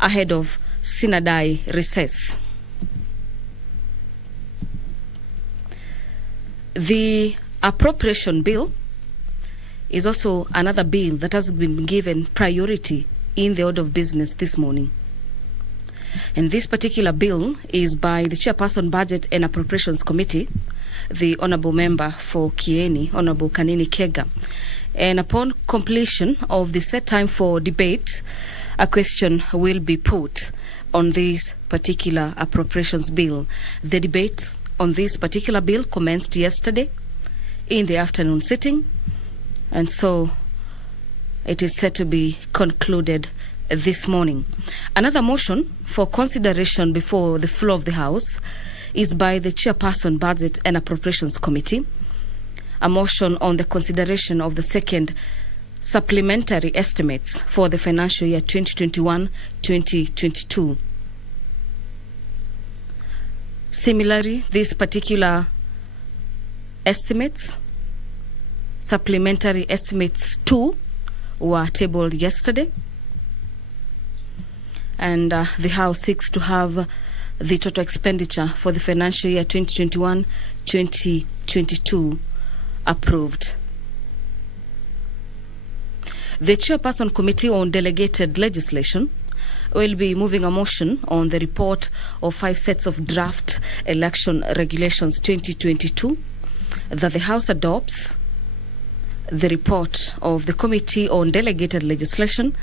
ahead of Sinadai recess. The Appropriation Bill is also another bill that has been given priority in the order of business this morning. And this particular bill is by the Chairperson Budget and Appropriations Committee, the Honourable Member for Kieni, Honourable Kanini Kega. And upon completion of the set time for debate, a question will be put on this particular appropriations bill. The debate on this particular bill commenced yesterday in the afternoon sitting, and so it is set to be concluded this morning. Another motion for consideration before the floor of the House is by the Chairperson Budget and Appropriations Committee, a motion on the consideration of the second supplementary estimates for the financial year 2021-2022. Similarly, these particular estimates, supplementary estimates 2, were tabled yesterday, and the House seeks to have the total expenditure for the financial year 2021-2022 approved. The Chairperson Committee on Delegated Legislation will be moving a motion on the report of 5 sets of draft election regulations 2022 that the House adopts the report of the Committee on Delegated Legislation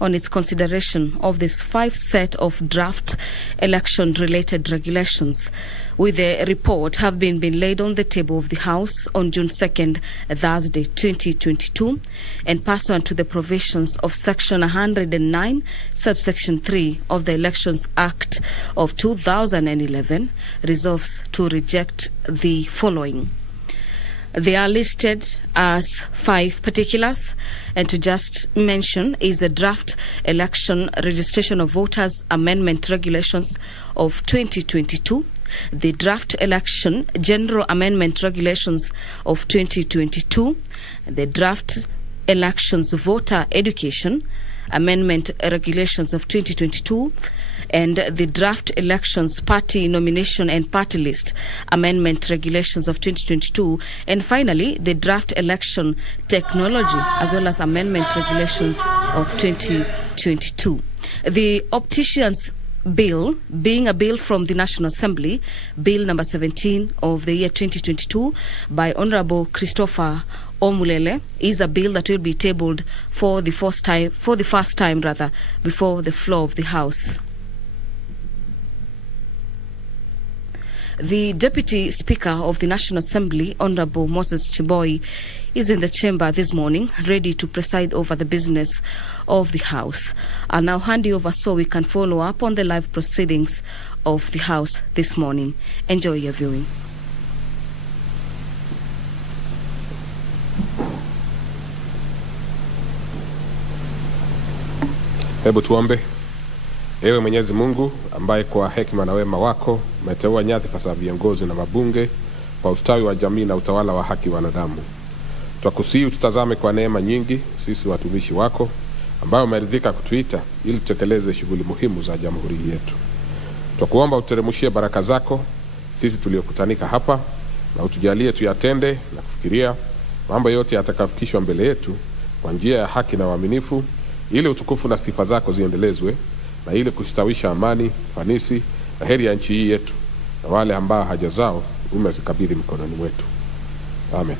on its consideration of this 5 set of draft election-related regulations, with the report have been laid on the table of the House on June 2nd, Thursday, 2022, and pursuant to the provisions of Section 109, subsection 3 of the Elections Act of 2011, resolves to reject the following. They are listed as 5 particulars, and to just mention is the draft election registration of voters amendment regulations of 2022, the draft election general amendment regulations of 2022, the draft elections voter education amendment regulations of 2022, and the draft elections party nomination and party list amendment regulations of 2022, and finally the draft election technology as well as amendment regulations of 2022. The opticians bill, being a bill from the National Assembly, bill number 17 of the year 2022 by Honorable Christopher Omulele, is a bill that will be tabled for the first time before the floor of the House. The Deputy Speaker of the National Assembly, Honorable Moses Chiboi, is in the chamber this morning, ready to preside over the business of the House. I'll now hand you over so we can follow up on the live proceedings of the House this morning. Enjoy your viewing. Hebu tuombe. Ewe Mwenyezi Mungu, ambaye kwa hekima na wema wako umeteua nyadhifa za viongozi na mabunge kwa ustawi wa jamii na utawala wa haki wa wanadamu, twakusihi tutazame kwa neema nyingi sisi watumishi wako ambao umeridhika kutuita ili tutekeleze shughuli muhimu za jamhuri yetu. Twakuomba uteremshie baraka zako sisi tuliokutanika hapa, na utujalie tuyatende na kufikiria mambo yote yatakayofikishwa mbele yetu kwa njia ya haki na uaminifu, ili utukufu na sifa zako ziendelezwe, na ili kustawisha amani, fanisi na heri ya nchi hii yetu na wale ambao haja zao umezikabidhi mikononi mwetu. Amen.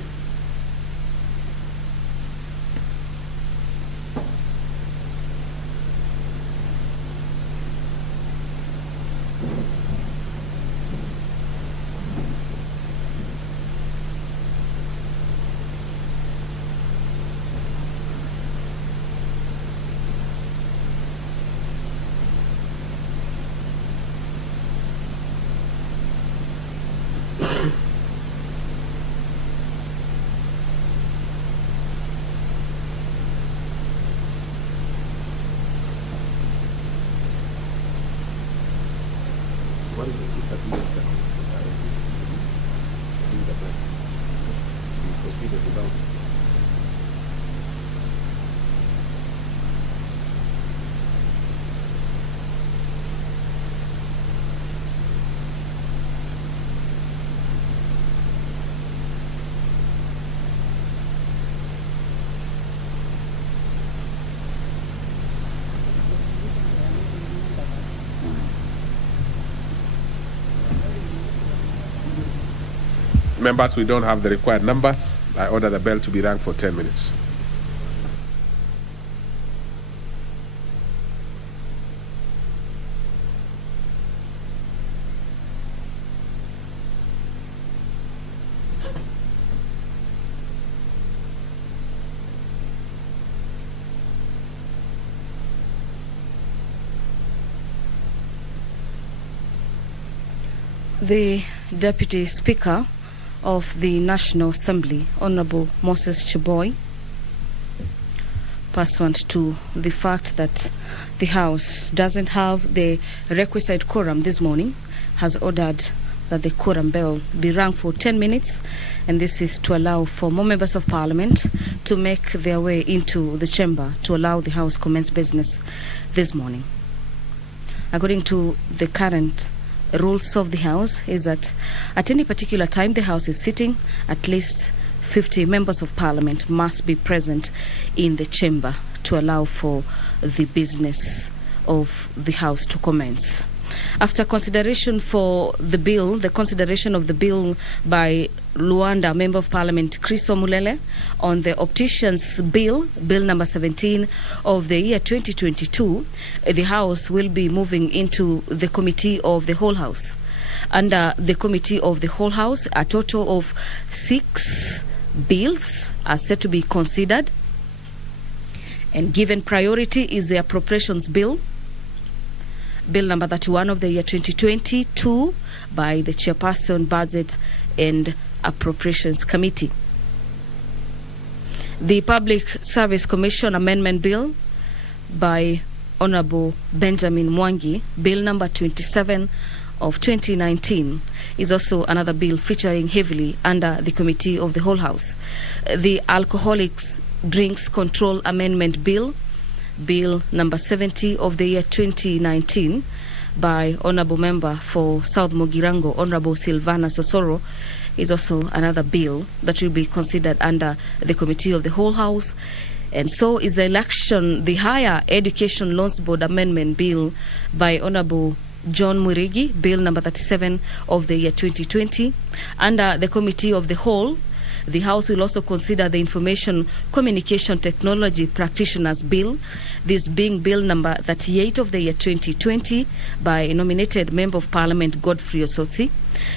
Members, we don't have the required numbers. I order the bell to be rung for 10 minutes. The Deputy Speaker of the National Assembly, Honorable Moses Cheboy, pursuant to the fact that the House doesn't have the requisite quorum this morning, has ordered that the quorum bell be rung for 10 minutes, and this is to allow for more members of Parliament to make their way into the chamber to allow the House commence business this morning. According to the current rules of the House, is that at any particular time the House is sitting, at least 50 members of Parliament must be present in the chamber to allow for the business of the House to commence. After consideration for the bill, the consideration of the bill by Luanda Member of Parliament Chris Omulele on the Opticians Bill, Bill number 17 of the year 2022, the House will be moving into the Committee of the Whole House. Under the Committee of the Whole House, a total of 6 bills are set to be considered, and given priority is the Appropriations Bill, Bill number 31 of the year 2022 by the Chairperson, Budget and Appropriations Committee. The Public Service Commission Amendment Bill by Honorable Benjamin Mwangi, Bill number 27 of 2019, is also another bill featuring heavily under the Committee of the Whole House. The Alcoholics Drinks Control Amendment Bill, Bill number 70 of the year 2019 by Honorable Member for South Mogirango, Honorable Silvana Sosoro, is also another bill that will be considered under the Committee of the Whole House. And so is the Higher Education Loans Board Amendment Bill by Honorable John Mwirigi, Bill number 37 of the year 2020. Under the Committee of the Whole, the House will also consider the Information Communication Technology Practitioners Bill, this being Bill number 38 of the year 2020 by nominated Member of Parliament Godfrey Osotsi.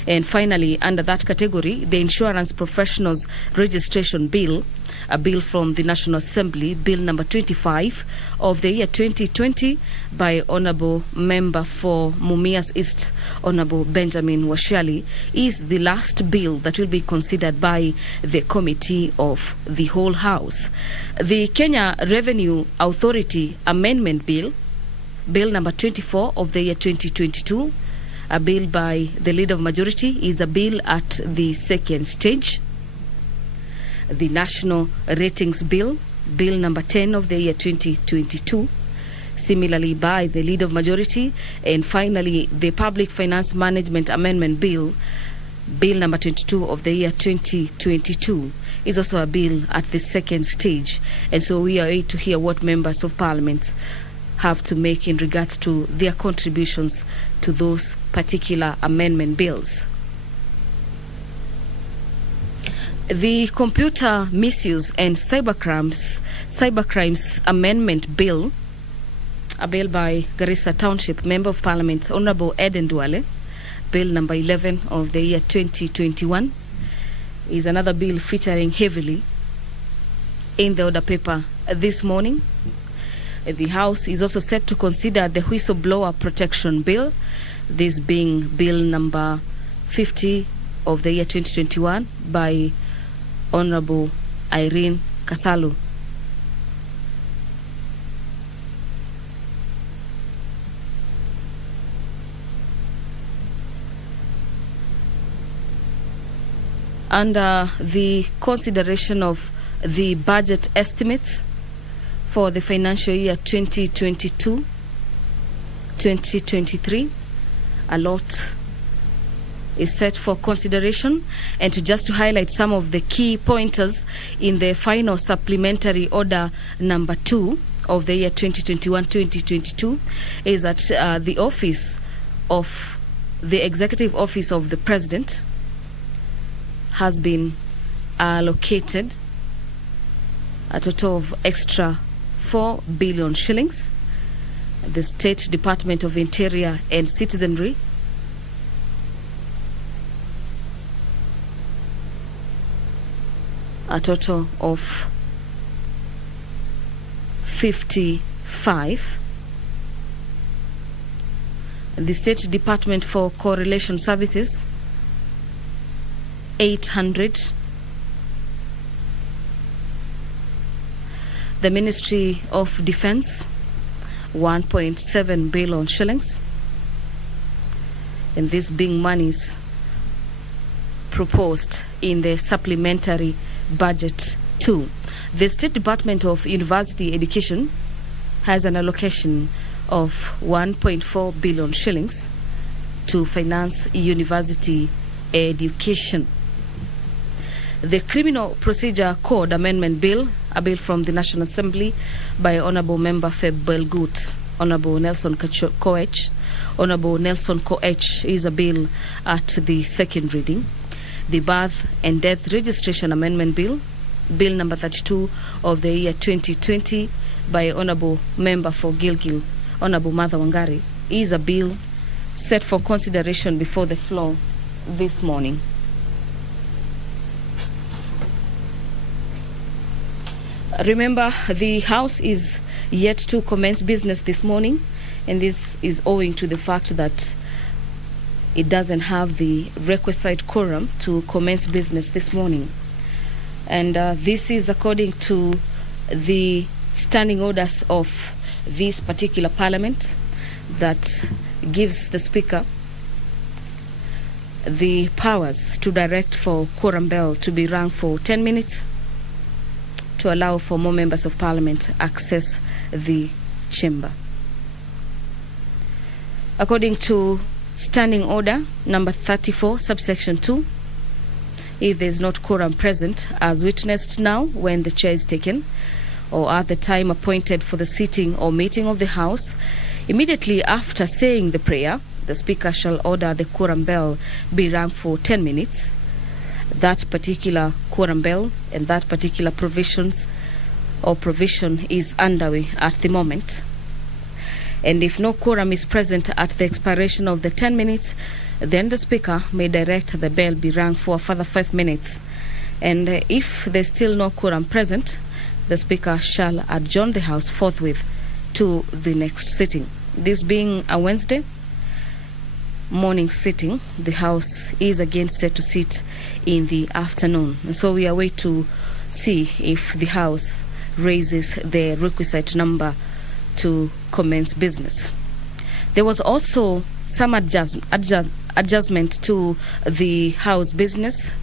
And finally, under that category, the Insurance Professionals Registration Bill, a bill from the National Assembly, Bill number 25 of the year 2020 by Honorable Member for Mumias East, Honorable Benjamin Washali, is the last bill that will be considered by the Committee of the Whole House. The Kenya Revenue Authority Amendment Bill, Bill number 24 of the year 2022, a bill by the Leader of Majority, is a bill at the second stage. The National Ratings Bill, Bill number 10 of the year 2022, similarly by the Leader of Majority. And finally, the Public Finance Management Amendment Bill, Bill number 22 of the year 2022, is also a bill at the second stage. And so we are to hear what members of Parliament have to make in regards to their contributions to those particular amendment bills. The Computer Misuse and Cybercrimes Amendment Bill, a bill by Garissa Township Member of Parliament Honorable Eden Duale, Bill number 11 of the year 2021, is another bill featuring heavily in the order paper this morning. The House is also set to consider the Whistleblower Protection Bill, this being Bill number 50 of the year 2021 by Honorable Irene Kasalu. Under the consideration of the budget estimates for the financial year 2022-2023, a lot is set for consideration. And to highlight some of the key pointers in the final supplementary order number 2 of the year 2021-2022 is that the office of the Executive Office of the President has been allocated a total of extra 4 billion shillings. The State Department of Interior and Citizenry a total of 55. The State Department for Correlation Services 800. The Ministry of Defence 1.7 billion shillings, and this being monies proposed in the supplementary budget 2. The State Department of University Education has an allocation of 1.4 billion shillings to finance university education. The Criminal Procedure Code Amendment Bill, a bill from the National Assembly by Honourable Member Feb Belgut, Honourable Nelson Koech. Honourable Nelson Koech is a bill at the second reading. The Birth and Death Registration Amendment Bill, Bill number 32 of the year 2020 by Honourable Member for Gilgil, Honourable Martha Wangari, is a bill set for consideration before the floor this morning. Remember, the House is yet to commence business this morning, and this is owing to the fact that it doesn't have the requisite quorum to commence business this morning. And this is according to the standing orders of this particular parliament that gives the Speaker the powers to direct for quorum bell to be rung for 10 minutes to allow for more members of parliament access the chamber. According to Standing Order number 34, subsection 2, if there is not quorum present, as witnessed now when the chair is taken, or at the time appointed for the sitting or meeting of the House, immediately after saying the prayer, the Speaker shall order the quorum bell be rung for 10 minutes. That particular quorum bell and that particular provision is underway at the moment. And if no quorum is present at the expiration of the 10 minutes, then the Speaker may direct the bell be rung for a further 5 minutes. And if there's still no quorum present, the Speaker shall adjourn the House forthwith to the next sitting. This being a Wednesday morning sitting, the House is again set to sit in the afternoon. And so we are waiting to see if the House raises the requisite number to commence business. There was also some adjustment to the House business.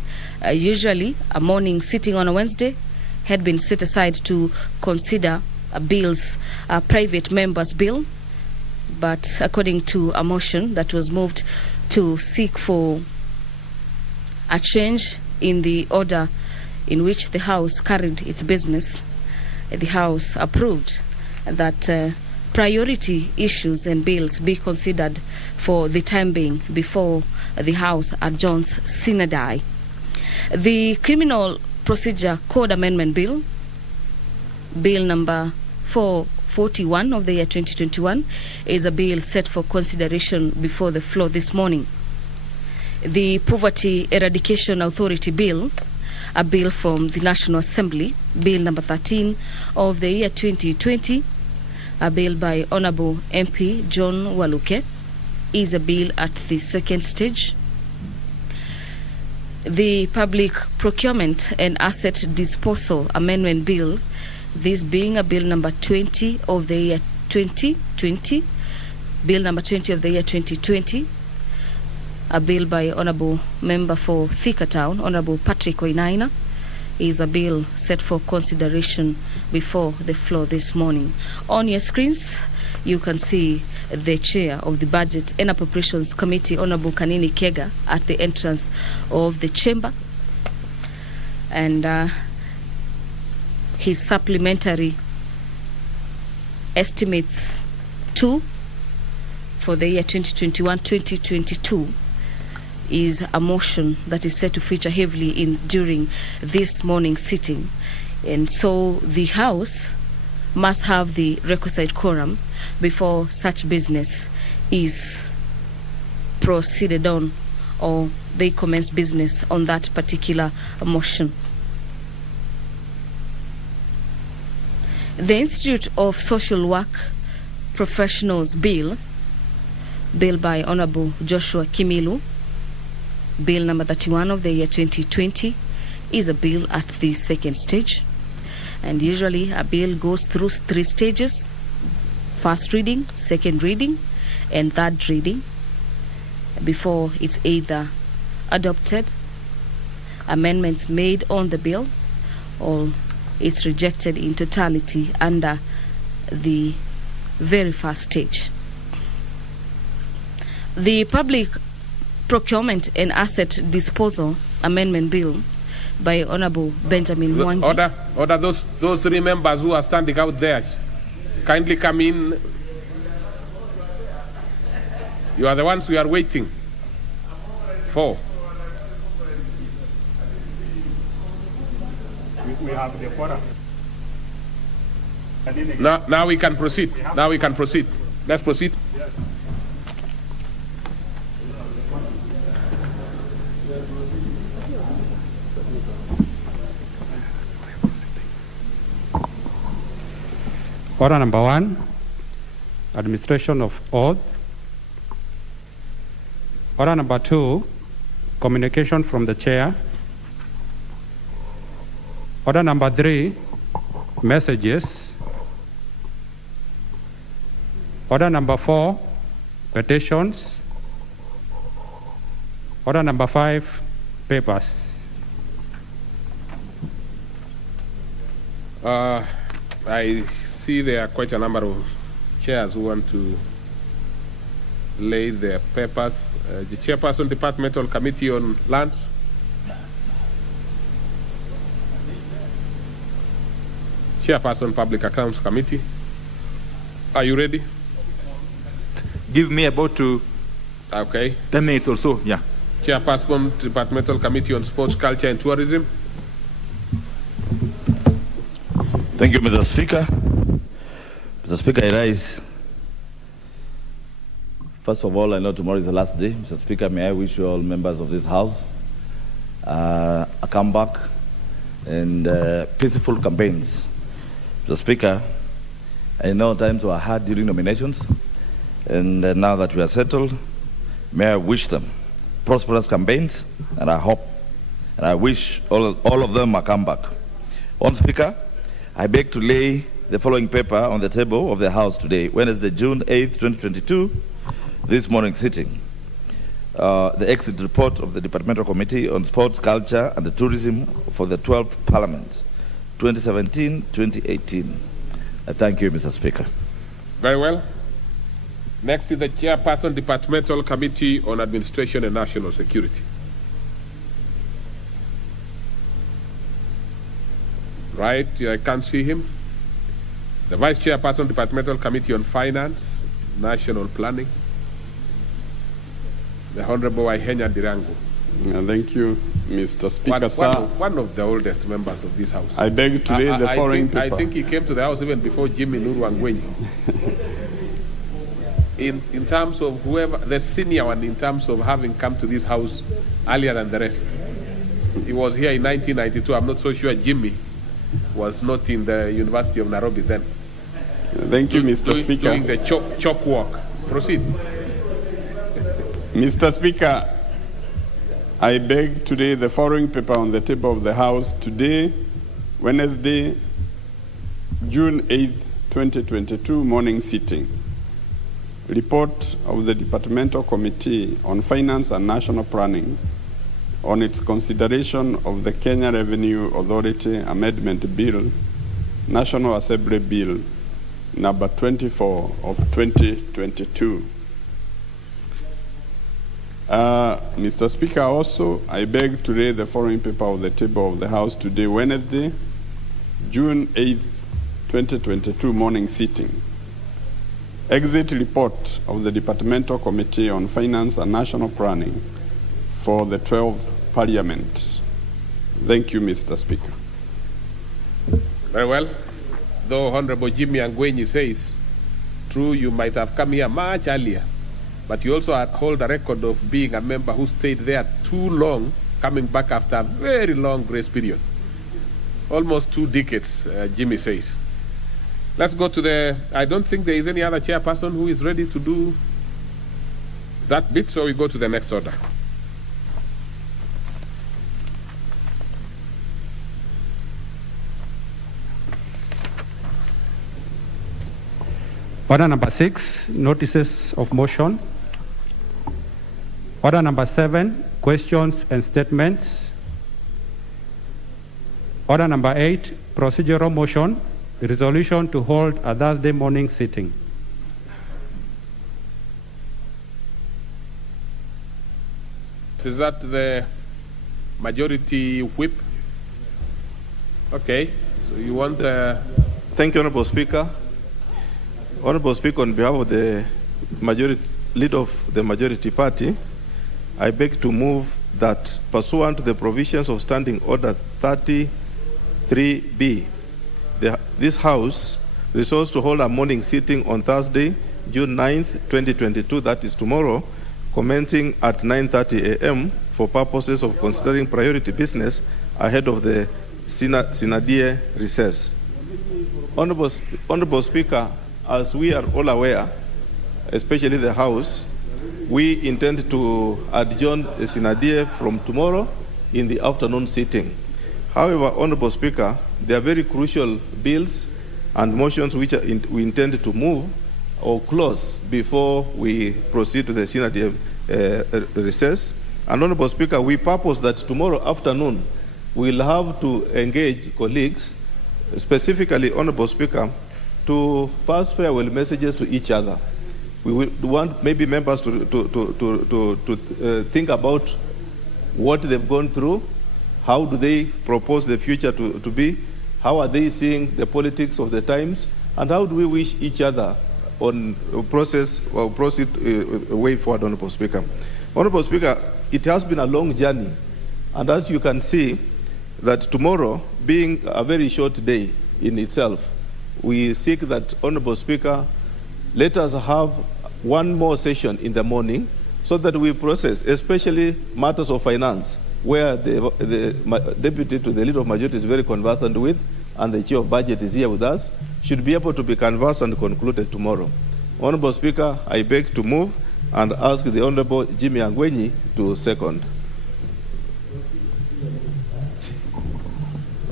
Usually, a morning sitting on a Wednesday had been set aside to consider a private member's bill. But according to a motion that was moved to seek for a change in the order in which the House carried its business, the House approved that priority issues and bills be considered for the time being before the House adjourns sine die. The Criminal Procedure Code Amendment Bill, Bill number 441 of the year 2021, is a bill set for consideration before the floor this morning. The Poverty Eradication Authority Bill, a bill from the National Assembly, Bill number 13 of the year 2020, a bill by Honourable MP John Waluke, is a bill at the second stage. The Public Procurement and Asset Disposal Amendment Bill, this being a bill number 20 of the year 2020, bill number 20 of the year 2020, a bill by Honourable Member for Thika Town, Honourable Patrick Wainaina, is a bill set for consideration before the floor this morning. On your screens, you can see the chair of the Budget and Appropriations Committee, Honourable Kanini Kega, at the entrance of the chamber, and his supplementary estimates 2 for the year 2021-2022 is a motion that is set to feature heavily during this morning sitting. And so the House must have the requisite quorum before such business is proceeded on, or they commence business on that particular motion. The Institute of Social Work Professionals Bill by Honorable Joshua Kimilu, Bill number 31 of the year 2020, is a bill at the second stage. And usually a bill goes through 3 stages: first reading, second reading, and third reading, before it's either adopted, amendments made on the bill, or it's rejected in totality under the very first stage. The Public Procurement and Asset Disposal Amendment Bill by Honorable Benjamin Mwangi. Order. Those 3 members who are standing out there, kindly come in. You are the ones we are waiting for. We have the quorum. Now we can proceed. Let's proceed. Yes. Order number 1, administration of oath. Order number 2, communication from the chair. Order number 3, messages. Order number 4, petitions. Order number 5, papers. I see there are quite a number of chairs who want to lay their papers. The chairperson, Departmental Committee on Lands. Chairperson, Public Accounts Committee. Are you ready? Give me about 10 minutes or so, yeah. Chairperson, Departmental Committee on Sports, Culture and Tourism. Thank you, Mr. Speaker. Mr. Speaker, I rise. First of all, I know tomorrow is the last day. Mr. Speaker, may I wish you all members of this House a comeback and peaceful campaigns. Mr. Speaker, I know times were hard during nominations, and now that we are settled, may I wish them prosperous campaigns, and I hope and I wish all of them a comeback. On Speaker, I beg to lay the following paper on the table of the House today, Wednesday, June 8th, 2022, this morning sitting. The exit report of the Departmental Committee on Sports, Culture and Tourism for the 12th Parliament, 2017-2018. I thank you, Mr. Speaker. Very well. Next is the Chairperson, Departmental Committee on Administration and National Security. Right, I can't see him. The Vice Chairperson, Departmental Committee on Finance, National Planning, the Honorable Ihenya Dirango. Thank you, Mr. Speaker, sir. One of the oldest members of this House. I beg to read the following paper. I think he came to the House even before Jimmy Nuru in terms of whoever, the senior one, in terms of having come to this House earlier than the rest. He was here in 1992. I'm not so sure Jimmy was not in the University of Nairobi then. Thank you, Mr. Speaker. Doing the chalk walk. Proceed. Mr. Speaker, I beg to lay the following paper on the table of the House today, Wednesday, June 8th, 2022, morning sitting. Report of the Departmental Committee on Finance and National Planning on its consideration of the Kenya Revenue Authority Amendment Bill, National Assembly Bill, number 24 of 2022. Mr. Speaker, also, I beg to lay the following paper on the table of the House today, Wednesday, June 8th, 2022, morning sitting. Exit report of the Departmental Committee on Finance and National Planning for the 12th Parliament. Thank you, Mr. Speaker. Very well. Though Honorable Jimmy Angwenyi says, true, you might have come here much earlier, but you also hold a record of being a member who stayed there too long, coming back after a very long grace period. Almost 2 decades, Jimmy says. Let's go to the, I don't think there is any other chairperson who is ready to do that bit, so we go to the next order. Order number 6, notices of motion. Order number 7, questions and statements. Order number 8, procedural motion, resolution to hold a Thursday morning sitting. Is that the majority whip? Okay, so you want... Thank you, Honorable Speaker. Honorable Speaker, on behalf of the leader of the majority party, I beg to move that pursuant to the provisions of Standing Order 33B, this House resolves to hold a morning sitting on Thursday, June 9th, 2022, that is tomorrow, commencing at 9:30 a.m. for purposes of considering priority business ahead of the Sinadie recess. Honorable Speaker, as we are all aware, especially the House, we intend to adjourn the Sinadie from tomorrow in the afternoon sitting. However, Honorable Speaker, there are very crucial bills and motions which we intend to move or close before we proceed to the Sinadie recess. And Honorable Speaker, we purpose that tomorrow afternoon we'll have to engage colleagues, specifically, Honorable Speaker, to pass farewell messages to each other. We want maybe members to think about what they've gone through, how do they propose the future to be, how are they seeing the politics of the times, and how do we wish each other on proceed way forward, Honorable Speaker. Honorable Speaker, it has been a long journey, and as you can see, that tomorrow being a very short day in itself, we seek that, Honorable Speaker, let us have one more session in the morning so that we process, especially matters of finance, where the deputy to the leader of majority is very conversant with, and the chair of budget is here with us, should be able to be canvassed and concluded tomorrow. Honorable Speaker, I beg to move and ask the Honorable Jimmy Angwenyi to second.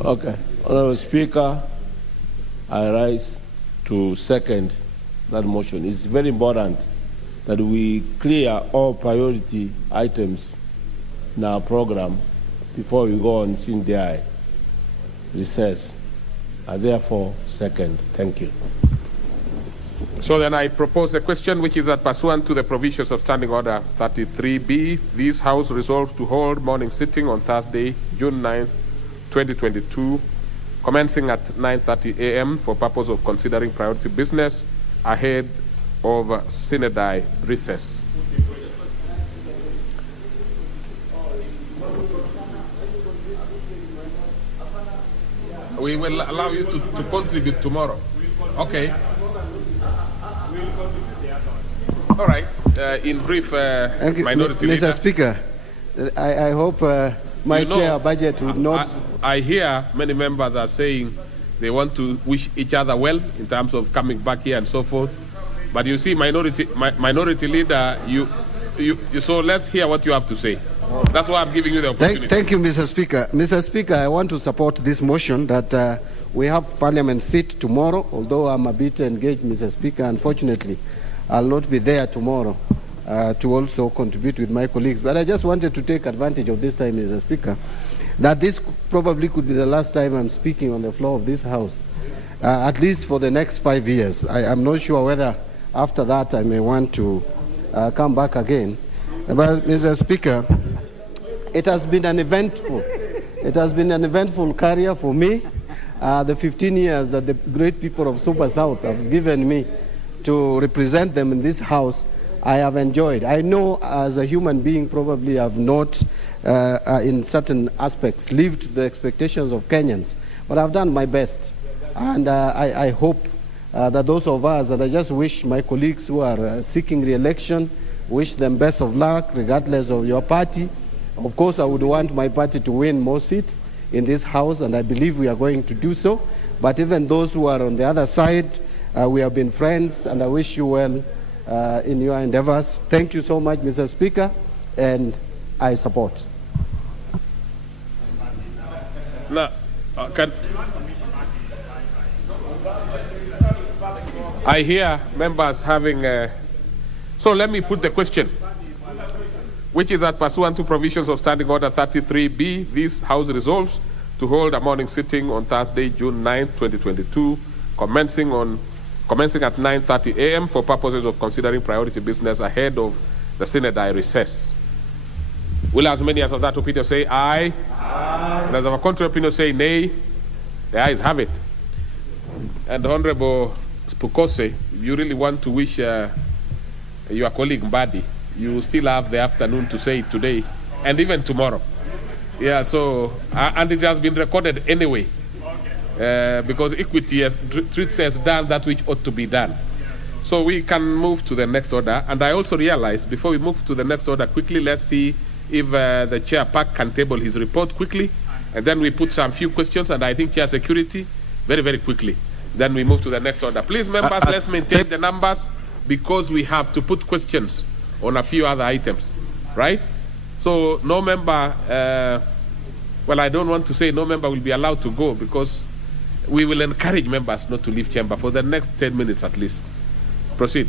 Okay. Honorable Speaker, I rise to second that motion. It's very important that we clear all priority items in our program before we go on Sinadie recess. I therefore second. Thank you. So then I propose a question, which is that pursuant to the provisions of Standing Order 33B, this House resolves to hold morning sitting on Thursday, June 9th, 2022, commencing at 9:30 a.m. for purpose of considering priority business ahead of Sinadie recess. We will allow you to contribute tomorrow. Okay. All right. In brief, minority leader. Mr. Speaker, I hope my chair budget would not... I hear many members are saying they want to wish each other well in terms of coming back here and so forth. But you see, minority leader, so let's hear what you have to say. That's why I'm giving you the opportunity. Thank you, Mr. Speaker. Mr. Speaker, I want to support this motion that we have Parliament sit tomorrow, although I'm a bit engaged, Mr. Speaker. Unfortunately, I'll not be there tomorrow to also contribute with my colleagues. But I just wanted to take advantage of this time, Mr. Speaker, that this probably could be the last time I'm speaking on the floor of this House, at least for the next 5 years. I'm not sure whether after that I may want to come back again. But, Mr. Speaker, it has been an eventful career for me. The 15 years that the great people of Super South have given me to represent them in this House I have enjoyed. I know as a human being probably have not, in certain aspects, lived to the expectations of Kenyans, but I've done my best. And I hope that those of us, and I just wish my colleagues who are seeking re-election, wish them best of luck regardless of your party. Of course, I would want my party to win more seats in this House, and I believe we are going to do so. But even those who are on the other side, we have been friends, and I wish you well in your endeavors. Thank you so much, Mr. Speaker, and I support. Now, I hear members having... so let me put the question, which is that pursuant to provisions of Standing Order 33B, this House resolves to hold a morning sitting on Thursday, June 9, 2022, commencing at 9:30 a.m. for purposes of considering priority business ahead of the Synod recess. Will as many as of that opinion say aye? Aye. And as of a contrary opinion say nay? The ayes have it. And Honorable Spukose, if you really want to wish your colleague Mbadi, you still have the afternoon to say it today and even tomorrow. Yeah, so, and it has been recorded anyway, because equity has done that which ought to be done. So we can move to the next order. And I also realize, before we move to the next order, quickly, let's see if the Chair Park can table his report quickly. And then we put some few questions, and I think Chair Security, very, very quickly. Then we move to the next order. Please, members, let's maintain the numbers, because we have to put questions on a few other items, right? So no member, well, I don't want to say no member will be allowed to go, because we will encourage members not to leave chamber for the next 10 minutes at least. Proceed.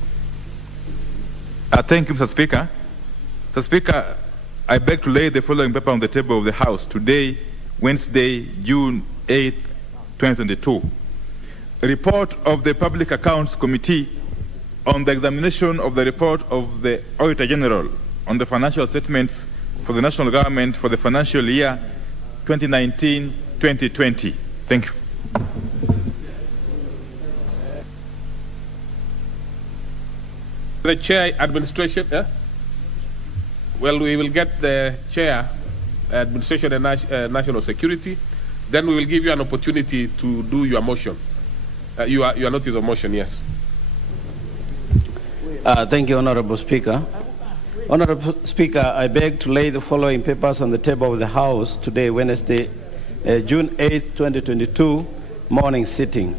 Thank you, Mr. Speaker. Mr. Speaker, I beg to lay the following paper on the table of the House today, Wednesday, June 8, 2022. A report of the Public Accounts Committee on the examination of the report of the Auditor General on the financial statements for the national government for the financial year 2019-2020. Thank you. The Chair Administration, well, we will get the Chair Administration and National Security. Then we will give you an opportunity to do your motion. Your notice of motion, yes. Thank you, Honorable Speaker. Honorable Speaker, I beg to lay the following papers on the table of the House today, Wednesday, June 8, 2022, morning sitting.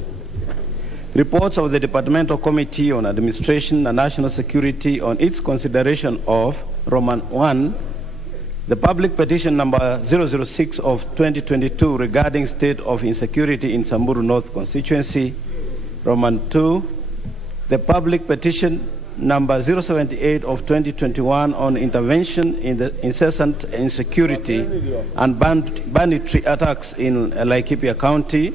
Reports of the Departmental Committee on Administration and National Security on its consideration of Roman 1, the public petition number 006 of 2022 regarding state of insecurity in Samburu North constituency, Roman 2, the public petition number 078 of 2021 on intervention in the incessant insecurity and banditry attacks in Laikipia County,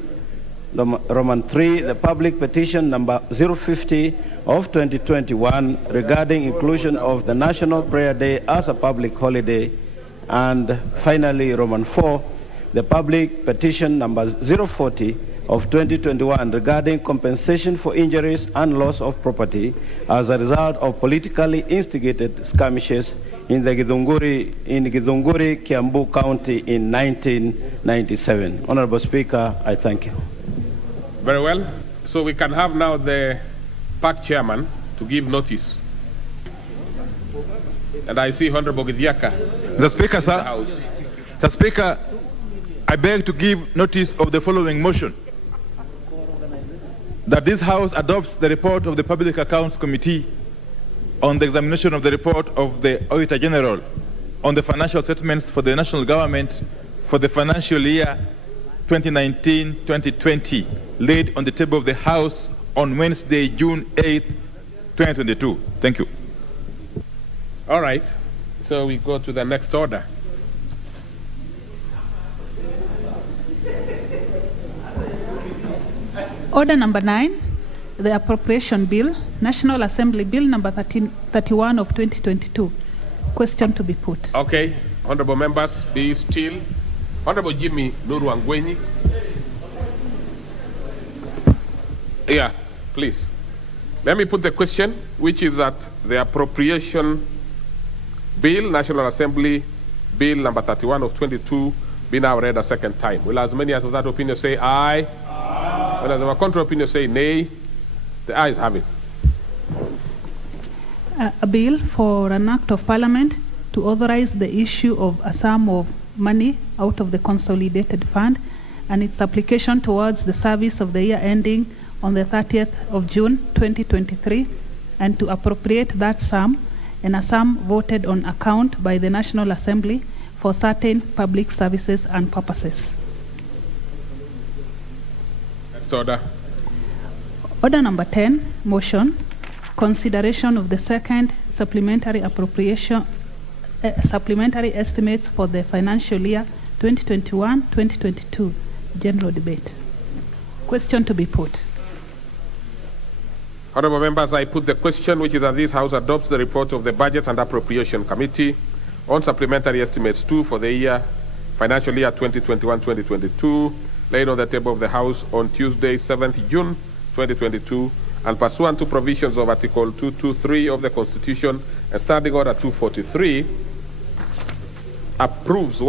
Roman 3, the public petition number 050 of 2021 regarding inclusion of the National Prayer Day as a public holiday, and finally Roman 4, the public petition number 040 of 2021 regarding compensation for injuries and loss of property as a result of politically instigated skirmishes in Githunguri, Kiambu County in 1997. Honorable Speaker, I thank you. Very well. So we can have now the PAC chairman to give notice. And I see Honorable Gidiaka. The Speaker, sir. The Speaker, I beg to give notice of the following motion. That this House adopts the report of the Public Accounts Committee on the examination of the report of the Auditor General on the financial statements for the national government for the financial year 2019-2020, laid on the table of the House on Wednesday, June 8, 2022. Thank you. All right. So we go to the next order. Order number 9, the Appropriation Bill, National Assembly Bill number 31 of 2022. Question to be put. Okay. Honorable members, be still. Honorable Jimmy Nuru Angwenyi. Yeah, please. Let me put the question, which is that the Appropriation Bill, National Assembly Bill number 31 of 22, be now read a second time. Will as many as of that opinion say aye? Aye. Will as of a contrary opinion say nay? The ayes have it. A bill for an act of parliament to authorize the issue of a sum of money out of the consolidated fund and its application towards the service of the year ending on the 30th of June 2023, and to appropriate that sum and a sum voted on account by the National Assembly for certain public services and purposes. Next order. Order number 10, motion, consideration of the second supplementary appropriation, supplementary estimates for the financial year 2021-2022, general debate. Question to be put. Honorable members, I put the question, which is that this House adopts the report of the Budget and Appropriation Committee on supplementary estimates 2 for the year, financial year 2021-2022, laid on the table of the House on Tuesday, 7th June 2022, and pursuant to provisions of Article 223 of the Constitution and Standing Order 243, approves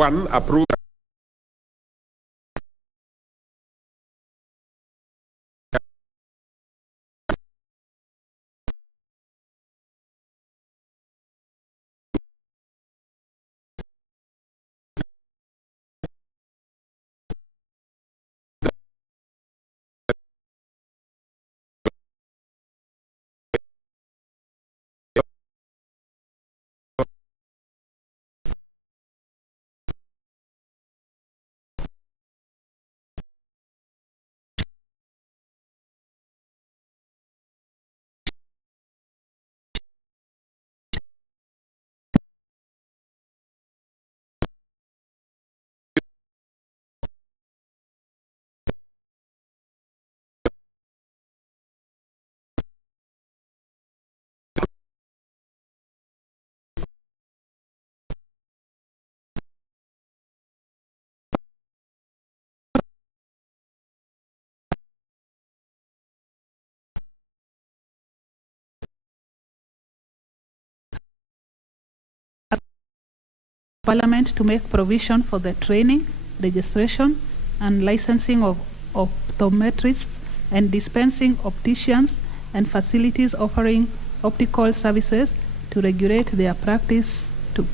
Parliament to make provision for the training, registration, and licensing of optometrists and dispensing opticians and facilities offering optical services to regulate their practice, to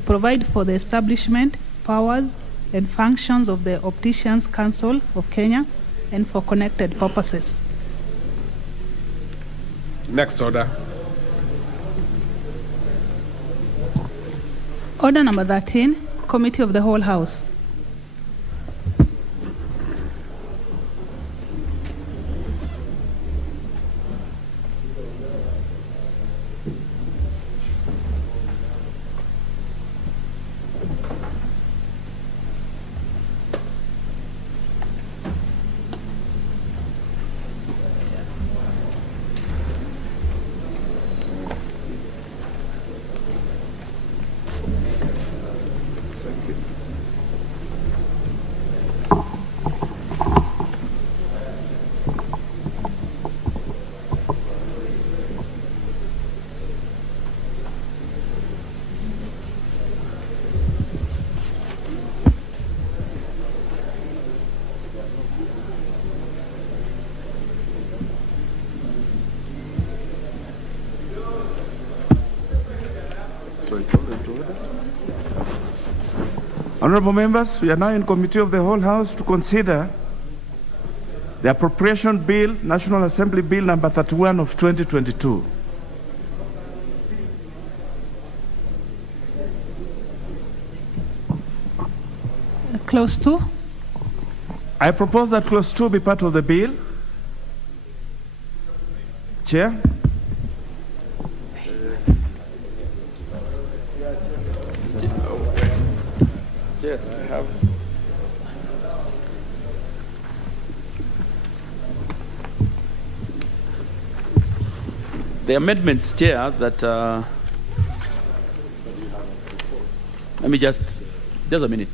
provide for the establishment, powers, and functions of the Opticians Council of Kenya and for connected purposes. Next order. Order number 13, Committee of the Whole House. Honorable members, we are now in Committee of the Whole House to consider the Appropriation Bill, National Assembly Bill number 31 of 2022. Clause 2. I propose that Clause 2 be part of the bill. Chair. The amendments, Chair, that let me just a minute,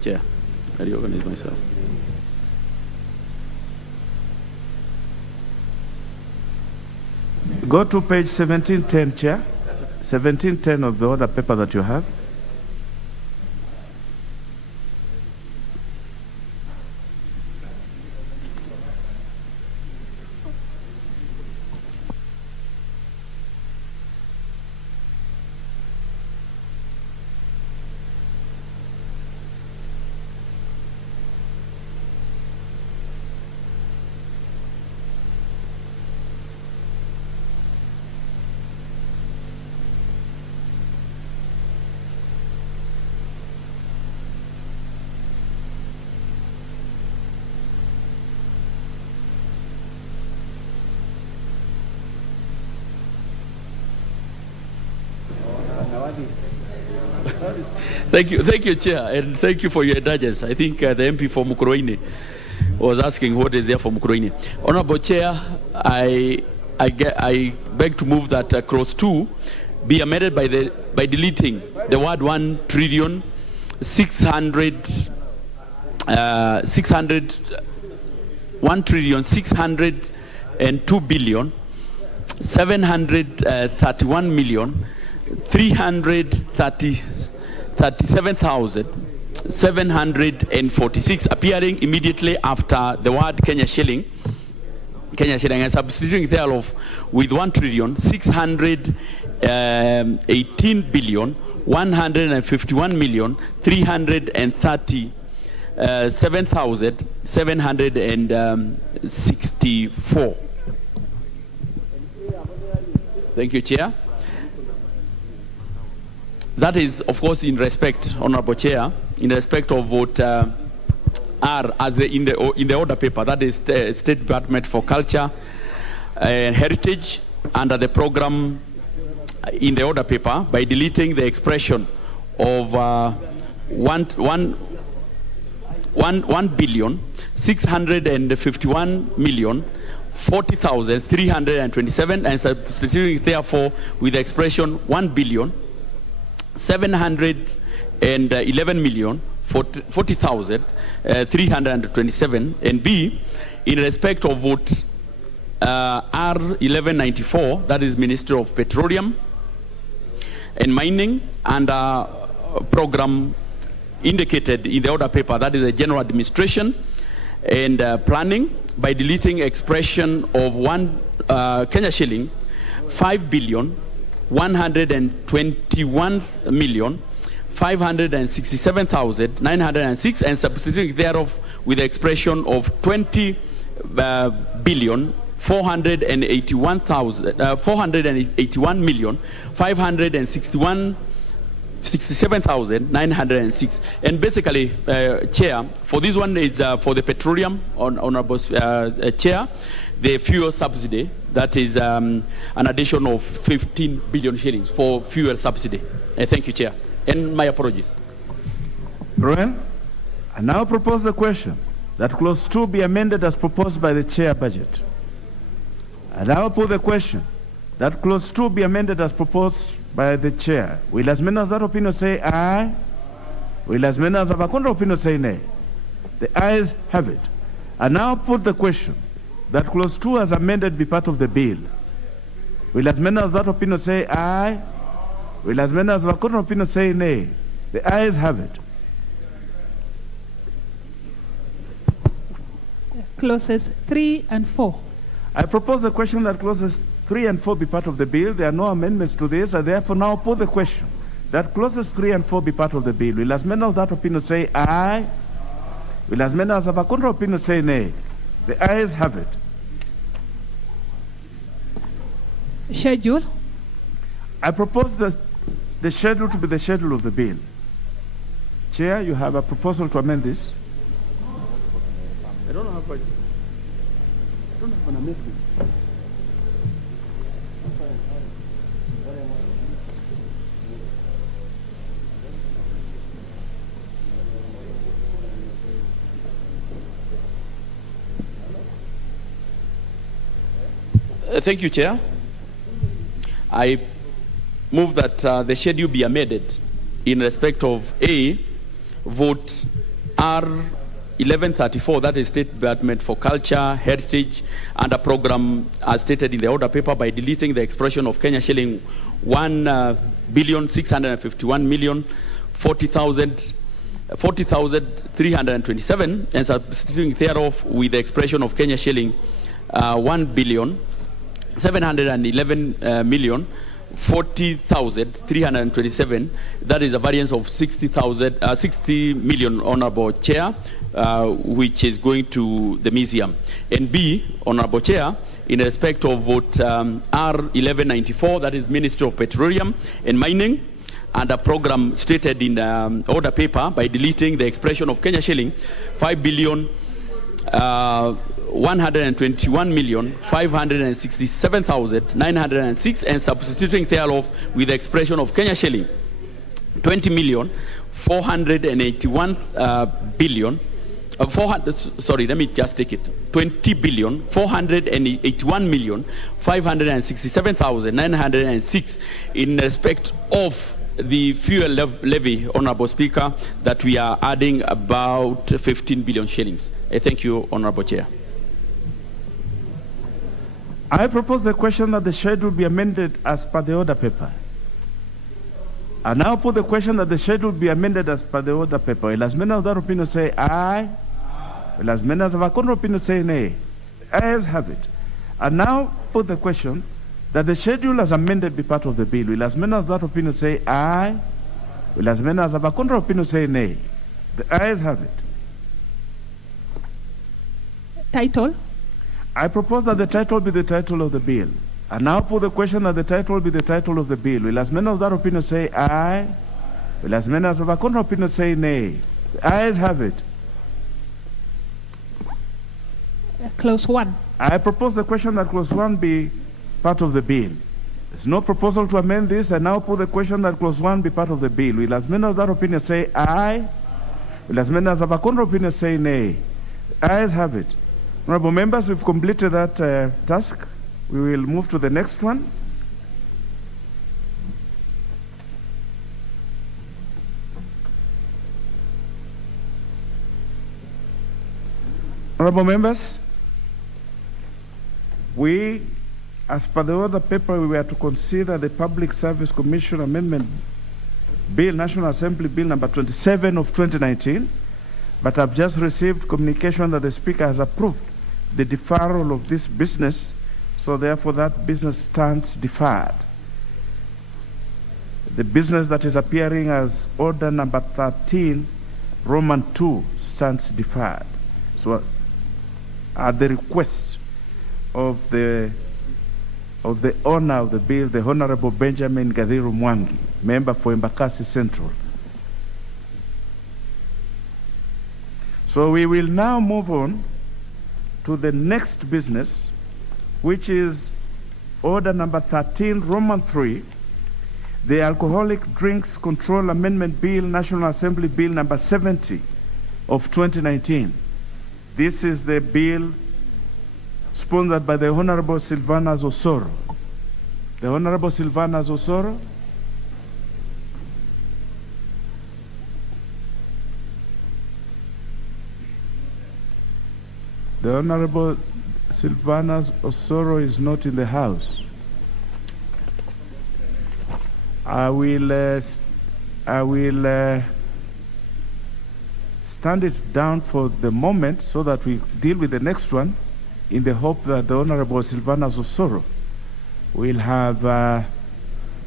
Chair. I reorganize myself. Go to page 1710, Chair. 1710 of the order paper that you have. Thank you, Chair, and thank you for your indulgence. I think the MP for Mukurweini was asking what is there for Mukurweini. Honorable Chair, I beg to move that clause 2 be amended by deleting the word 1 trillion 1 trillion 602 billion 731 million 337,746 appearing immediately after the word Kenya shilling, and substituting thereof with 1 trillion 618 billion 151 million 337,764. Thank you, Chair. That is, of course, in respect, Honorable Chair, in respect of what are as in the order paper. That is State Department for Culture and Heritage under the program in the order paper by deleting the expression of 1 billion 651 million 40,327 and substituting therefore with the expression 1 billion 711 million 40,327, and B, in respect of what R1194, that is Ministry of Petroleum and Mining, and program indicated in the order paper, that is the General Administration and Planning, by deleting expression of 1 Kenya shilling 5 billion 121 million 567,906 and substituting thereof with the expression of 20 billion 481 million 567,906. And basically, Chair, for this one is for the petroleum, Honorable Chair, the fuel subsidy, that is an addition of 15 billion shillings for fuel subsidy. Thank you, Chair. And my apologies. Well, I now propose the question that clause 2 be amended as proposed by the Chair Budget. I now put the question that clause 2 be amended as proposed by the Chair. Will as many as that opinion say aye? Will as many as have a contrary opinion say nay? The ayes have it. I now put the question that clause 2 as amended be part of the bill. Will as many as that opinion say aye? Will as many as have a contrary opinion say nay? The ayes have it. Clauses 3 and 4. I propose the question that clauses 3 and 4 be part of the bill. There are no amendments to this. I therefore now put the question that clauses 3 and 4 be part of the bill. Will as many of that opinion say aye? Will as many as have a contrary opinion say nay? The ayes have it. Schedule. I propose the schedule to be the schedule of the bill. Chair, you have a proposal to amend this. I don't have an amendment. Thank you, Chair. I move that the schedule be amended in respect of A, vote R1194 1134, that is State Department for Culture, Heritage, and a program as stated in the order paper by deleting the expression of Kenya shilling 1,651,040,327 and substituting thereof with the expression of Kenya shilling 1,711,040,327. That is a variance of 60 million, Honorable Chair, which is going to the museum. And B, Honorable Chair, in respect of vote R1194, that is Ministry of Petroleum and Mining, and a program stated in the order paper by deleting the expression of Kenya shilling 5,121,567,906 and substituting thereof with the expression of Kenya shilling 20,481 billion. 20,481,567,906 in respect of the fuel levy, Honorable Speaker, that we are adding about 15 billion shillings. I thank you, Honorable Chair. I propose the question that the schedule be amended as per the order paper. I now put the question that the schedule be amended as per the order paper. Will as many of that opinion say aye? Will as many as of our contrary opinion say nay? Ayes have it. I now put the question that the schedule as amended be part of the bill. Will as many of that opinion say aye? Will as many as of our contrary opinion say nay? The ayes have it. Title. I propose that the title be the title of the bill. I now put the question that the title be the title of the bill. Will as many of that opinion say aye? Will as many as of our contrary opinion say nay? The ayes have it. Clause 1. I propose the question that clause 1 be part of the bill. There's no proposal to amend this. I now put the question that clause 1 be part of the bill. Will as many of that opinion say aye? Will as many as of our contrary opinion say nay? The ayes have it. Honorable members, we've completed that task. We will move to the next one. Honorable members, we, as per the order paper, we were to consider the Public Service Commission Amendment Bill, National Assembly Bill number 27 of 2019, but I've just received communication that the Speaker has approved the deferral of this business, so therefore that business stands deferred. The business that is appearing as order number 13, Roman 2, stands deferred. So at the request of the owner of the bill, the Honorable Benjamin Gadhiru Mwangi, member for Embakasi Central. So we will now move on to the next business, which is order number 13, Roman 3, the Alcoholic Drinks Control Amendment Bill, National Assembly Bill number 70 of 2019. This is the bill sponsored by the Honorable Silvanus Osoro. The Honorable Silvanus Osoro. The Honorable Silvanus Osoro is not in the house. I will stand it down for the moment so that we deal with the next one, in the hope that the Honorable Silvanus Osoro will have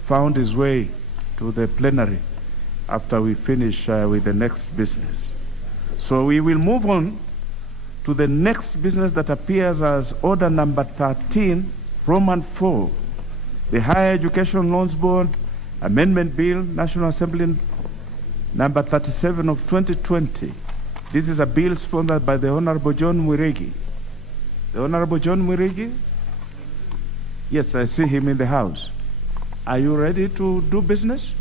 found his way to the plenary after we finish with the next business. So we will move on to the next business that appears as order number 13, Roman 4, the Higher Education Loans Board Amendment Bill, National Assembly number 37 of 2020. This is a bill sponsored by the Honorable John Mwirigi. The Honorable John Mwirigi? Yes, I see him in the house. Are you ready to do business?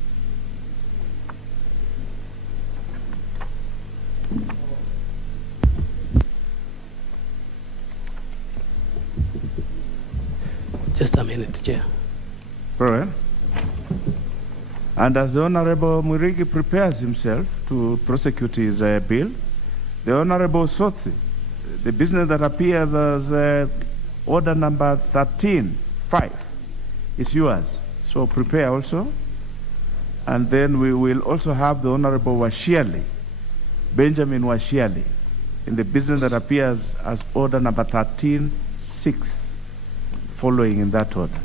Just a minute, Chair. All right. And as the Honorable Mwirigi prepares himself to prosecute his bill, The Honorable Sothi, the business that appears as order number 13.5 is yours. So prepare also. And then we will also have the Honorable Washiali, Benjamin Washiali, in the business that appears as order number 13.6, following in that order.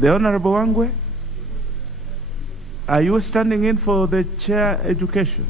The Honorable Wangwe, are you standing in for the Chair Education?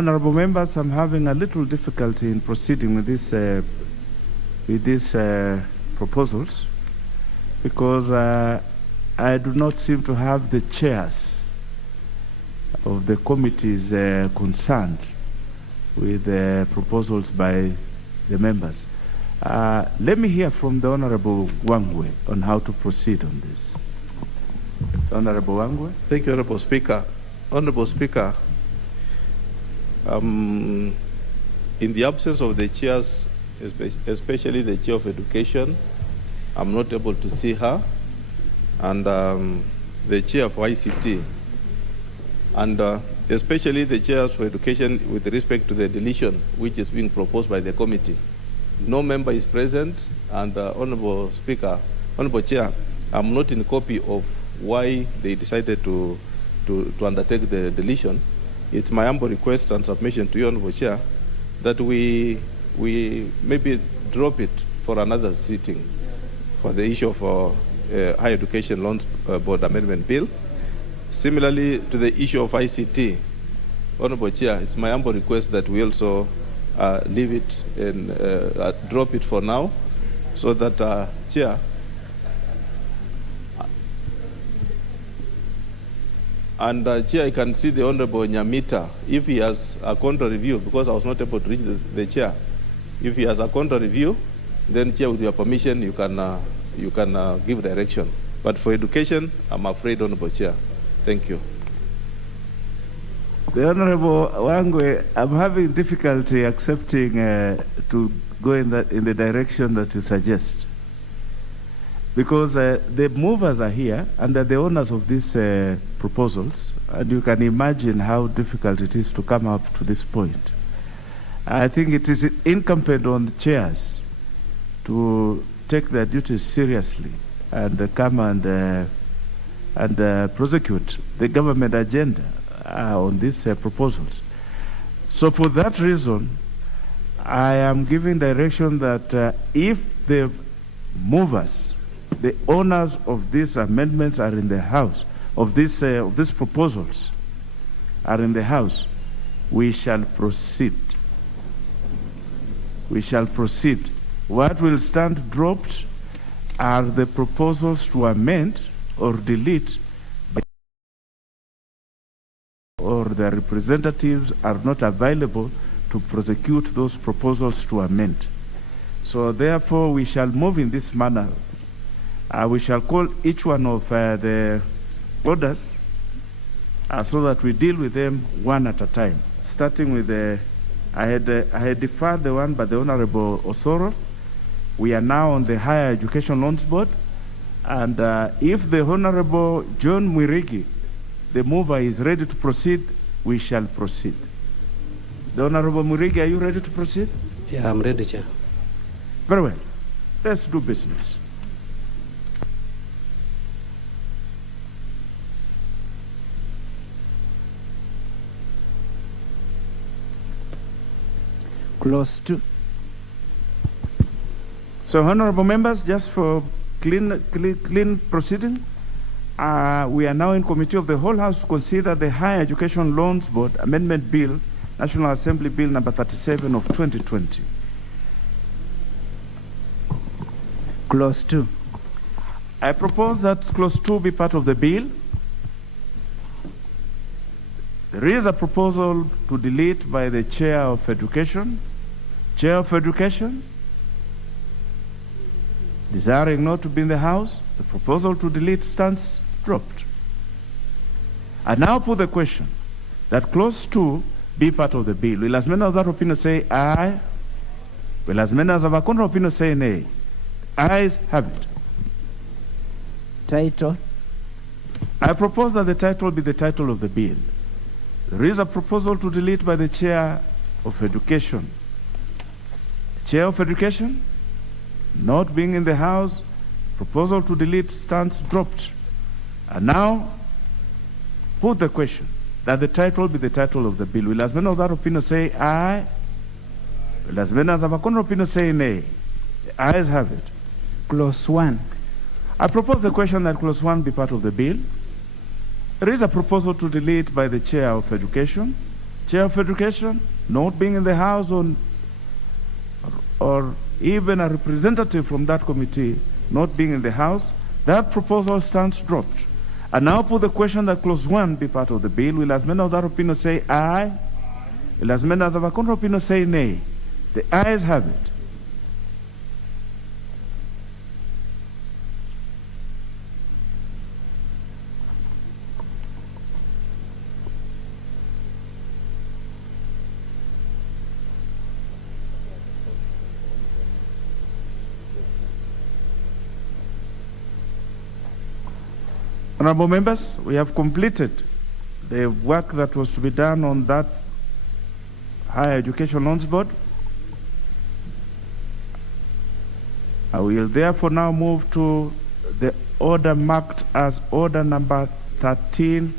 Honorable members, I'm having a little difficulty in proceeding with these proposals because I do not seem to have the chairs of the committees concerned with the proposals by the members. Let me hear from the Honorable Wangwe on how to proceed on this. Honorable Wangwe. Thank you, Honorable Speaker. Honorable Speaker, in the absence of the chairs, especially the chair of education, I'm not able to see her, and the chair for ICT, and especially the chairs for education with respect to the deletion which is being proposed by the committee. No member is present, and Honorable Speaker, Honorable Chair, I'm not in copy of why they decided to undertake the deletion. It's my humble request and submission to you, Honorable Chair, that we maybe drop it for another sitting for the issue of Higher Education Loans Board Amendment Bill. Similarly to the issue of ICT, Honorable Chair, it's my humble request that we also leave it and drop it for now, so that, Chair, And Chair, I can see the Honorable Nyamita, if he has a counter review, because I was not able to reach the Chair. If he has a counter review, then Chair, with your permission, you can give direction. But for education, I'm afraid, Honorable Chair. Thank you. The Honorable Wangwe, I'm having difficulty accepting to go in the direction that you suggest. Because the movers are here and they're the owners of these proposals, and you can imagine how difficult it is to come up to this point. I think it is incumbent on the chairs to take their duties seriously and come and prosecute the government agenda on these proposals. So for that reason, I am giving direction that if the movers, the owners of these amendments are in the House, of these proposals are in the House, we shall proceed. We shall proceed. What will stand dropped are the proposals to amend or delete, or the representatives are not available to prosecute those proposals to amend. So therefore, we shall move in this manner. We shall call each one of the orders so that we deal with them one at a time. Starting with I had deferred the one by the Honorable Osoro. We are now on the Higher Education Loans Board. And if the Honorable John Mwirigi, the mover, is ready to proceed, we shall proceed. The Honorable Mwirigi, are you ready to proceed? Yeah, I'm ready, Chair. Very well. Let's do business. Clause 2. So, honorable members, just for clean proceeding, we are now in committee of the whole House to consider the Higher Education Loans Board Amendment Bill, National Assembly Bill number 37 of 2020. Clause 2. I propose that clause 2 be part of the bill. There is a proposal to delete by the Chair of Education. Chair of Education, desiring not to be in the House, the proposal to delete stands dropped. I now put the question that clause 2 be part of the bill. Will as many of that opinion say aye? Will as many as of a contrary opinion say nay? Ayes have it. Title. I propose that the title be the title of the bill. There is a proposal to delete by the Chair of Education. Chair of Education, not being in the House, proposal to delete stands dropped. And now, put the question that the title be the title of the bill. Will as many of that opinion say aye? Will as many as of a contrary opinion say nay? The ayes have it. Clause 1. I propose the question that clause 1 be part of the bill. There is a proposal to delete by the Chair of Education. Chair of Education, not being in the House or even a representative from that committee not being in the House, that proposal stands dropped. I now put the question that clause 1 be part of the bill. Will as many of that opinion say aye? Will as many as of a contrary opinion say nay? The ayes have it. Honorable members, we have completed the work that was to be done on that Higher Education Loans Board. I will therefore now move to the order marked as order number 13.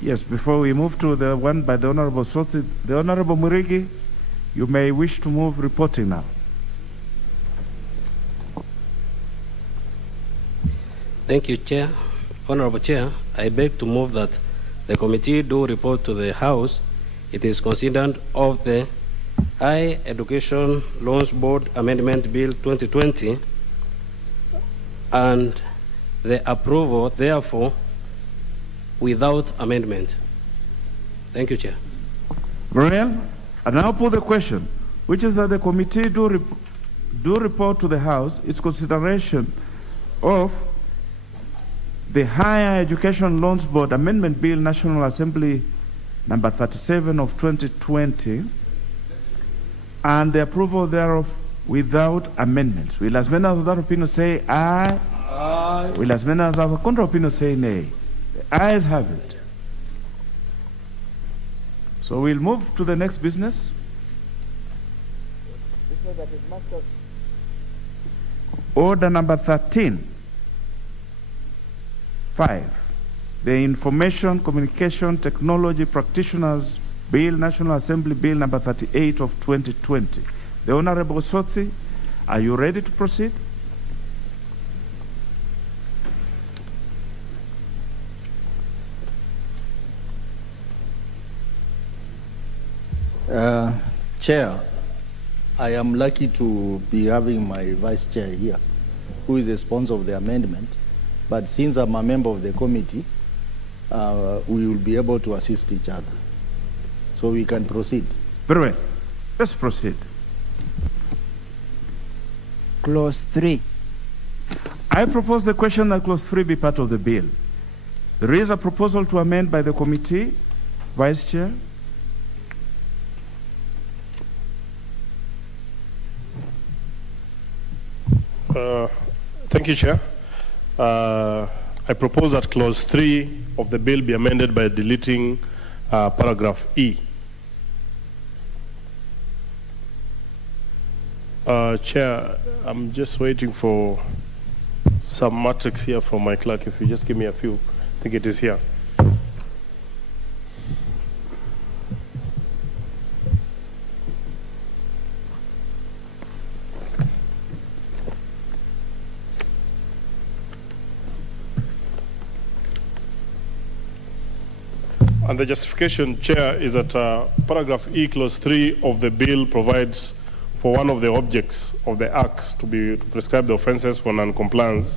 Yes, before we move to the one by the Honorable Soti, the Honorable Mwirigi, you may wish to move reporting now. Thank you, Chair. Honorable Chair, I beg to move that the committee do report to the House. It is considered of the Higher Education Loans Board Amendment Bill 2020 and the approval, therefore, without amendment. Thank you, Chair. Well, I now put the question, which is that the committee do report to the House its consideration of the Higher Education Loans Board Amendment Bill, National Assembly number 37 of 2020, and the approval thereof without amendments. Will as many as that opinion say aye? Aye. Will as many as have contra opinion say nay? The ayes have it. So we'll move to the next business. Order number 13. 5. The Information Communication Technology Practitioners Bill, National Assembly Bill number 38 of 2020. The Honorable Sotsi, are you ready to proceed? Chair, I am lucky to be having my vice chair here, who is the sponsor of the amendment. But since I'm a member of the committee, we will be able to assist each other. So we can proceed. Very well. Let's proceed. Clause 3. I propose the question that clause 3 be part of the bill. There is a proposal to amend by the committee. Vice Chair. Thank you, Chair. I propose that clause 3 of the bill be amended by deleting paragraph E. Chair, I'm just waiting for some matrix here from my clerk. If you just give me a few, I think it is here. And the justification, Chair, is that paragraph E, clause 3 of the bill provides for one of the objects of the acts to prescribe the offences for non-compliance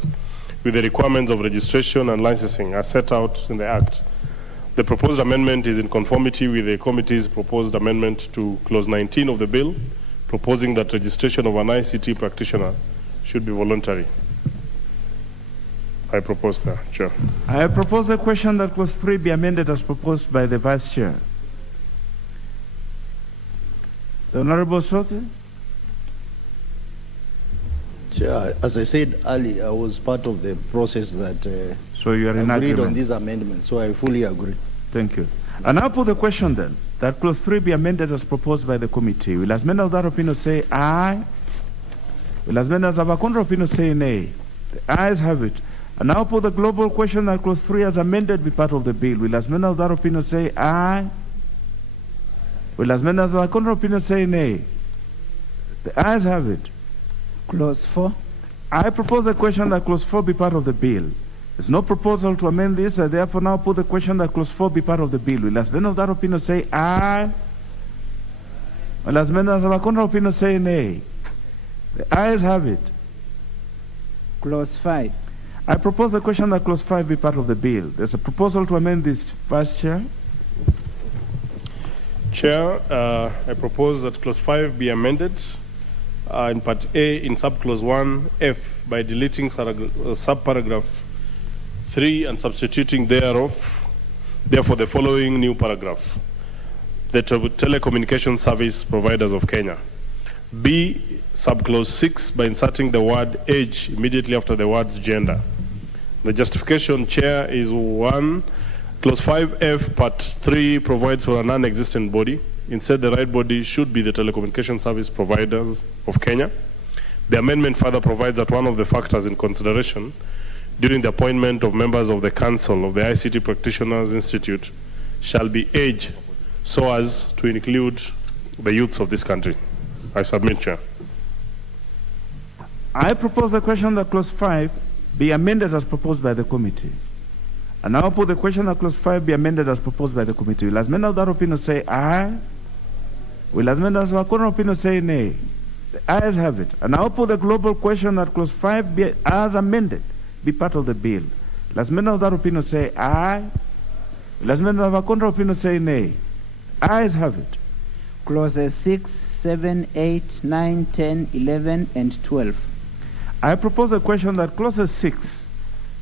with the requirements of registration and licensing as set out in the act. The proposed amendment is in conformity with the committee's proposed amendment to clause 19 of the bill, proposing that registration of an ICT practitioner should be voluntary. I propose that, Chair. I propose the question that clause 3 be amended as proposed by the Vice Chair. The Honorable Sothi. Chair, as I said earlier, I was part of the process that so you are in agreed agreement on this amendment, so I fully agree. Thank you. And now put the question then, that clause 3 be amended as proposed by the committee. Will as many of that opinion say aye? Will as many as have a contra opinion say nay? The ayes have it. And now put the global question that clause 3 as amended be part of the bill. Will as many of that opinion say aye? Will as many as have a contra opinion say nay? The ayes have it. Clause 4. I propose the question that clause 4 be part of the bill. There's no proposal to amend this, I therefore now put the question that clause 4 be part of the bill. Will as many of that opinion say aye? Will as many as have a contra opinion say nay? The ayes have it. Clause 5. I propose the question that clause 5 be part of the bill. There's a proposal to amend this, Vice Chair. Chair, I propose that clause 5 be amended in part A in subclause 1F by deleting subparagraph 3 and substituting therefore the following new paragraph. The telecommunication service providers of Kenya. B, subclause 6 by inserting the word age immediately after the words gender. The justification, Chair, is 1. Clause 5F, part 3 provides for a non-existent body. Instead, the right body should be the telecommunication service providers of Kenya. The amendment further provides that one of the factors in consideration during the appointment of members of the Council of the ICT Practitioners Institute shall be age, so as to include the youths of this country. I submit, Chair. I propose the question that clause 5 be amended as proposed by the committee. And now put the question that clause 5 be amended as proposed by the committee. Will as many of that opinion say aye? Will as many as have a opinion say nay? The ayes have it. And now put the global question that clause 5 be as amended be part of the bill? Last members of that opinion say aye. Last members of a contrary opinion say nay. Ayes have it. Clauses 6, 7, 8, 9, 10, 11, and 12. I propose a question that clauses 6,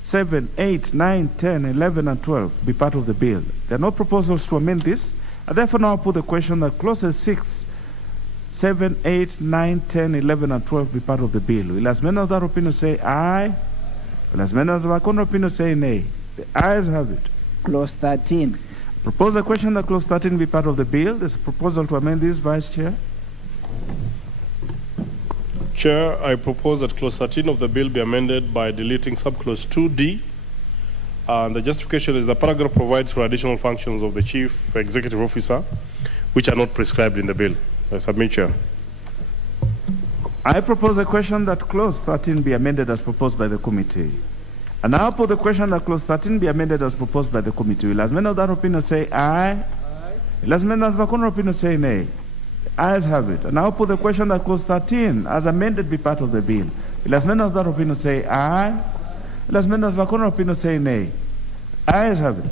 7, 8, 9, 10, 11, and 12 be part of the bill. There are no proposals to amend this. I therefore now put the question that clauses 6, 7, 8, 9, 10, 11, and 12 be part of the bill. Will as many of that opinion say aye? Will as many of the contrary opinion say nay? The ayes have it. Clause 13. Propose a question that clause 13 be part of the bill. There's a proposal to amend this, Vice Chair. Chair, I propose that clause 13 of the bill be amended by deleting subclause 2D. And the justification is the paragraph provides for additional functions of the chief executive officer, which are not prescribed in the bill. I submit, Chair. I propose a question that clause 13 be amended as proposed by the committee. And now put the question that clause 13 be amended as proposed by the committee. Will as many of that opinion say aye? Will as many of the contrary opinion say nay? The ayes have it. And now put the question that clause 13 as amended be part of the bill. Will as many of that opinion say aye? Will as many of the contrary opinion say nay? The ayes have it.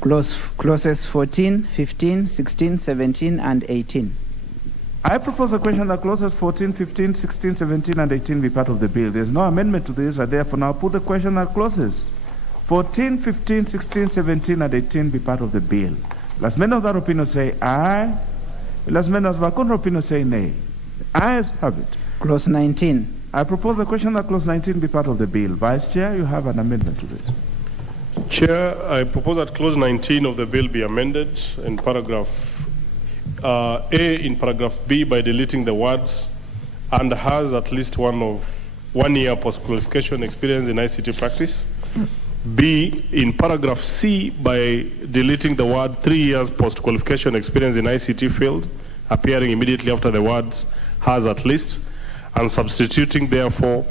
Clauses 14, 15, 16, 17, and 18. I propose a question that clauses 14, 15, 16, 17, and 18 be part of the bill. There's no amendment to this. I therefore now put the question that clauses 14, 15, 16, 17, and 18 be part of the bill. Last men of that opinion say aye. Last men of that contrary opinion say nay. The ayes have it. Clause 19. I propose the question that clause 19 be part of the bill. Vice Chair, you have an amendment to this. Chair, I propose that clause 19 of the bill be amended in paragraph A in paragraph B by deleting the words and has at least 1 year post-qualification experience in ICT practice. B in paragraph C by deleting the word 3 years post-qualification experience in ICT field, appearing immediately after the words has at least, and substituting therefore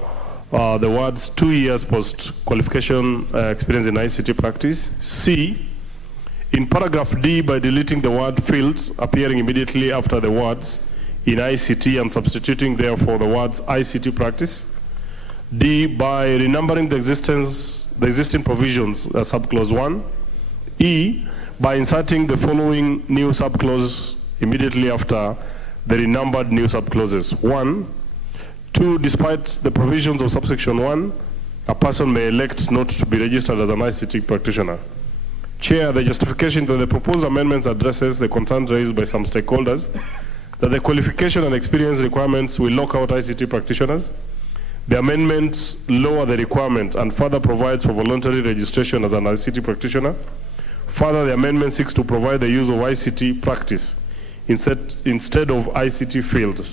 the words 2 years post-qualification experience in ICT practice. C in paragraph D by deleting the word fields, appearing immediately after the words in ICT and substituting therefore the words ICT practice. D by renumbering the existing provisions, subclause 1. E by inserting the following new subclause immediately after the renumbered new subclauses. 1. 2. Despite the provisions of subsection 1, a person may elect not to be registered as an ICT practitioner. Chair, the justification to the proposed amendments addresses the concerns raised by some stakeholders that the qualification and experience requirements will lock out ICT practitioners. The amendments lower the requirement and further provides for voluntary registration as an ICT practitioner. Further, the amendment seeks to provide the use of ICT practice instead of ICT field,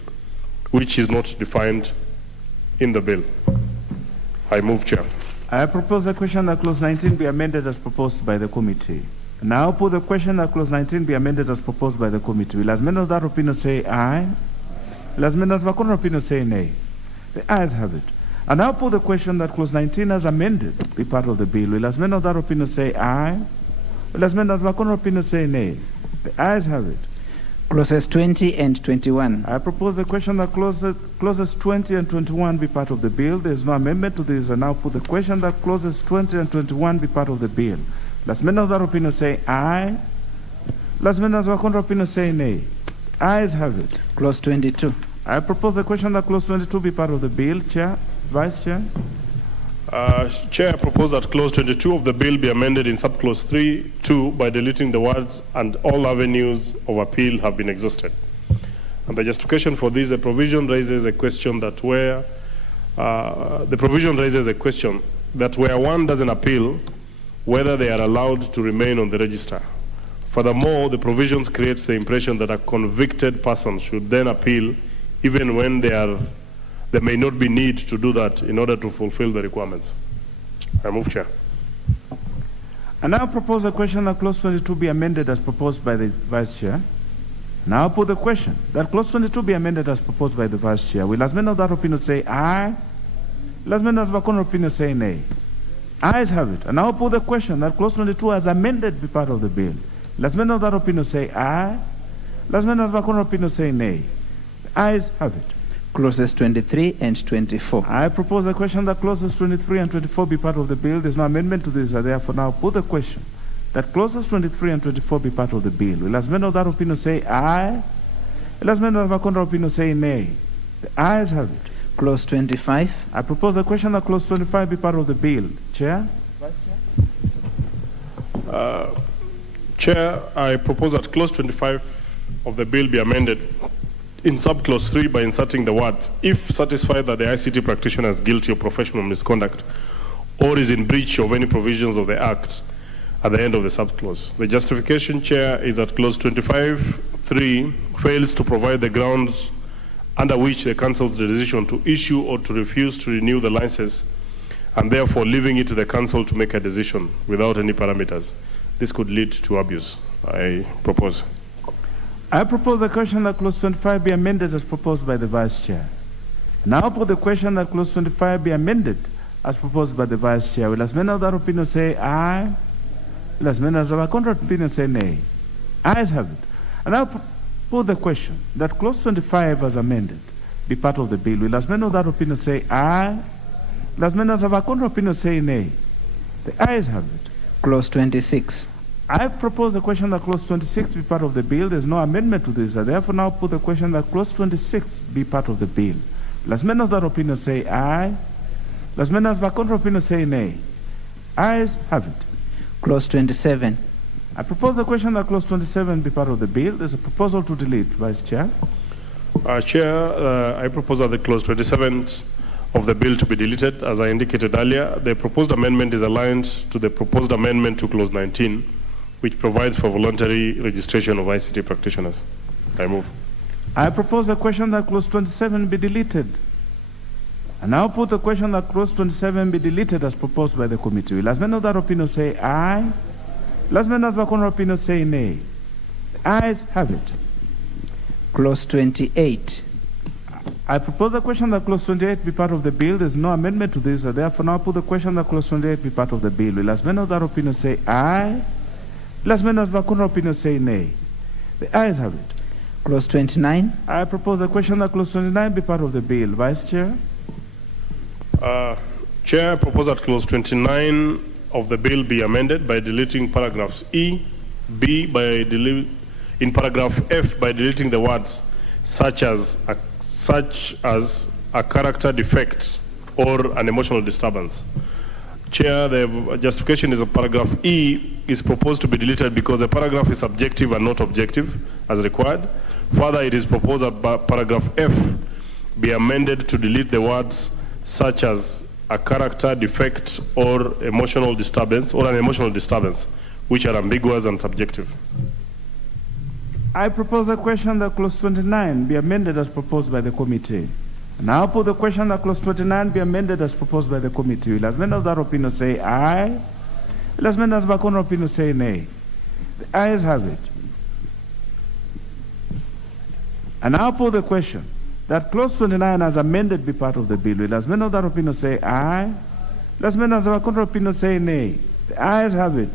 which is not defined in the bill. I move, Chair. I propose the question that clause 19 be amended as proposed by the committee. Now put the question that clause 19 be amended as proposed by the committee. Will as many of that opinion say aye? Will as many of the contrary opinion say nay? The ayes have it. And now put the question that clause 19 as amended be part of the bill. Will as many of that opinion say aye? Will as many of the contrary opinion say nay? The ayes have it. Clauses 20 and 21. I propose the question that clauses 20 and 21 be part of the bill. There is no amendment to this. I now put the question that clauses 20 and 21 be part of the bill. Last men of that opinion say aye. Last men of the contrary opinion say nay. Ayes have it. Clause 22. I propose the question that clause 22 be part of the bill. Chair, Vice Chair. Chair, I propose that clause 22 of the bill be amended in subclause 3(2) by deleting the words "and all avenues of appeal have been exhausted." And the justification for this, the provision raises a question that where one doesn't appeal, whether they are allowed to remain on the register. Furthermore, the provisions creates the impression that a convicted person should then appeal, even when there may not be need to do that in order to fulfill the requirements. I move, Chair. I now propose a question that clause 22 be amended as proposed by the Vice Chair. Now put the question that clause 22 be amended as proposed by the Vice Chair. Will as many of that opinion say aye? Will as many of the contrary opinion say nay? Ayes have it. And now put the question that clause 22 as amended be part of the bill. Will as many of that opinion say aye? Will as many of the contrary opinion say nay? The ayes have it. Clauses 23 and 24. I propose the question that clauses 23 and 24 be part of the bill. There's no amendment to this. I therefore now put the question that clauses 23 and 24 be part of the bill. Will as many of that opinion say aye? Will as many of the contrary opinion say nay? The ayes have it. Clause 25. I propose the question that clause 25 be part of the bill. Chair? Vice Chair? Chair, I propose that clause 25 of the bill be amended in subclause 3 by inserting the words, if satisfied that the ICT practitioner is guilty of professional misconduct or is in breach of any provisions of the Act at the end of the subclause. The justification, Chair, is that clause 25(3) fails to provide the grounds under which the council's decision to issue or to refuse to renew the license, and therefore leaving it to the council to make a decision without any parameters. This could lead to abuse. I propose. I propose the question that clause 25 be amended as proposed by the Vice Chair. Now put the question that clause 25 be amended as proposed by the Vice Chair. Will as many of that opinion say aye? Will as many as of a contrary opinion say nay? Ayes have it. And I'll put the question that clause 25 as amended be part of the bill. Will as many of that opinion say aye? Will as many as of a contrary opinion say nay? The ayes have it. Clause 26. I propose the question that clause 26 be part of the bill. There's no amendment to this. I therefore now put the question that clause 26 be part of the bill. As many of that opinion say aye. As many as the contrary opinion say nay. Ayes have it. Clause 27. I propose the question that clause 27 be part of the bill. There's a proposal to delete. Vice Chair. Chair, I propose that the clause 27 of the bill to be deleted. As I indicated earlier, the proposed amendment is aligned to the proposed amendment to clause 19, which provides for voluntary registration of ICT practitioners. I move. I propose the question that clause 27 be deleted. I now put the question that clause 27 be deleted as proposed by the committee. Will as many of that opinion say aye? Will as many as the contrary opinion say nay? The ayes have it. Clause 28. I propose the question that clause 28 be part of the bill. There's no amendment to this. Therefore, now put the question that clause 28 be part of the bill. Will as many of that opinion say aye? Will as many as the contrary opinion say nay? The ayes have it. Clause 29. I propose the question that clause 29 be part of the bill. Vice Chair. Chair, I propose that clause 29 of the bill be amended by deleting paragraphs E, B, in paragraph F by deleting the words such as a character defect or an emotional disturbance. Chair, the justification is that paragraph E is proposed to be deleted because the paragraph is subjective and not objective as required. Further, it is proposed that paragraph F be amended to delete the words such as a character defect or emotional disturbance or an emotional disturbance, which are ambiguous and subjective. I propose the question that clause 29 be amended as proposed by the committee. Now put the question that clause 29 be amended as proposed by the committee. Will as many of that opinion say aye? Will as many as the contrary opinion say nay? The ayes have it. And now put the question that clause 29 as amended be part of the bill. Will as many of that opinion say aye? Will as many as the contrary opinion say nay? The ayes have it.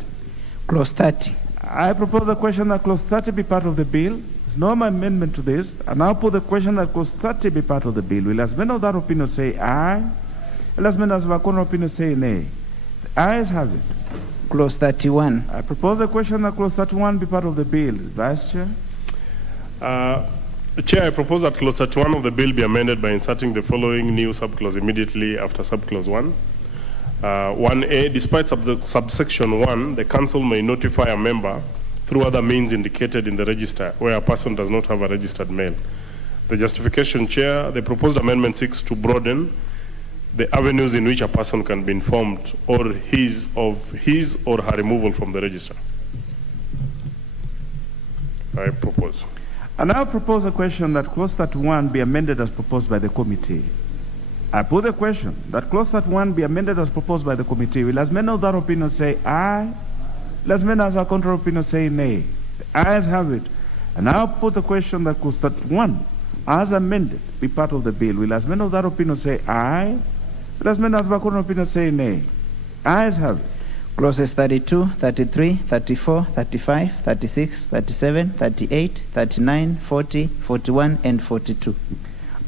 Clause 30. I propose the question that clause 30 be part of the bill. There's no amendment to this. I now put the question that clause 30 be part of the bill. Will as many of that opinion say aye? Will as many as the contrary opinion say nay? The ayes have it. Clause 31. I propose the question that clause 31 be part of the bill. Vice Chair. Chair, I propose that clause 31 of the bill be amended by inserting the following new subclause immediately after subclause 1. 1A, despite subsection 1, the council may notify a member through other means indicated in the register where a person does not have a registered mail. The justification, Chair, the proposed amendment seeks to broaden the avenues in which a person can be informed of his or her removal from the register. I propose. I now propose a question that clause 31 be amended as proposed by the committee. I put the question that clause 31 be amended as proposed by the committee. Will as many of that opinion say aye? Will as many as a contrary opinion say nay? The ayes have it. And now put the question that clause 31 as amended be part of the bill. Will as many of that opinion say aye? Will as many as a contrary opinion say nay? Ayes have it. Clauses 32, 33, 34, 35, 36, 37, 38, 39, 40, 41, and 42.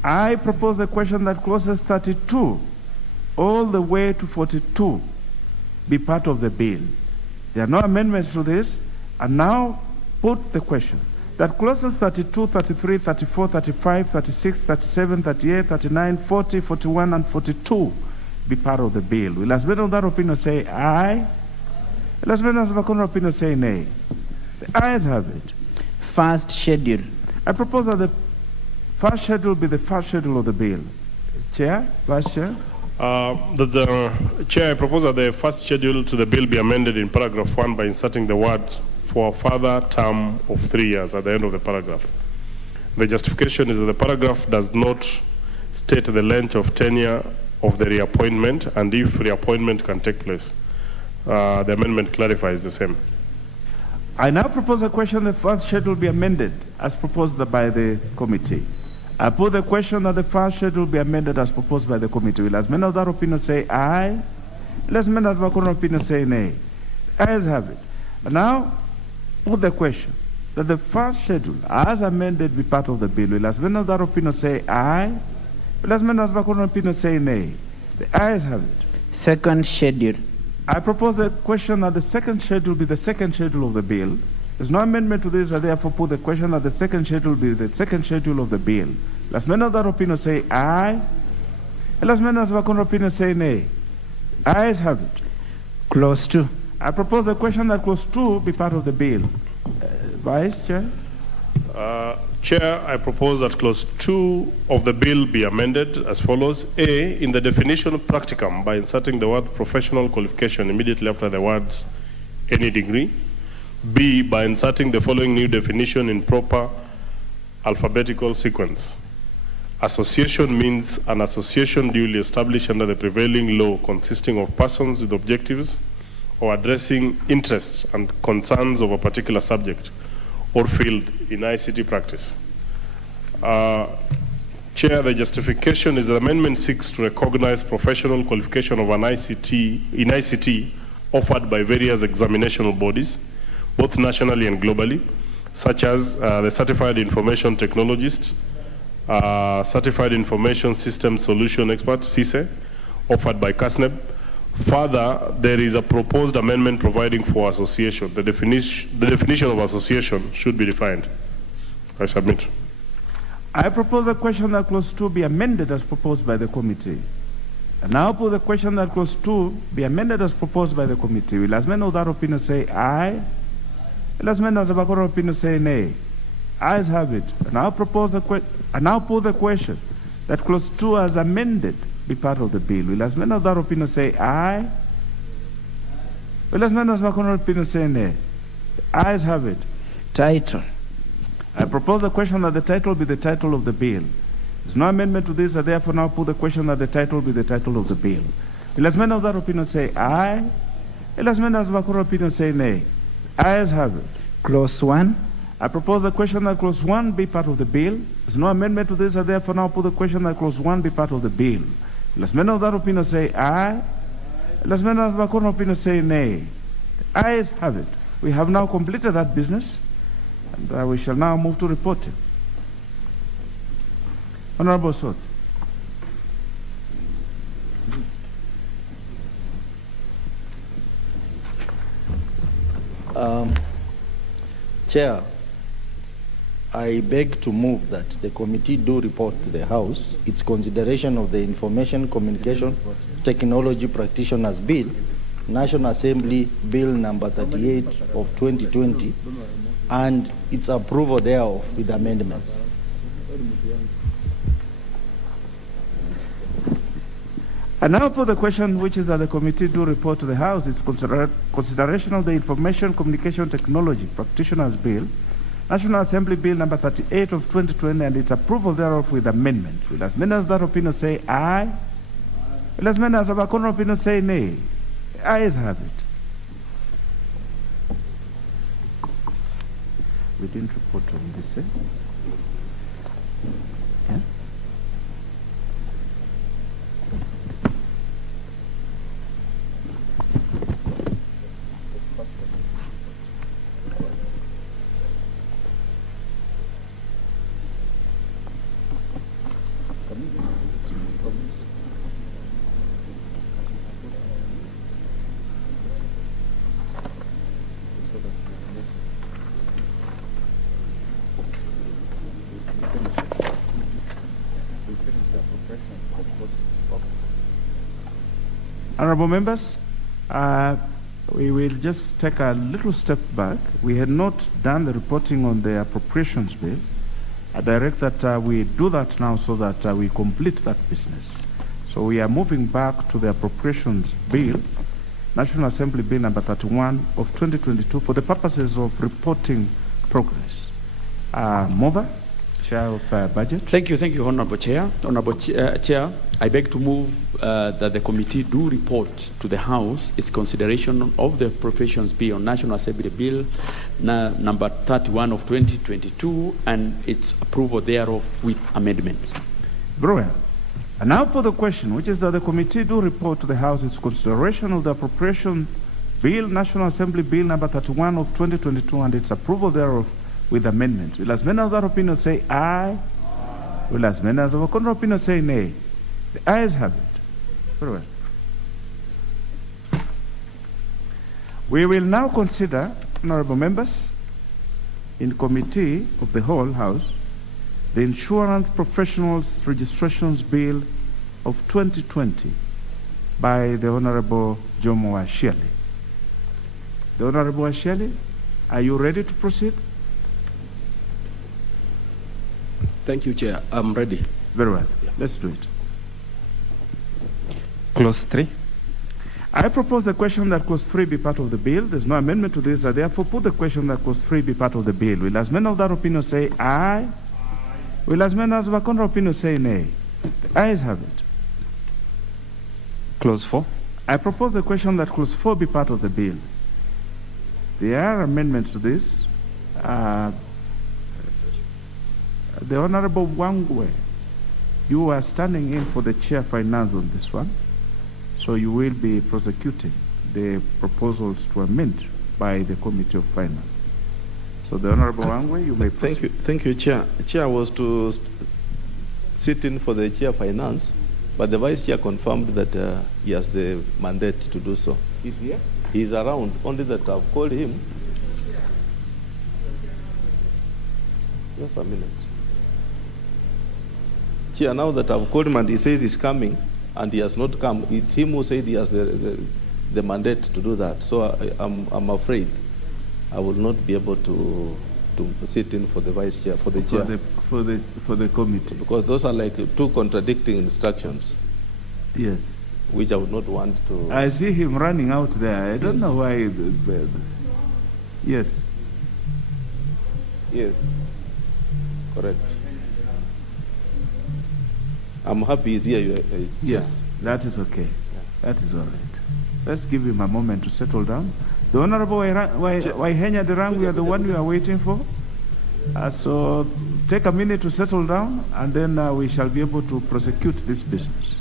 I propose a question that clauses 32 all the way to 42 be part of the bill. There are no amendments to this. And now put the question that clauses 32, 33, 34, 35, 36, 37, 38, 39, 40, 41, and 42 be part of the bill. Will as many of that opinion say aye? Will as many of the contrary opinion say nay? The ayes have it. First schedule. I propose that the first schedule be the first schedule of the bill. Chair, Vice Chair. Chair, I propose that the first schedule to the bill be amended in paragraph 1 by inserting the word for a further term of 3 years at the end of the paragraph. The justification is that the paragraph does not state the length of tenure of the reappointment and if reappointment can take place. The amendment clarifies the same. I now propose a question the first schedule be amended as proposed by the committee. I put the question that the first schedule be amended as proposed by the committee. Will as many of that opinion say aye? Will as many of that opinion say nay? Ayes have it. And now put the question that the first schedule as amended be part of the bill. Will as many of that opinion say aye? Will as many of that opinion say nay? The ayes have it. Second schedule. I propose the question that the second schedule be the second schedule of the bill. There's no amendment to this, I therefore put the question that the second schedule be the second schedule of the bill. Last men of that opinion say aye. Last men of that opinion say nay. Ayes have it. Clause 2. I propose the question that clause 2 be part of the bill. Vice Chair. Chair, I propose that clause 2 of the bill be amended as follows. A, in the definition of practicum by inserting the word professional qualification immediately after the words any degree. B, by inserting the following new definition in proper alphabetical sequence. Association means an association duly established under the prevailing law consisting of persons with objectives or addressing interests and concerns of a particular subject or field in ICT practice. Chair, the justification is that Amendment 6 to recognize professional qualification of an ICT offered by various examinational bodies, both nationally and globally, such as the Certified Information Technologist, Certified Information System Solution Expert, CISE, offered by CASNEB. Further, there is a proposed amendment providing for association. The definition of association should be defined. I submit. I propose the question that clause 2 be amended as proposed by the committee. And now put the question that clause 2 be amended as proposed by the committee. Will as many of that opinion say aye? Will as many of that opinion say nay? Ayes have it. And now propose now put the question that clause 2 as amended be part of the bill. Will as many of that opinion say aye? Will as many of that opinion say nay? Ayes have it. Title. I propose the question that the title be the title of the bill. There's no amendment to this, I therefore now put the question that the title be the title of the bill. Will as many of that opinion say aye? Will as many of that opinion say nay? Ayes have it. Clause 1. I propose the question that clause 1 be part of the bill. There's no amendment to this, I therefore now put the question that clause 1 be part of the bill. Will as many of that opinion say aye? Will as many of that opinion say nay? The ayes have it. We have now completed that business, and we shall now move to reporting. Honorable Swords. Chair, I beg to move that the committee do report to the House its consideration of the Information Communication Technology Practitioners Bill, National Assembly Bill number 38 of 2020, and its approval thereof with amendments. And now for the question which is that the committee do report to the House its consideration of the Information Communication Technology Practitioners Bill, National Assembly Bill number 38 of 2020, and its approval thereof with amendment. Will as many as that opinion say aye? Will as many as of our opinion say nay? The ayes have it. We didn't report on this, eh? Yeah? Honorable members, we will just take a little step back. We had not done the reporting on the appropriations bill. I direct that we do that now so that we complete that business. So we are moving back to the appropriations bill, National Assembly Bill number 31 of 2022 for the purposes of reporting progress. Mover, Chair of Budget. Thank you, Honorable Chair. Honorable Chair, I beg to move that the committee do report to the House its consideration of the Appropriations Bill on National Assembly Bill number 31 of 2022 and its approval thereof with amendments. Very well. And now for the question, which is that the committee do report to the House its consideration of the Appropriation Bill, National Assembly Bill number 31 of 2022 and its approval thereof with amendments. Will as many of that opinion say aye? Will as many of the contrary opinion say nay? The ayes have it. Very well. We will now consider, honorable members, in committee of the whole House, the Insurance Professionals Registrations Bill of 2020 by the Honorable Jomo Ashiali. The Honorable Ashiali, are you ready to proceed? Thank you, Chair. I'm ready. Very well. Let's do it. Clause 3. I propose the question that Clause 3 be part of the bill. There's no amendment to this. I therefore put the question that Clause 3 be part of the bill. Will as many of that opinion say aye? Will as many as of a contrary opinion say nay? The ayes have it. Clause 4. I propose the question that Clause 4 be part of the bill. There are amendments to this. The Honorable Wangwe, you are standing in for the Chair Finance on this one, so you will be prosecuting the proposals to amend by the Committee of Finance. So the Honorable Wangwe, you may proceed. Thank you, Chair. Chair was to sit in for the Chair Finance, but the Vice Chair confirmed that he has the mandate to do so. Is he here? He's around, only that I've called him. Just a minute. Chair, now that I've called him and he says he's coming and he has not come, it's him who said he has the mandate to do that. So I'm afraid I will not be able to sit in for the Vice Chair, for the Chair. For the committee. Because those are like two contradicting instructions. Yes. Which I would not want to. I see him running out there. I don't know why. Yes. Yes. Correct. I'm happy he's here. Yes, that is okay. That is all right. Let's give him a moment to settle down. The Honorable Waihenya Derang, we are the one we are waiting for. So take a minute to settle down, and then we shall be able to prosecute this business.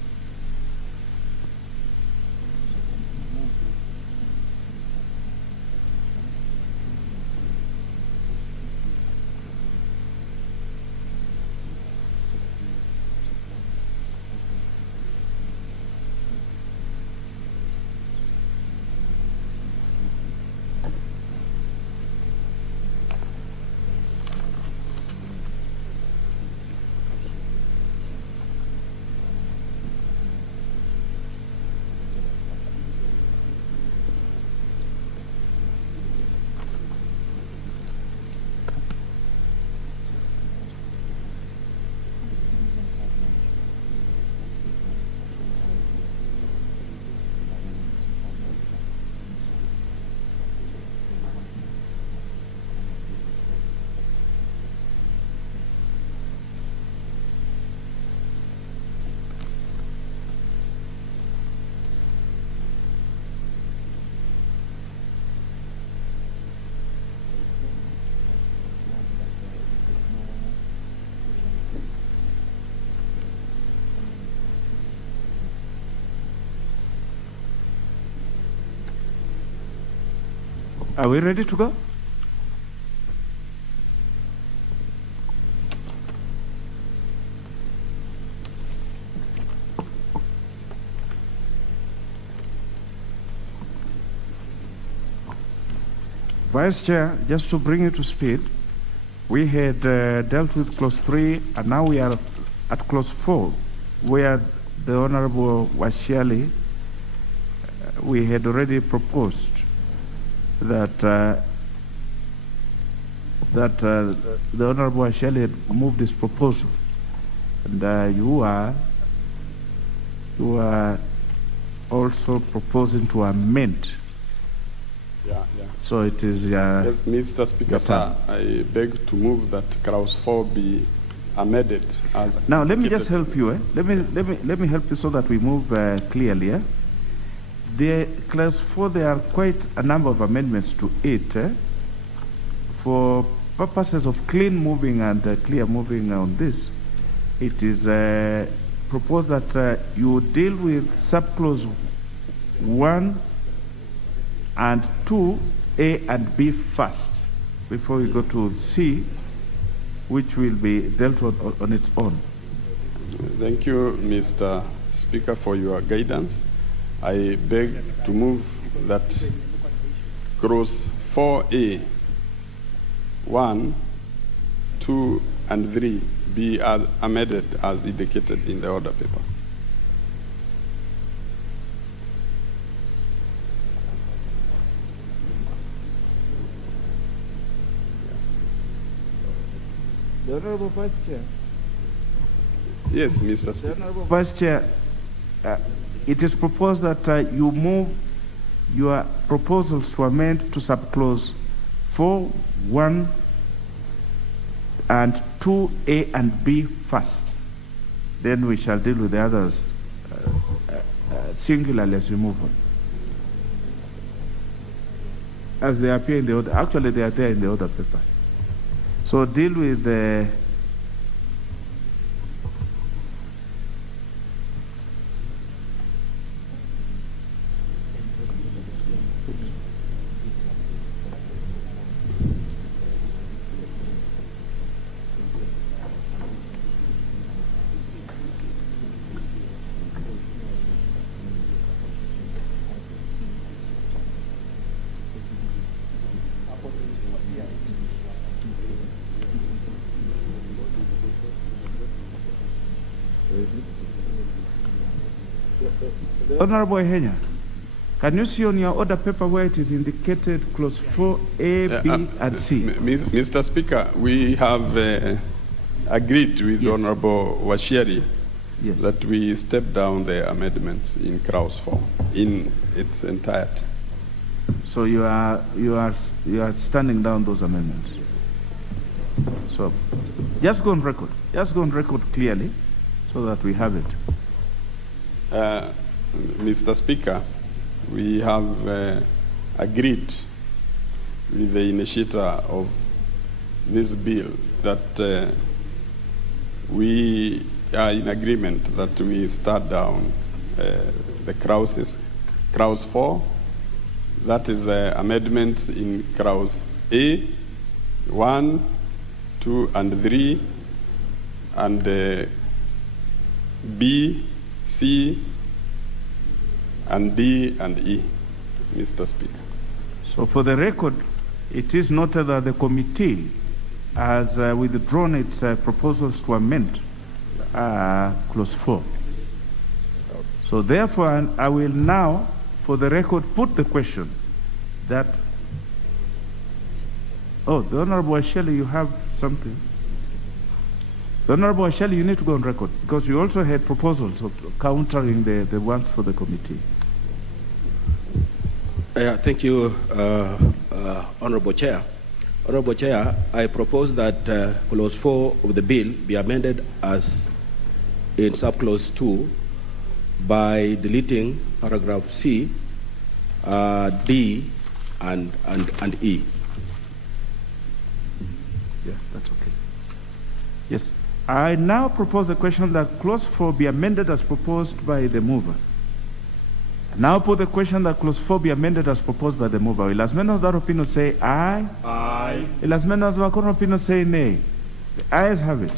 Are we ready to go? Vice Chair, just to bring you to speed, we had dealt with Clause 3, and now we are at Clause 4, where the Honorable Washiali we had already proposed that the Honorable Asheli had moved this proposal, and you are also proposing to amend. Yeah. So it is. Yes, Mr. Speaker, sir, I beg to move that clause 4 be amended as. Now let me indicated. just help you. Let me help you so that we move clearly. The clause 4, there are quite a number of amendments to it. For purposes of clean moving and clear moving on this, it is proposed that you deal with subclause 1 and 2, A and B first, before we go to C, which will be dealt with on its own. Thank you, Mr. Speaker, for your guidance. I beg to move that clause 4A, 1, 2, and 3 be amended as indicated in the order paper. The Honorable Vice Chair. Yes, Mr. Speaker. The Honorable Vice Chair, it is proposed that you move your proposals to amend to subclause 4, 1, and 2, A and B first. Then we shall deal with the others singularly as we move on. As they appear in the order, actually they are there in the order paper. So deal with the Honorable Henya, can you see on your order paper where it is indicated clause 4A, B, and C? Mr. Speaker, we have agreed with Honorable Washieri that we step down the amendments in clause 4 in its entirety. So you are standing down those amendments. So just go on record. Just go on record clearly, so that we have it. Mr. Speaker, we have agreed with the initiator of this bill that we are in agreement that we start down the clause 4. That is amendments in clause A, 1, 2, and 3, and B, C, and D, and E, Mr. Speaker. So for the record, it is noted that the committee has withdrawn its proposals to amend clause 4. So therefore, I will now, for the record, put the question that, the Honorable Asheli, you have something. The Honorable Asheli, you need to go on record, because you also had proposals of countering the ones for the committee. Thank you, Honorable Chair. Honorable Chair, I propose that clause 4 of the bill be amended as in subclause 2 by deleting paragraph C, D, and E. Yeah, that's okay. Yes. I now propose the question that clause 4 be amended as proposed by the mover. Now put the question that clause 4 be amended as proposed by the mover. Will as many of that opinion say aye? Aye. Will as many of that opinion say nay? The ayes have it.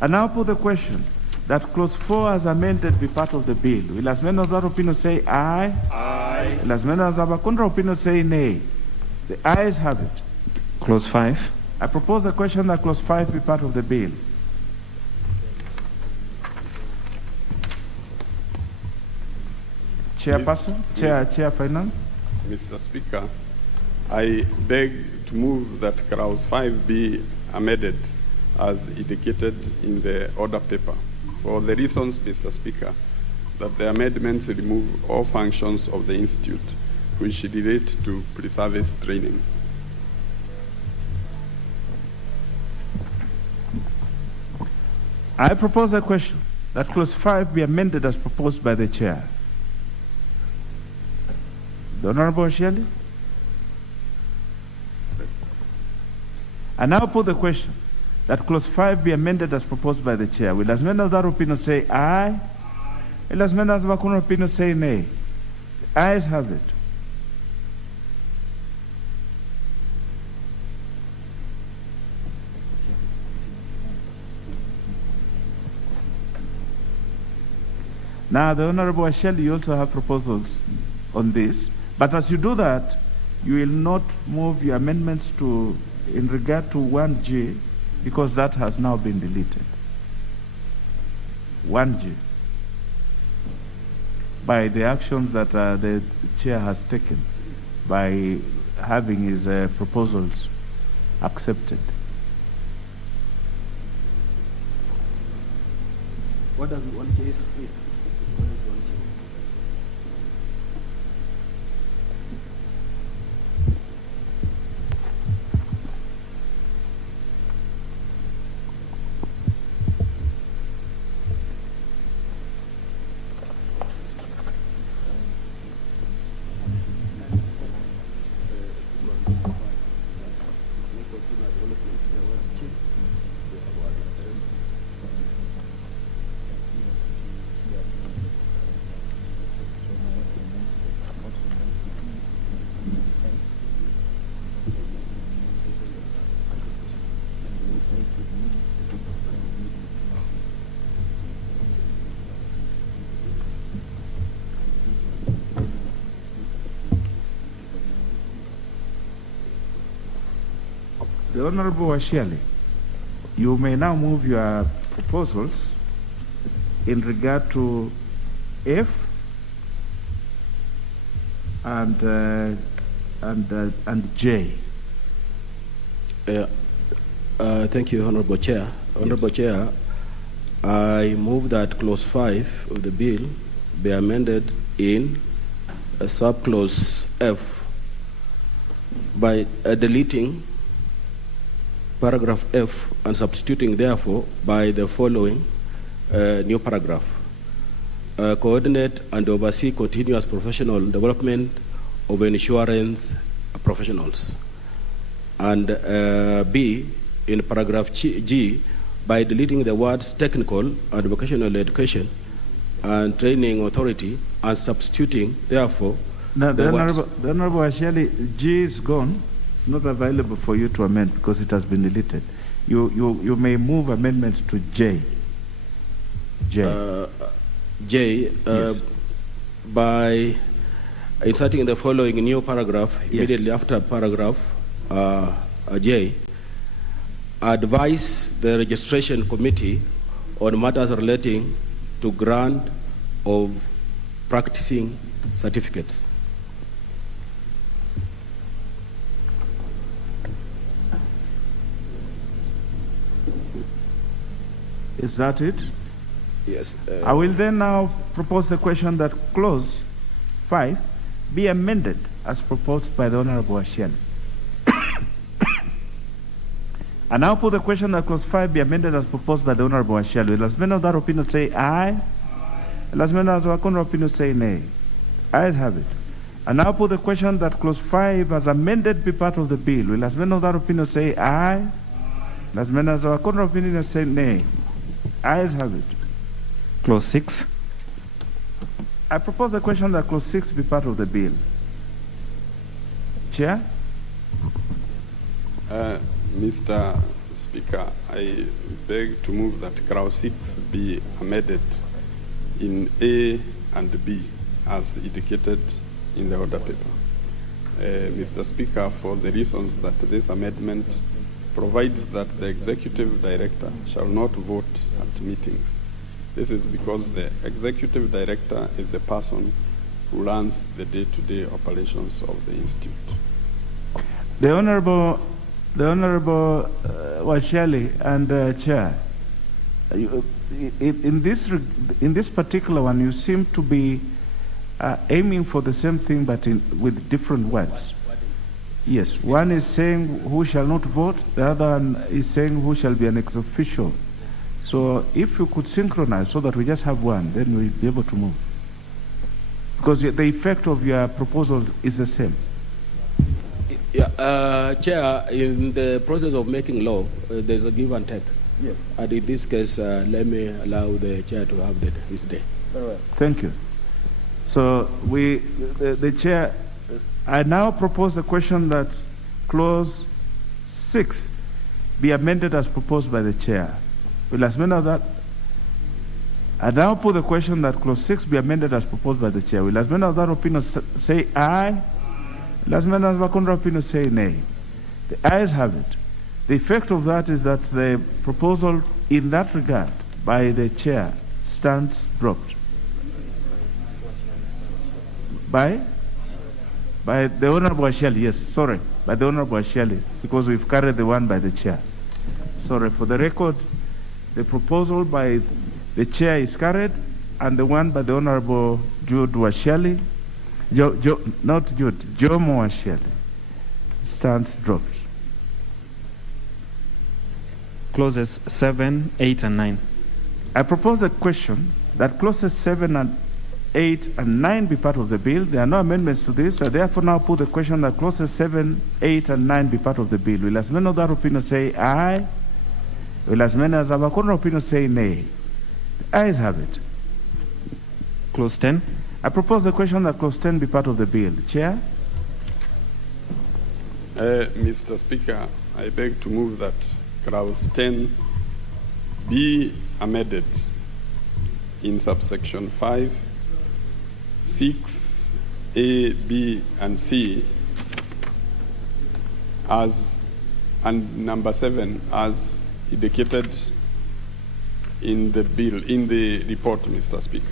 And now put the question that clause 4 as amended be part of the bill. Will as many of that opinion say aye? Aye. Will as many of that opinion say nay? The ayes have it. Clause 5. I propose the question that clause 5 be part of the bill. Chairperson, Chair Finance. Mr. Speaker, I beg to move that clause 5 be amended as indicated in the order paper for the reasons, Mr. Speaker, that the amendments remove all functions of the Institute which relate to pre-service training. I propose a question that clause 5 be amended as proposed by the chair. The Honorable Shelley. I now put the question that clause 5 be amended as proposed by the chair. Will as many of that opinion say aye? Will as many of that opinion say nay? Ayes have it. Now, the Honorable Asheli, you also have proposals on this, but as you do that, you will not move your amendments to in regard to 1G because that has now been deleted. 1G. By the actions that the chair has taken by having his proposals accepted. What does 1G say? The Honorable Asheli, you may now move your proposals in regard to F and J. Thank you, Honorable Chair. Honorable Chair, I move that clause 5 of the bill be amended in subclause F by deleting paragraph F and substituting therefore by the following new paragraph. Coordinate and oversee continuous professional development of insurance professionals. And B, in paragraph G, by deleting the words technical and vocational education and training authority and substituting therefore the Honorable Asheli, G is gone. It's not available for you to amend because it has been deleted. You may move amendments to J. Yes. By inserting the following new paragraph immediately after paragraph J. Advise the registration committee on matters relating to grant of practicing certificates. Is that it? Yes. I will then now propose the question that clause 5 be amended as proposed by the Honorable Asheli. I now put the question that clause 5 be amended as proposed by the Honorable Asheli. Will as many of that opinion say aye? Will as many of that opinion say nay? Ayes have it. I now put the question that clause 5 as amended be part of the bill. Will as many of that opinion say aye? Will as many of that opinion say nay? Ayes have it. Clause 6. I propose the question that clause 6 be part of the bill. Chair? Mr. Speaker, I beg to move that clause 6 be amended in A and B as indicated in the order paper. Mr. Speaker, for the reasons that this amendment provides that the executive director shall not vote at meetings. This is because the executive director is a person who runs the day-to-day operations of the institute. The Honorable Washali and Chair, in this particular one, you seem to be aiming for the same thing, but with different words. Yes, one is saying who shall not vote, the other one is saying who shall be an ex officio. So if you could synchronize so that we just have one, then we'll be able to move. Because the effect of your proposal is the same. Yeah, Chair, in the process of making law, there's a give and take. Yes. And in this case, let me allow the Chair to have his day. Very well. Thank you. So the Chair, I now propose the question that clause 6 be amended as proposed by the Chair. Will as many of that? I now put the question that clause 6 be amended as proposed by the Chair. Will as many of that opinion say aye? Will as many of that opinion say nay? The ayes have it. The effect of that is that the proposal in that regard by the Chair stands dropped. By the Honorable Asheli, yes, sorry, by the Honorable Asheli, because we've carried the one by the Chair. Sorry, for the record, the proposal by the Chair is carried, and the one by the Honorable Jude Washeli, not Jude, Jomo Washeli, stands dropped. Clauses 7, 8, and 9. I propose a question that clauses 7 and 8 and 9 be part of the bill. There are no amendments to this. I therefore now put the question that clauses 7, 8, and 9 be part of the bill. Will as many of that opinion say aye? Will as many as have a corner opinion say nay? The ayes have it. Clause 10. I propose the question that clause 10 be part of the bill. Chair? Mr. Speaker, I beg to move that clause 10 be amended in subsection 5, 6, A, B, and C and number 7 as indicated in the bill, in the report, Mr. Speaker.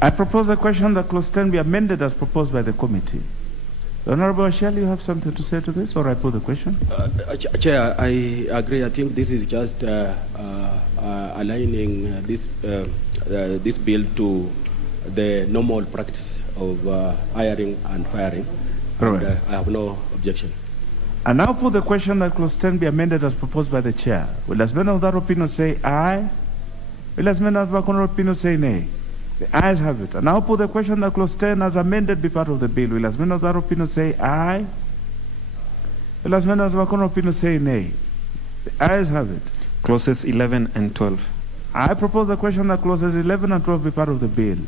I propose the question that clause 10 be amended as proposed by the committee. The Honorable Asheli, you have something to say to this, or I put the question? Chair, I agree. I think this is just aligning this bill to the normal practice of hiring and firing. Right. And, I have no objection. I now put the question that clause 10 be amended as proposed by the Chair. Will as many of that opinion say aye? Will as many of that opinion say nay? The ayes have it. And now put the question that clause 10 as amended be part of the bill. Will as many of that opinion say aye? Will as many of that opinion say nay? The ayes have it. Clauses 11 and 12. I propose the question that clauses 11 and 12 be part of the bill.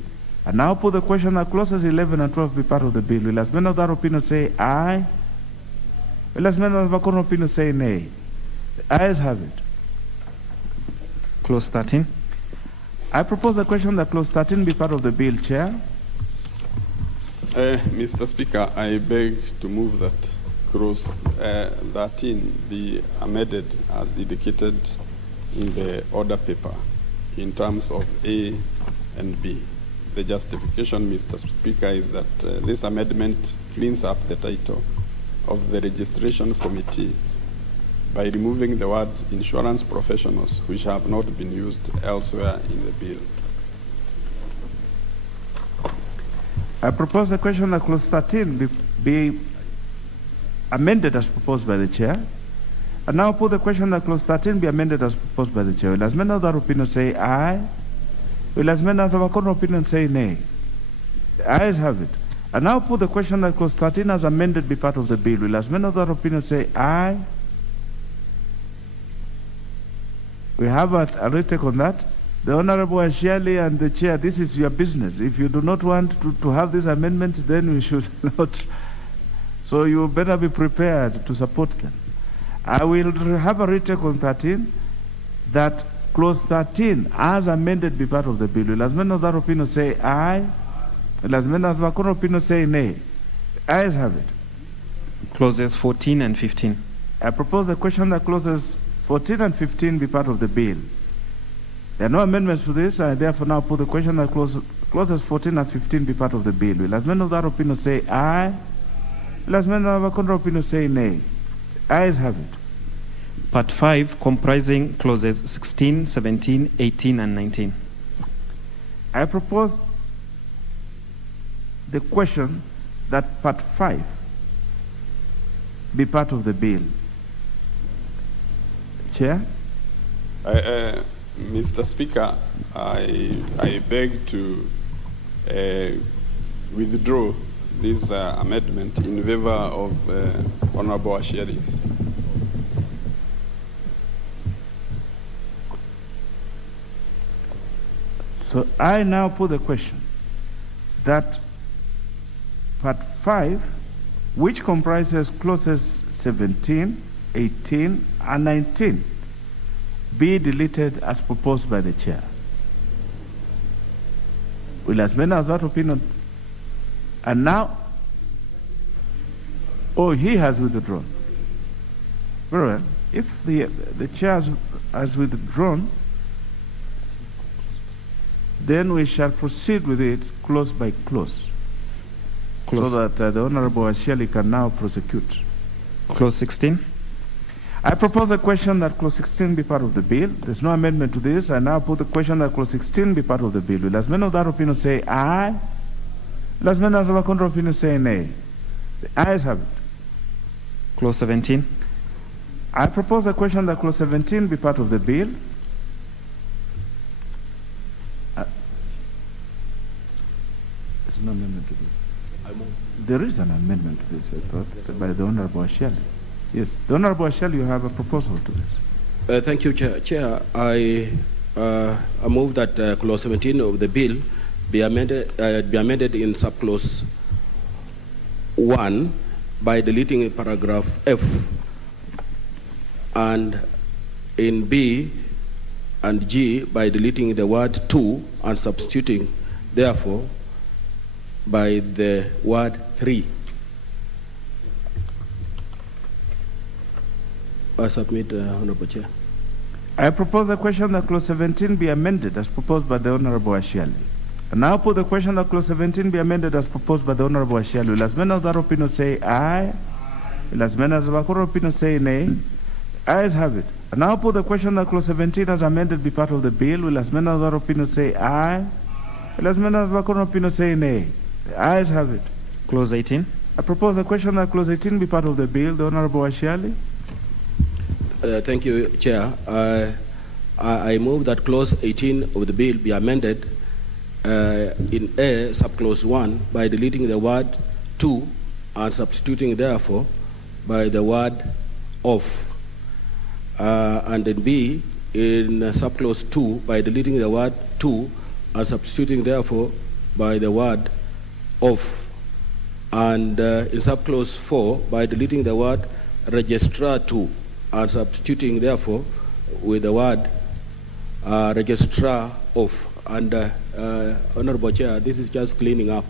And now put the question that clauses 11 and 12 be part of the bill. Will as many of that opinion say aye? Will as many of that opinion say nay? The ayes have it. Clause 13. I propose the question that clause 13 be part of the bill, Chair. Mr. Speaker, I beg to move that clause 13 be amended as indicated in the order paper in terms of A and B. The justification, Mr. Speaker, is that this amendment cleans up the title of the registration committee by removing the words insurance professionals, which have not been used elsewhere in the bill. I propose the question that clause 13 be amended as proposed by the Chair. And now put the question that clause 13 be amended as proposed by the Chair. Will as many of that opinion say aye? Will as many of our corner opinion say nay? The ayes have it. And now put the question that clause 13 as amended be part of the bill. Will as many of that opinion say aye? We have a retake on that. The Honorable Asheli and the Chair, this is your business. If you do not want to have this amendment, then we should not. So you better be prepared to support them. I will have a retake on 13, that clause 13 as amended be part of the bill. Will as many of that opinion say aye? Will as many of that opinion say nay? The ayes have it. Clauses 14 and 15. I propose the question that clauses 14 and 15 be part of the bill. There are no amendments to this. I therefore now put the question that clauses 14 and 15 be part of the bill. Will as many of that opinion say aye? Will as many of our contrary opinion say nay? Ayes have it. Part 5, comprising clauses 16, 17, 18, and 19. I propose the question that Part 5 be part of the bill. Chair? Mr. Speaker, I beg to withdraw this amendment in favor of Honorable Asheris. So I now put the question that Part 5, which comprises clauses 17, 18, and 19, be deleted as proposed by the chair. Will as many as that opinion? And now, he has withdrawn. Very well. If the chair has withdrawn, then we shall proceed with it clause by clause. So that the Honorable Asheli can now prosecute. Clause 16. I propose a question that clause 16 be part of the bill. There's no amendment to this. I now put the question that clause 16 be part of the bill. Will as many of that opinion say aye? Will as many of our contrary opinion say nay? The ayes have it. Clause 17. I propose a question that clause 17 be part of the bill. There's no amendment to this. There is an amendment to this, I thought, by the Honorable Asheli. Yes, the Honorable Asheli, you have a proposal to this. Thank you, Chair. I move that clause 17 of the bill be amended in subclause 1 by deleting paragraph F, and in B and G by deleting the word to and substituting, therefore, by the word 3. I submit, Honorable Chair. I propose the question that clause 17 be amended as proposed by the Honorable Asheli. And now put the question that clause 17 be amended as proposed by the Honorable Asheli. Will as many of that opinion say aye? Will as many as our opinion say nay? Ayes have it. And now put the question that clause 17 as amended be part of the bill. Will as many of that opinion say aye? Will as many as our opinion say nay? The ayes have it. Clause 18. I propose the question that clause 18 be part of the bill. The Honorable Asheli. Thank you, Chair. I move that clause 18 of the bill be amended in A, subclause 1, by deleting the word to and substituting, therefore, by the word of. And in B, in subclause 2, by deleting the word to and substituting, therefore, by the word of. And in subclause 4, by deleting the word registrar to and substituting, therefore, with the word registrar of. And Honorable Chair, this is just cleaning up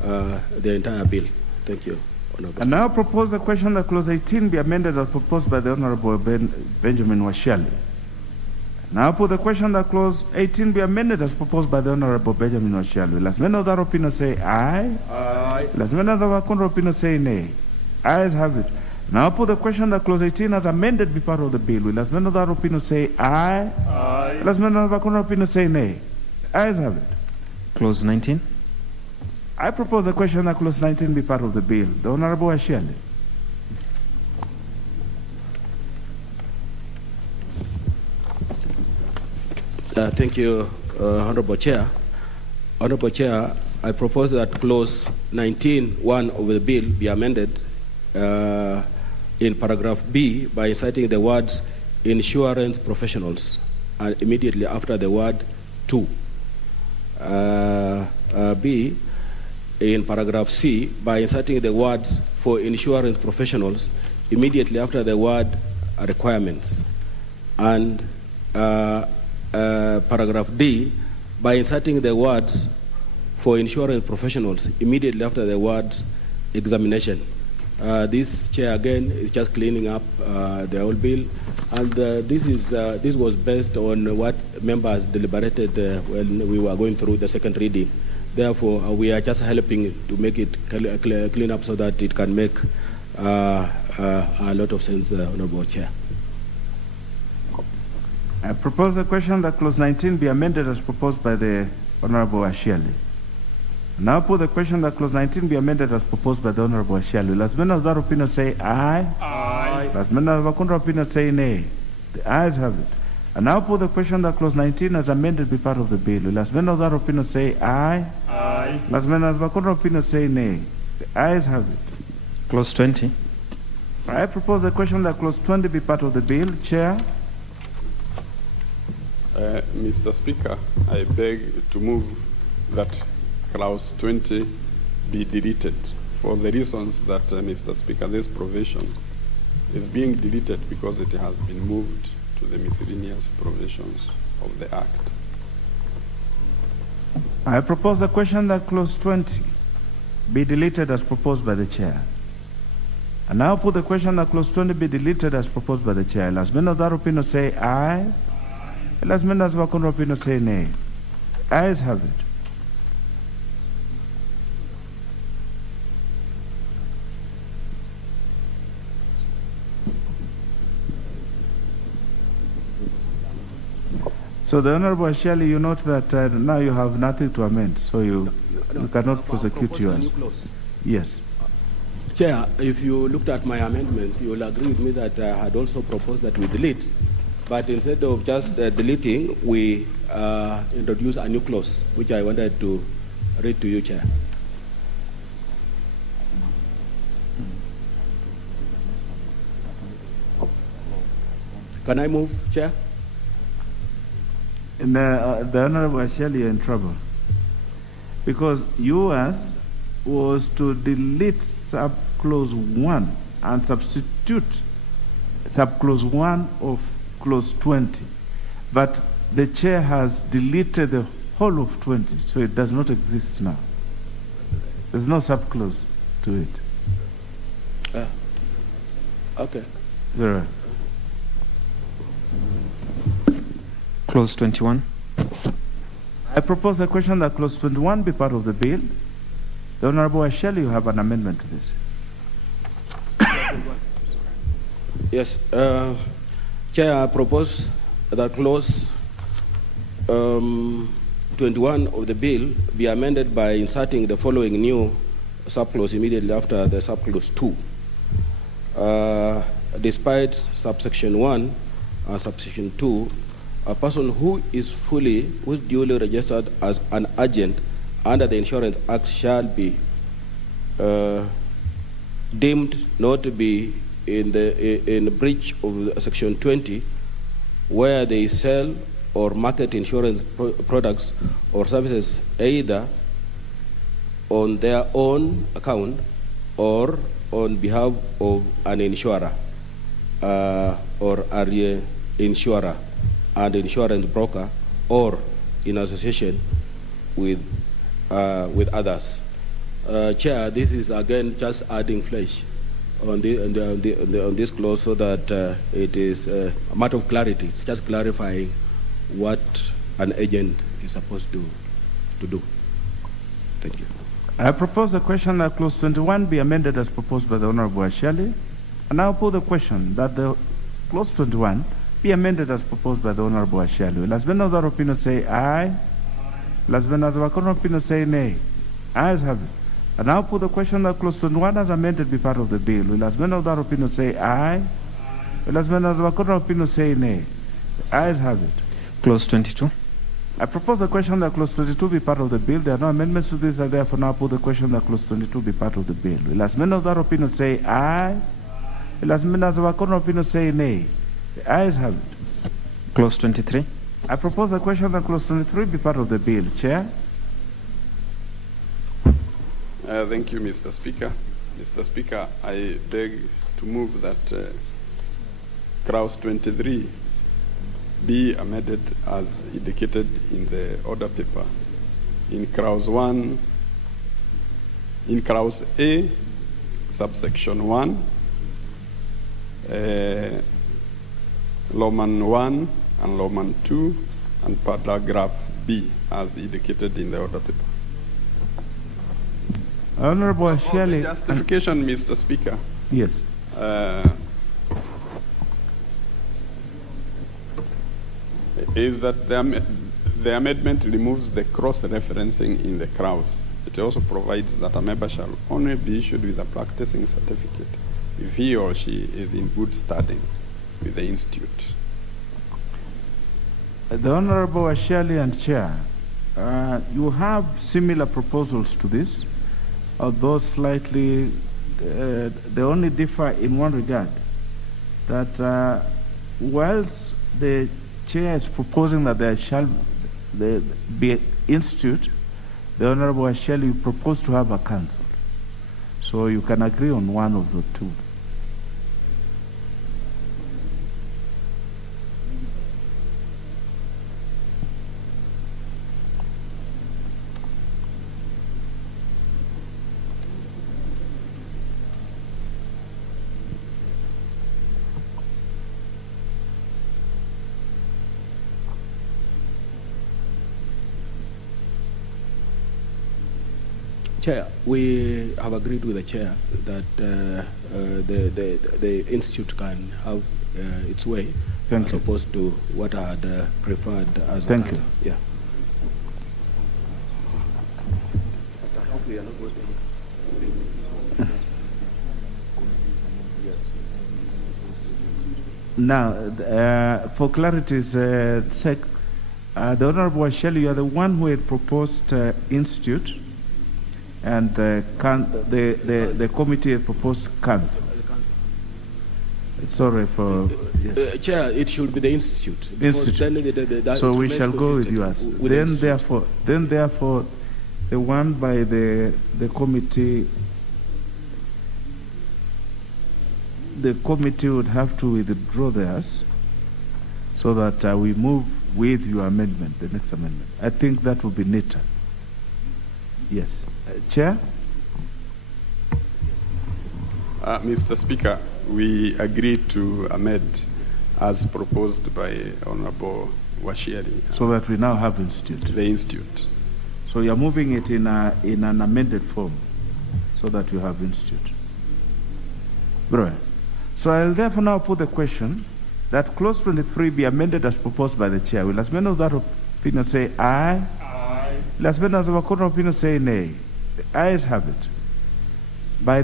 the entire bill. Thank you, Honorable. And now propose the question that clause 18 be amended as proposed by the Honorable Benjamin Washali. Now put the question that clause 18 be amended as proposed by the Honorable Benjamin Washali. Last men of that opinion say aye. Aye. Last men of our contrary opinion say nay. Ayes have it. Now put the question that clause 18 as amended be part of the bill. Will last men of that opinion say aye? Aye. Last men of our contrary opinion say nay. Ayes have it. Clause 19. I propose the question that clause 19 be part of the bill. The Honorable Asheli. Thank you, Honorable Chair. Honorable Chair, I propose that clause 19(1) of the bill be amended in paragraph B by inserting the words insurance professionals and immediately after the word to. B in paragraph C by inserting the words for insurance professionals immediately after the word requirements. And paragraph D by inserting the words for insurance professionals immediately after the words examination. This chair again is just cleaning up the whole bill, and this was based on what members deliberated when we were going through the second reading. Therefore, we are just helping to make it clean up so that it can make a lot of sense, Honorable Chair. I propose the question that clause 19 be amended as proposed by the Honorable Ashiali. Now put the question that clause 19 be amended as proposed by the Honorable Ashiali. Last men of that opinion say aye. Aye. Last men of the opinion say nay. The ayes have it. And now put the question that clause 19 as amended be part of the bill. Last men of that opinion say aye. Aye. Last men of the opinion say nay. The ayes have it. Clause 20. I propose the question that clause 20 be part of the bill. Chair. Mr. Speaker, I beg to move that clause 20 be deleted for the reasons that, Mr. Speaker, this provision is being deleted because it has been moved to the miscellaneous provisions of the Act. I propose the question that clause 20 be deleted as proposed by the chair. And now put the question that clause 20 be deleted as proposed by the chair. Last men of that opinion say aye. Last men of that opinion say nay. Ayes have it. So the Honorable Ashiali, you note that now you have nothing to amend, so you cannot prosecute yours. Yes. Chair, if you looked at my amendment, you will agree with me that I had also proposed that we delete. But instead of just deleting, we introduce a new clause, which I wanted to read to you, Chair. Can I move, Chair? And the Honorable Ashiali, you're in trouble. Because yours was to delete subclause 1 and substitute subclause 1 of clause 20. But the chair has deleted the whole of 20, so it does not exist now. There's no subclause to it. Okay. Very well. Clause 21. I propose the question that clause 21 be part of the bill. The Honorable Ashiali, you have an amendment to this. Yes. Chair, I propose that clause 21 of the bill be amended by inserting the following new subclause immediately after the subclause 2. Despite subsection 1 and subsection 2, a person who is duly registered as an agent under the Insurance Act shall be deemed not to be in breach of section 20, where they sell or market insurance products or services either on their own account or on behalf of an insurer or a reinsurer and insurance broker, or in association with others. Chair, this is again just adding flesh on this clause so that it is a matter of clarity. It's just clarifying what an agent is supposed to do. Thank you. I propose the question that clause 21 be amended as proposed by the Honorable Ashiali. And I put the question that the clause 21 be amended as proposed by the Honorable Ashiali. Las men of that opinion say aye. Las men of the opinion say nay. Ayes have it. And now put the question that clause 21 as amended be part of the bill. Will as men of that opinion say aye? Will as men of the opinion say nay? Ayes have it. Clause 22. I propose the question that clause 22 be part of the bill. There are no amendments to this, and therefore now put the question that clause 22 be part of the bill. Will as men of that opinion say aye? Will as men of the opinion say nay? The ayes have it. Clause 23. I propose the question that clause 23 be part of the bill. Chair. Thank you, Mr. Speaker. Mr. Speaker, I beg to move that clause 23 be amended as indicated in the order paper. In clause 1, in clause A, subsection 1, Roman 1 and Roman 2, and paragraph B as indicated in the order paper. Honorable Shelley. Justification, Mr. Speaker. Yes. Is that the amendment removes the cross-referencing in the clause. It also provides that a member shall only be issued with a practicing certificate if he or she is in good standing with the institute. The Honorable Ashali and Chair, you have similar proposals to this, although slightly, they only differ in one regard, that whilst the Chair is proposing that there shall be an institute, the Honorable Ashali, you propose to have a council. So you can agree on one of the two. Chair, we have agreed with the chair that the institute can have its way, as opposed to what I had preferred as a council. Yeah. Now, for clarity's sake, the Honorable Asheli, you are the one who had proposed institute, and the committee had proposed council. Sorry for... Yes. Chair, it should be the institute. So we shall go with you as. Then therefore, the one by the committee, the committee would have to withdraw theirs, so that we move with your amendment, the next amendment. I think that would be neater. Yes. Chair? Mr. Speaker, we agree to amend as proposed by Honorable Washieri. So that we now have institute. The institute. So you're moving it in an amended form, so that you have institute. Brilliant. So I'll therefore now put the question that clause 23 be amended as proposed by the chair. Will as many of that opinion say aye? Aye. Will as many of the court opinion say nay? The ayes have it. By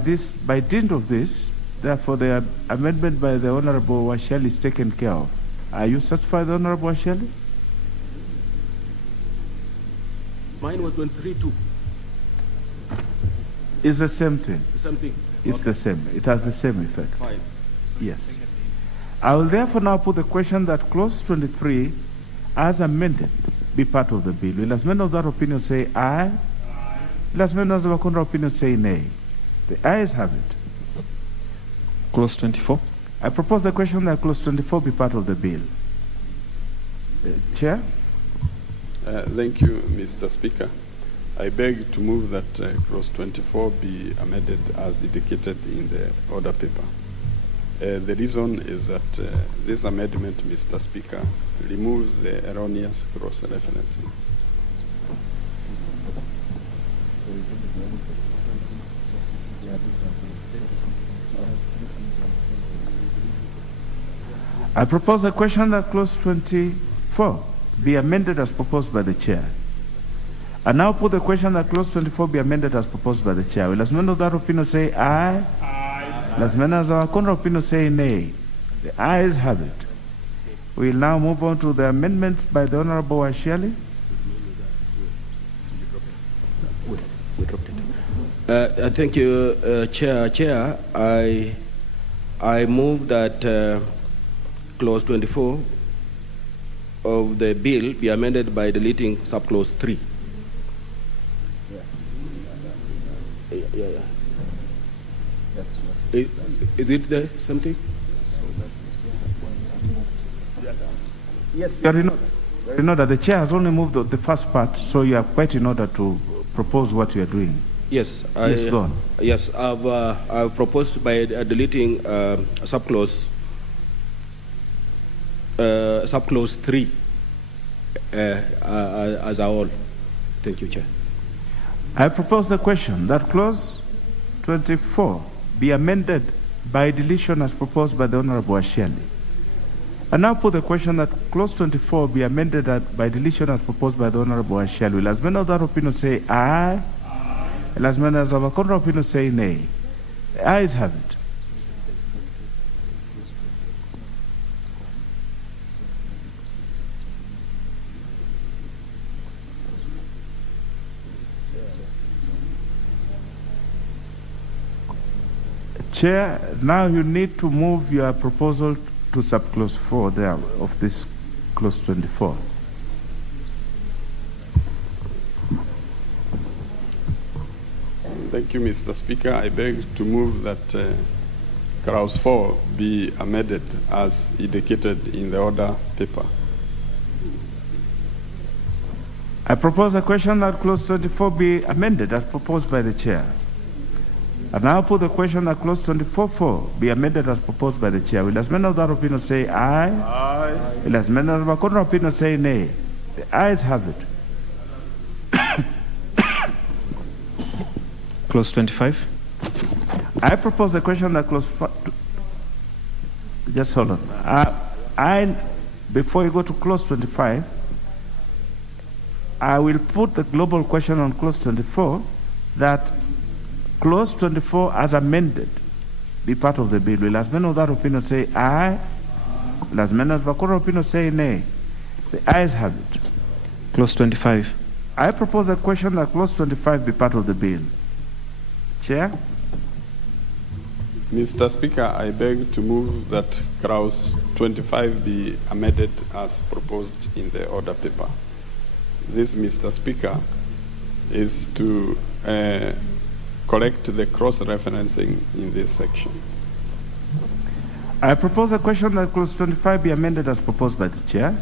dint of this, therefore the amendment by the Honorable Washeli is taken care of. Are you satisfied, Honorable Washeli? Mine was 23 too. It's the same thing. The same thing. It's the same. It has the same effect. Fine. Yes. I will therefore now put the question that clause 23, as amended, be part of the bill. Will as many of that opinion say aye? Aye. Will as many of the counter opinion say nay? The ayes have it. Clause 24. I propose the question that clause 24 be part of the bill. Chair? Thank you, Mr. Speaker. I beg to move that clause 24 be amended as indicated in the order paper. The reason is that this amendment, Mr. Speaker, removes the erroneous cross-referencing. I propose the question that clause 24 be amended as proposed by the chair. I now put the question that clause 24 be amended as proposed by the chair. Will as many of that opinion say aye? Aye. Will as many as our counter opinion say nay? The ayes have it. We will now move on to the amendment by the Honorable Asheli. Thank you, Chair. I move that clause 24 of the bill be amended by deleting subclause 3. Is it there something? Yes. You know that the chair has only moved the first part, so you are quite in order to propose what you are doing. Yes, Yes, go on. Yes, I've proposed by deleting subclause 3 as a whole. Thank you, Chair. I propose the question that clause 24 be amended by deletion as proposed by the Honorable Ashiali. I now put the question that clause 24 be amended by deletion as proposed by the Honorable Ashiali. Will as many of that opinion say aye? And as many as of a contrary opinion say nay? The ayes have it. Chair, now you need to move your proposal to subclause 4 there of this clause 24. Thank you, Mr. Speaker. I beg to move that clause 4 be amended as indicated in the order paper. I propose a question that clause 24 be amended as proposed by the chair. I now put the question that clause 24.4 be amended as proposed by the chair. Will as many of that opinion say aye? Aye. Will as many of our contrary opinion say nay? The ayes have it. Clause 25. I propose the question that clause. Just hold on. Before you go to clause 25, I will put the global question on clause 24 that clause 24 as amended be part of the bill. Will as many of that opinion say aye? Will as many of our contrary opinion say nay? The ayes have it. Clause 25. I propose the question that clause 25 be part of the bill. Chair? Mr. Speaker, I beg to move that clause 25 be amended as proposed in the order paper. This, Mr. Speaker, is to correct the cross-referencing in this section. I propose a question that clause 25 be amended as proposed by the chair.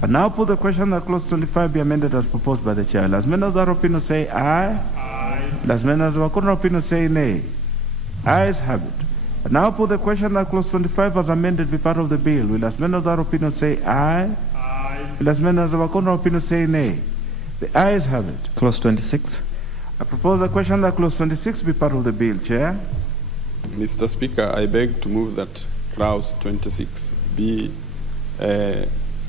I now put the question that clause 25 be amended as proposed by the chair. As many of that opinion say aye? Aye. As many of our contrary opinion say nay? Ayes have it. I now put the question that clause 25 as amended be part of the bill. Will as many of that opinion say aye? Aye. Will as many of our contrary opinion say nay? The ayes have it. Clause 26. I propose a question that clause 26 be part of the bill. Chair? Mr. Speaker, I beg to move that clause 26 be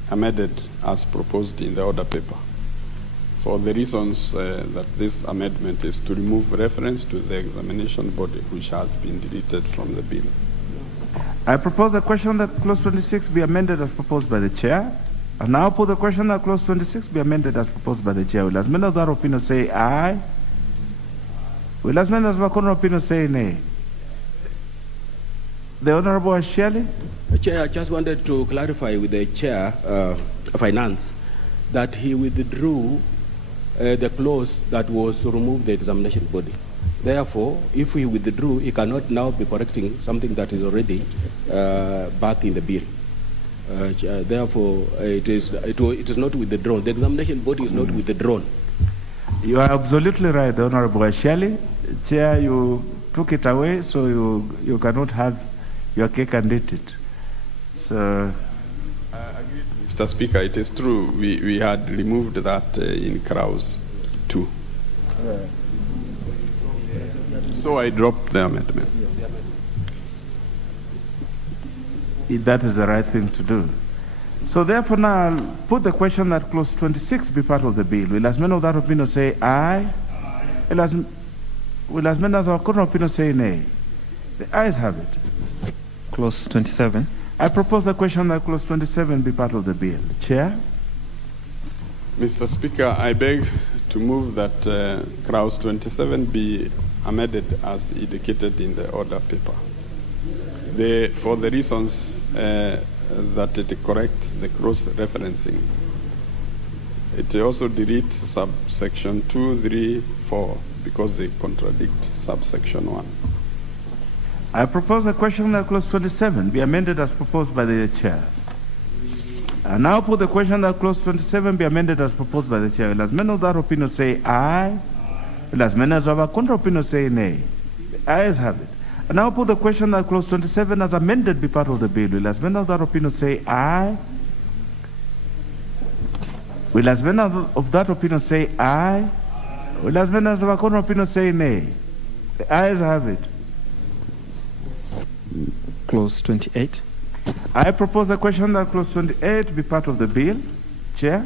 amended as proposed in the order paper for the reasons that this amendment is to remove reference to the examination body which has been deleted from the bill. I propose the question that clause 26 be amended as proposed by the chair. I now put the question that clause 26 be amended as proposed by the chair. Will as many of that opinion say aye? Will as many of our contrary opinion say nay? The Honorable Ashiali? Chair, I just wanted to clarify with the Chair of Finance that he withdrew the clause that was to remove the examination body. Therefore, if he withdrew, he cannot now be correcting something that is already back in the bill. Therefore, it is not withdrawn. The examination body is not withdrawn. You are absolutely right, Honorable Ashiali. Chair, you took it away, so you cannot have your cake and eat it. So, Mr. Speaker, it is true. We had removed that in clause 2. So I dropped the amendment. That is the right thing to do. So therefore now I'll put the question that clause 26 be part of the bill. Will as many of that opinion say aye? Aye. Will as many of our contrary opinion say nay? The ayes have it. Clause 27. I propose the question that clause 27 be part of the bill. Chair? Mr. Speaker, I beg to move that clause 27 be amended as indicated in the order paper. For the reasons that it corrects the cross-referencing. It also deletes subsection 2, 3, 4 because they contradict subsection 1. I propose the question that clause 27 be amended as proposed by the chair. I now put the question that clause 27 be amended as proposed by the chair. Will as many of that opinion say aye? Will as many as have a contrary opinion say nay? The ayes have it. And now put the question that clause 27 as amended be part of the bill. Will as many of that opinion say aye? Will as many of that opinion say aye? Will as many as have a contrary opinion say nay? The ayes have it. Clause 28. I propose the question that clause 28 be part of the bill. Chair.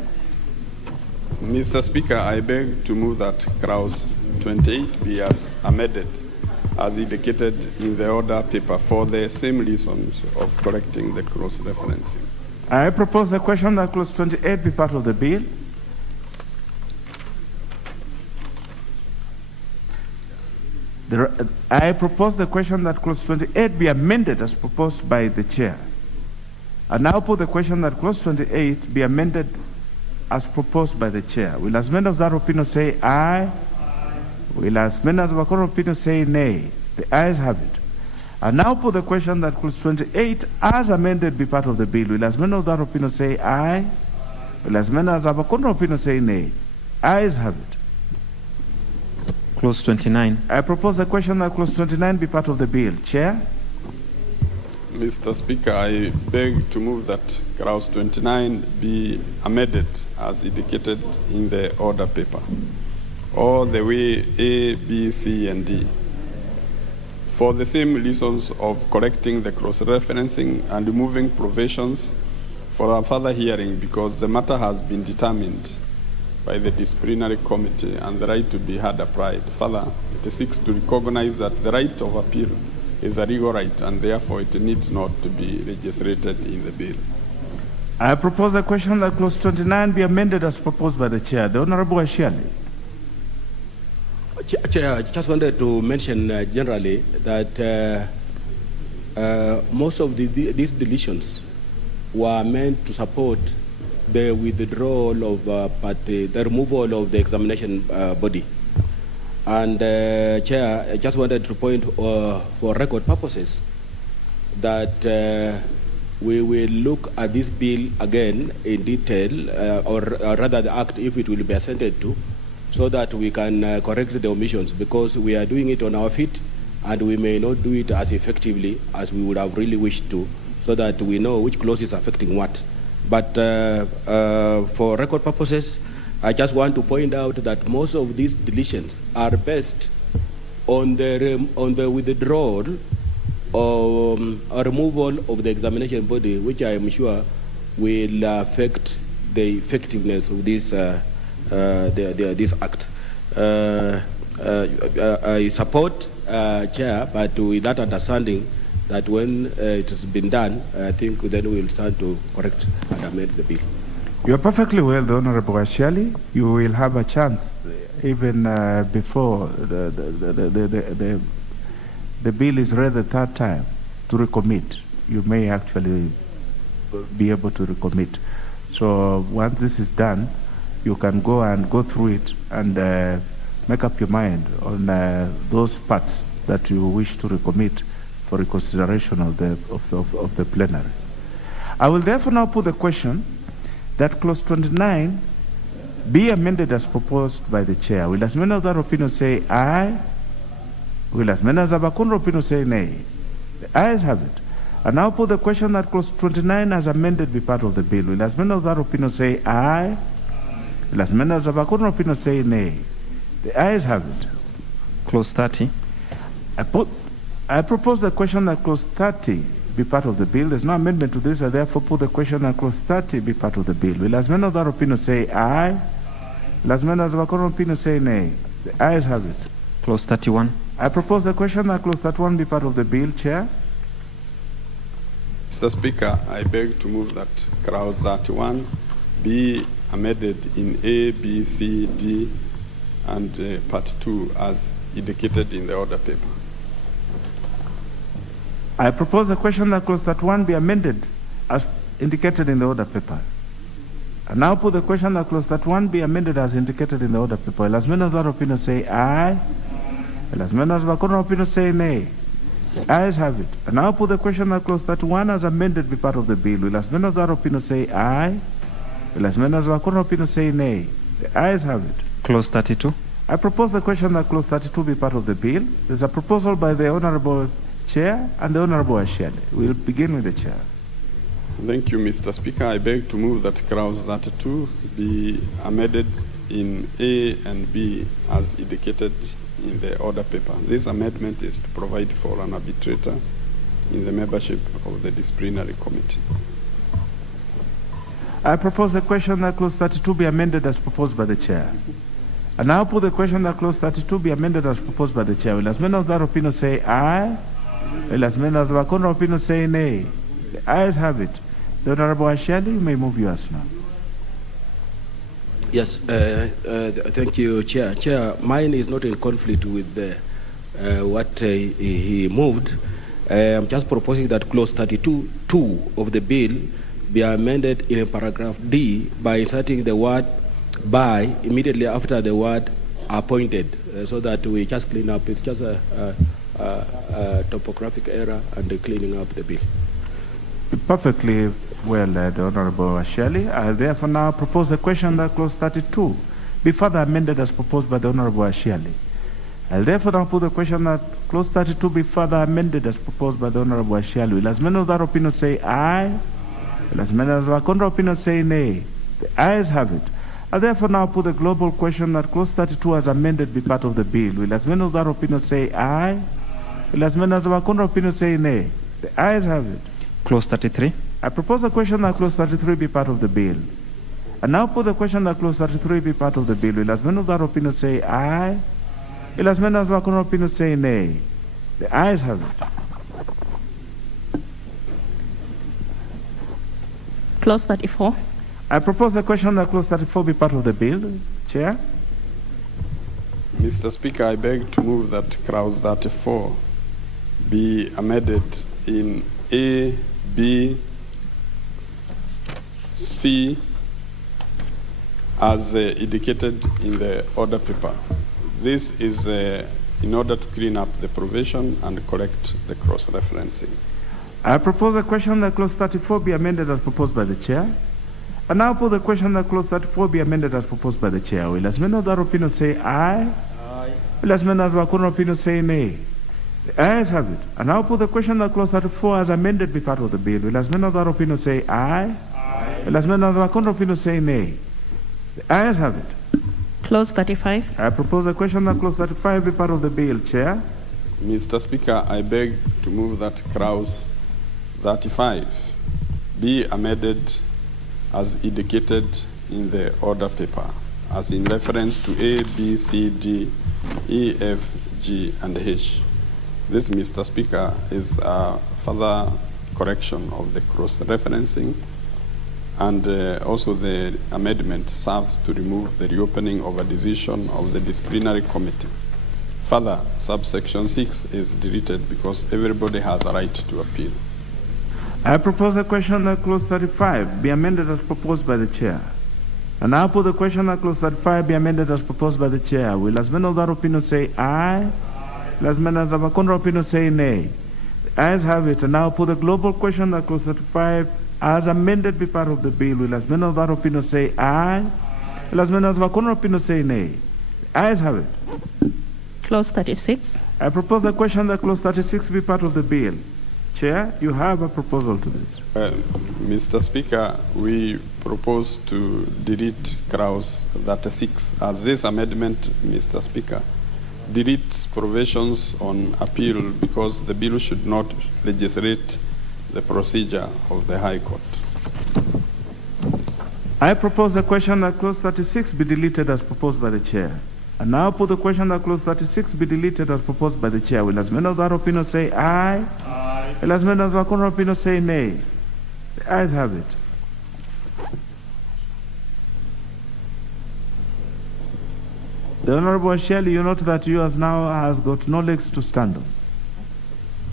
Mr. Speaker, I beg to move that clause 28 be as amended, as indicated in the order paper, for the same reasons of correcting the cross-referencing. I propose the question that clause 28 be part of the bill. I propose the question that clause 28 be amended as proposed by the chair. I now put the question that clause 28 be amended as proposed by the chair. Will as many of that opinion say aye? Will as many as of that opinion say nay? The ayes have it. I now put the question that clause 28 as amended be part of the bill. Will as many of that opinion say aye? Will as many as of that opinion say nay? Ayes have it. Clause 29. I propose the question that clause 29 be part of the bill. Chair. Mr. Speaker, I beg to move that clause 29 be amended as indicated in the order paper, all the way A, B, C, and D, for the same reasons of correcting the cross-referencing and removing provisions for a further hearing, because the matter has been determined by the disciplinary committee and the right to be heard applied. Further, it seeks to recognize that the right of appeal is a legal right, and therefore it needs not to be legislated in the bill. I propose the question that clause 29 be amended as proposed by the chair. The Honorable Ashiali. Chair, I just wanted to mention generally that most of these deletions were meant to support the withdrawal of the removal of the examination body. And Chair, I just wanted to point for record purposes that we will look at this bill again in detail, or rather the act, if it will be assented to, so that we can correct the omissions, because we are doing it on our feet and we may not do it as effectively as we would have really wished to, so that we know which clause is affecting what. But for record purposes, I just want to point out that most of these deletions are based on the withdrawal or removal of the examination body, which I am sure will affect the effectiveness of this this act. I support Chair, but with that understanding that when it has been done, I think then we will start to correct and amend the bill. You are perfectly well, the Honorable Ashiali. You will have a chance, even before the bill is read the third time, to recommit. You may actually be able to recommit. So once this is done, you can go and go through it and make up your mind on those parts that you wish to recommit for reconsideration of the plenary. I will therefore now put the question that clause 29 be amended as proposed by the chair. Will as many of that opinion say aye? Will as many as have a contrary opinion say nay? The ayes have it. I now put the question that clause 29 as amended be part of the bill. Will as many of that opinion say aye? Will as many as have a contrary opinion say nay? The ayes have it. Clause 30. I propose the question that clause 30 be part of the bill. There's no amendment to this. I therefore put the question that clause 30 be part of the bill. Will as many of that opinion say aye? Will as many of that opinion say nay? The ayes have it. Clause 31. I propose the question that clause 31 be part of the bill. Chair. Mr. Speaker, I beg to move that clause 31 be amended in A, B, C, D, and part 2 as indicated in the order paper. I propose the question that clause 31 be amended as indicated in the order paper. I now put the question that clause 31 be amended as indicated in the order paper. Will as many of that opinion say aye? Will as many of that opinion say nay? The ayes have it. I now put the question that clause 31 as amended be part of the bill. Will as many of that opinion say aye? Will as many of that opinion say nay? The ayes have it. Clause 32. I propose the question that clause 32 be part of the bill. There's a proposal by the Honorable Chair and the Honorable Ashali. We'll begin with the Chair. Thank you, Mr. Speaker. I beg to move that clause 32 be amended in A and B as indicated in the order paper. This amendment is to provide for an arbitrator in the membership of the disciplinary committee. I propose the question that clause 32 be amended as proposed by the Chair. I now put the question that clause 32 be amended as proposed by the Chair. Will as many of that opinion say aye? Will as many of the contrary opinion say nay? The ayes have it. The Honorable Ashali, you may move yours now. Yes, thank you, Chair. Chair, mine is not in conflict with what he moved. I'm just proposing that clause 32(2) of the bill be amended in paragraph D by inserting the word by immediately after the word appointed, so that we just clean up. It's just a topographic error and cleaning up the bill. Perfectly well led, Honorable Ashali. I therefore now propose the question that clause 32 be further amended as proposed by the Honorable Ashali. I therefore now put the question that clause 32 be further amended as proposed by the Honorable Ashali. Will as many of that opinion say aye? Will as many as the contrary opinion say nay? The ayes have it. I therefore now put the global question that clause 32 as amended be part of the bill. Will as many of that opinion say aye? Will as many as the contrary opinion say nay? The ayes have it. Clause 33. I propose the question that clause 33 be part of the bill. I now put the question that clause 33 be part of the bill. Will as many of that opinion say aye? Will as many as the contrary opinion say nay? The ayes have it. Clause 34. I propose the question that clause 34 be part of the bill. Chair. Mr. Speaker, I beg to move that clause 34 be amended in A, B, C as indicated in the order paper. This is in order to clean up the provision and correct the cross-referencing. I propose the question that clause 34 be amended as proposed by the Chair. I now put the question that clause 34 be amended as proposed by the Chair. Will as many of that opinion say aye? Aye. Will as many of the contrary opinion say nay? The ayes have it. I now put the question that clause 34 as amended be part of the bill. Will as many of that opinion say aye? Aye. Will as many of the contrary opinion say nay? The ayes have it. Clause 35. I propose the question that clause 35 be part of the bill. Chair. Mr. Speaker, I beg to move that clause 35 be amended as indicated in the order paper, as in reference to A, B, C, D, E, F, G, and H. This, Mr. Speaker, is a further correction of the cross-referencing, and also the amendment serves to remove the reopening of a decision of the disciplinary committee. Further, subsection 6 is deleted because everybody has a right to appeal. I propose the question that clause 35 be amended as proposed by the Chair. And now put the question that clause 35 be amended as proposed by the Chair. Will as many of that opinion say aye? Will as many as the contrary opinion say nay? The ayes have it. And now put the global question that clause 35 as amended be part of the bill. Will as many of that opinion say aye? Will as many as the contrary opinion say nay? The ayes have it. Clause 36. I propose the question that clause 36 be part of the bill. Chair, you have a proposal to this. Mr. Speaker, we propose to delete clause 36 as this amendment, Mr. Speaker, deletes provisions on appeal because the bill should not legislate the procedure of the High Court. I propose the question that clause 36 be deleted as proposed by the Chair. And now put the question that clause 36 be deleted as proposed by the Chair. Will as many of that opinion say aye? Aye. Will as many of that contrary opinion say nay? The ayes have it. The Honorable Shelley, you note that yours now has got no legs to stand on.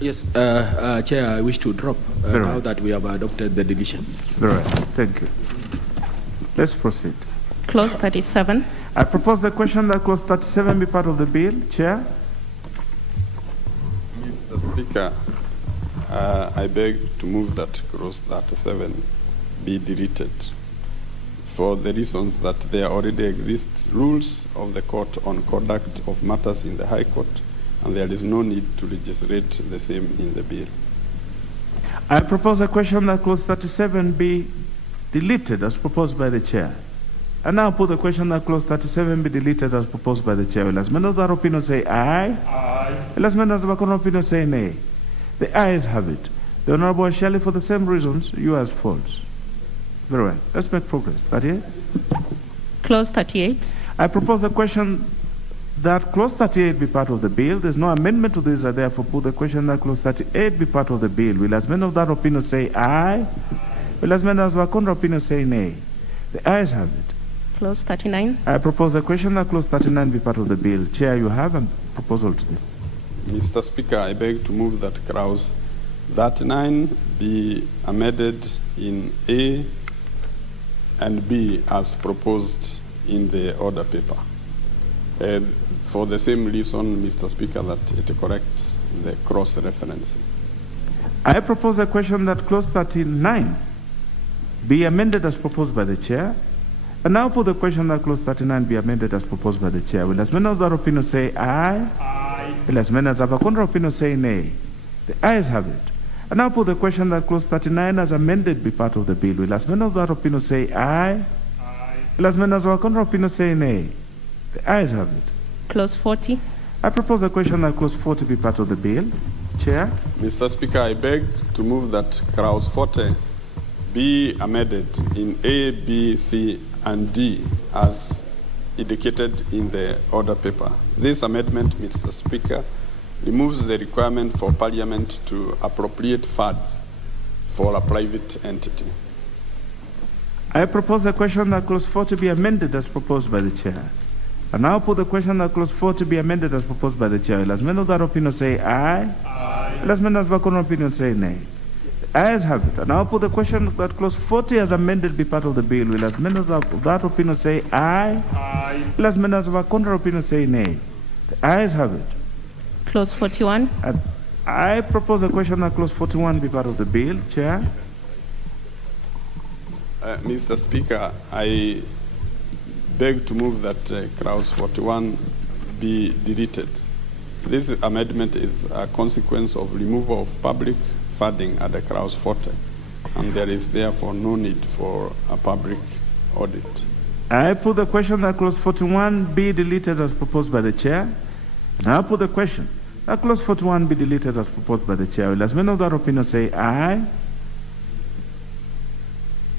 Yes, Chair, I wish to drop now that we have adopted the deletion. Very right. Thank you. Let's proceed. Clause 37. I propose the question that clause 37 be part of the bill. Chair. Mr. Speaker, I beg to move that clause 37 be deleted. for the reasons that there already exist rules of the court on conduct of matters in the High Court, and there is no need to legislate the same in the bill. I propose a question that clause 37 be deleted as proposed by the chair. I now put the question that clause 37 be deleted as proposed by the chair. Will as members of that opinion say aye? Aye. Will as members of the opinion say nay? The ayes have it. The Honorable Ashali, for the same reasons, you as false. Very well. Let's make progress. 38. Clause 38. I propose a question that clause 38 be part of the bill. There's no amendment to this. I therefore put the question that clause 38 be part of the bill. Will as men of that opinion say aye? Will as men of the contrary opinion say nay? The ayes have it. Clause 39. I propose the question that clause 39 be part of the bill. Chair, you have a proposal to this. Mr. Speaker, I beg to move that clause 39 be amended in A and B as proposed in the order paper. For the same reason, Mr. Speaker, that it corrects the cross-referencing. I propose a question that clause 39 be amended as proposed by the chair. And now put the question that clause 39 be amended as proposed by the chair. Will as many of that opinion say aye? Aye. Will as many as have a contrary opinion say nay? The ayes have it. And now put the question that clause 39 as amended be part of the bill. Will as many of that opinion say aye? Aye. Will as many as have a contrary opinion say nay? The ayes have it. Clause 40. I propose a question that clause 40 be part of the bill. Chair. Mr. Speaker, I beg to move that clause 40 be amended in A, B, C, and D as indicated in the order paper. This amendment, Mr. Speaker, removes the requirement for Parliament to appropriate funds for a private entity. I propose a question that clause 40 be amended as proposed by the chair. I now put the question that clause 40 be amended as proposed by the chair. Will as many of that opinion say aye? Aye. Will as many of that opinion say nay? The ayes have it. And now put the question that clause 40 as amended be part of the bill. Will as many of that opinion say aye? Aye. Will as many of that contrary opinion say nay? The ayes have it. Clause 41. I propose a question that clause 41 be part of the bill. Chair. Mr. Speaker, I beg to move that clause 41 be deleted. This amendment is a consequence of removal of public funding at the clause 40, and there is therefore no need for a public audit. I put the question that clause 41 be deleted as proposed by the chair. And I put the question that clause 41 be deleted as proposed by the chair. Will as many of that opinion say aye?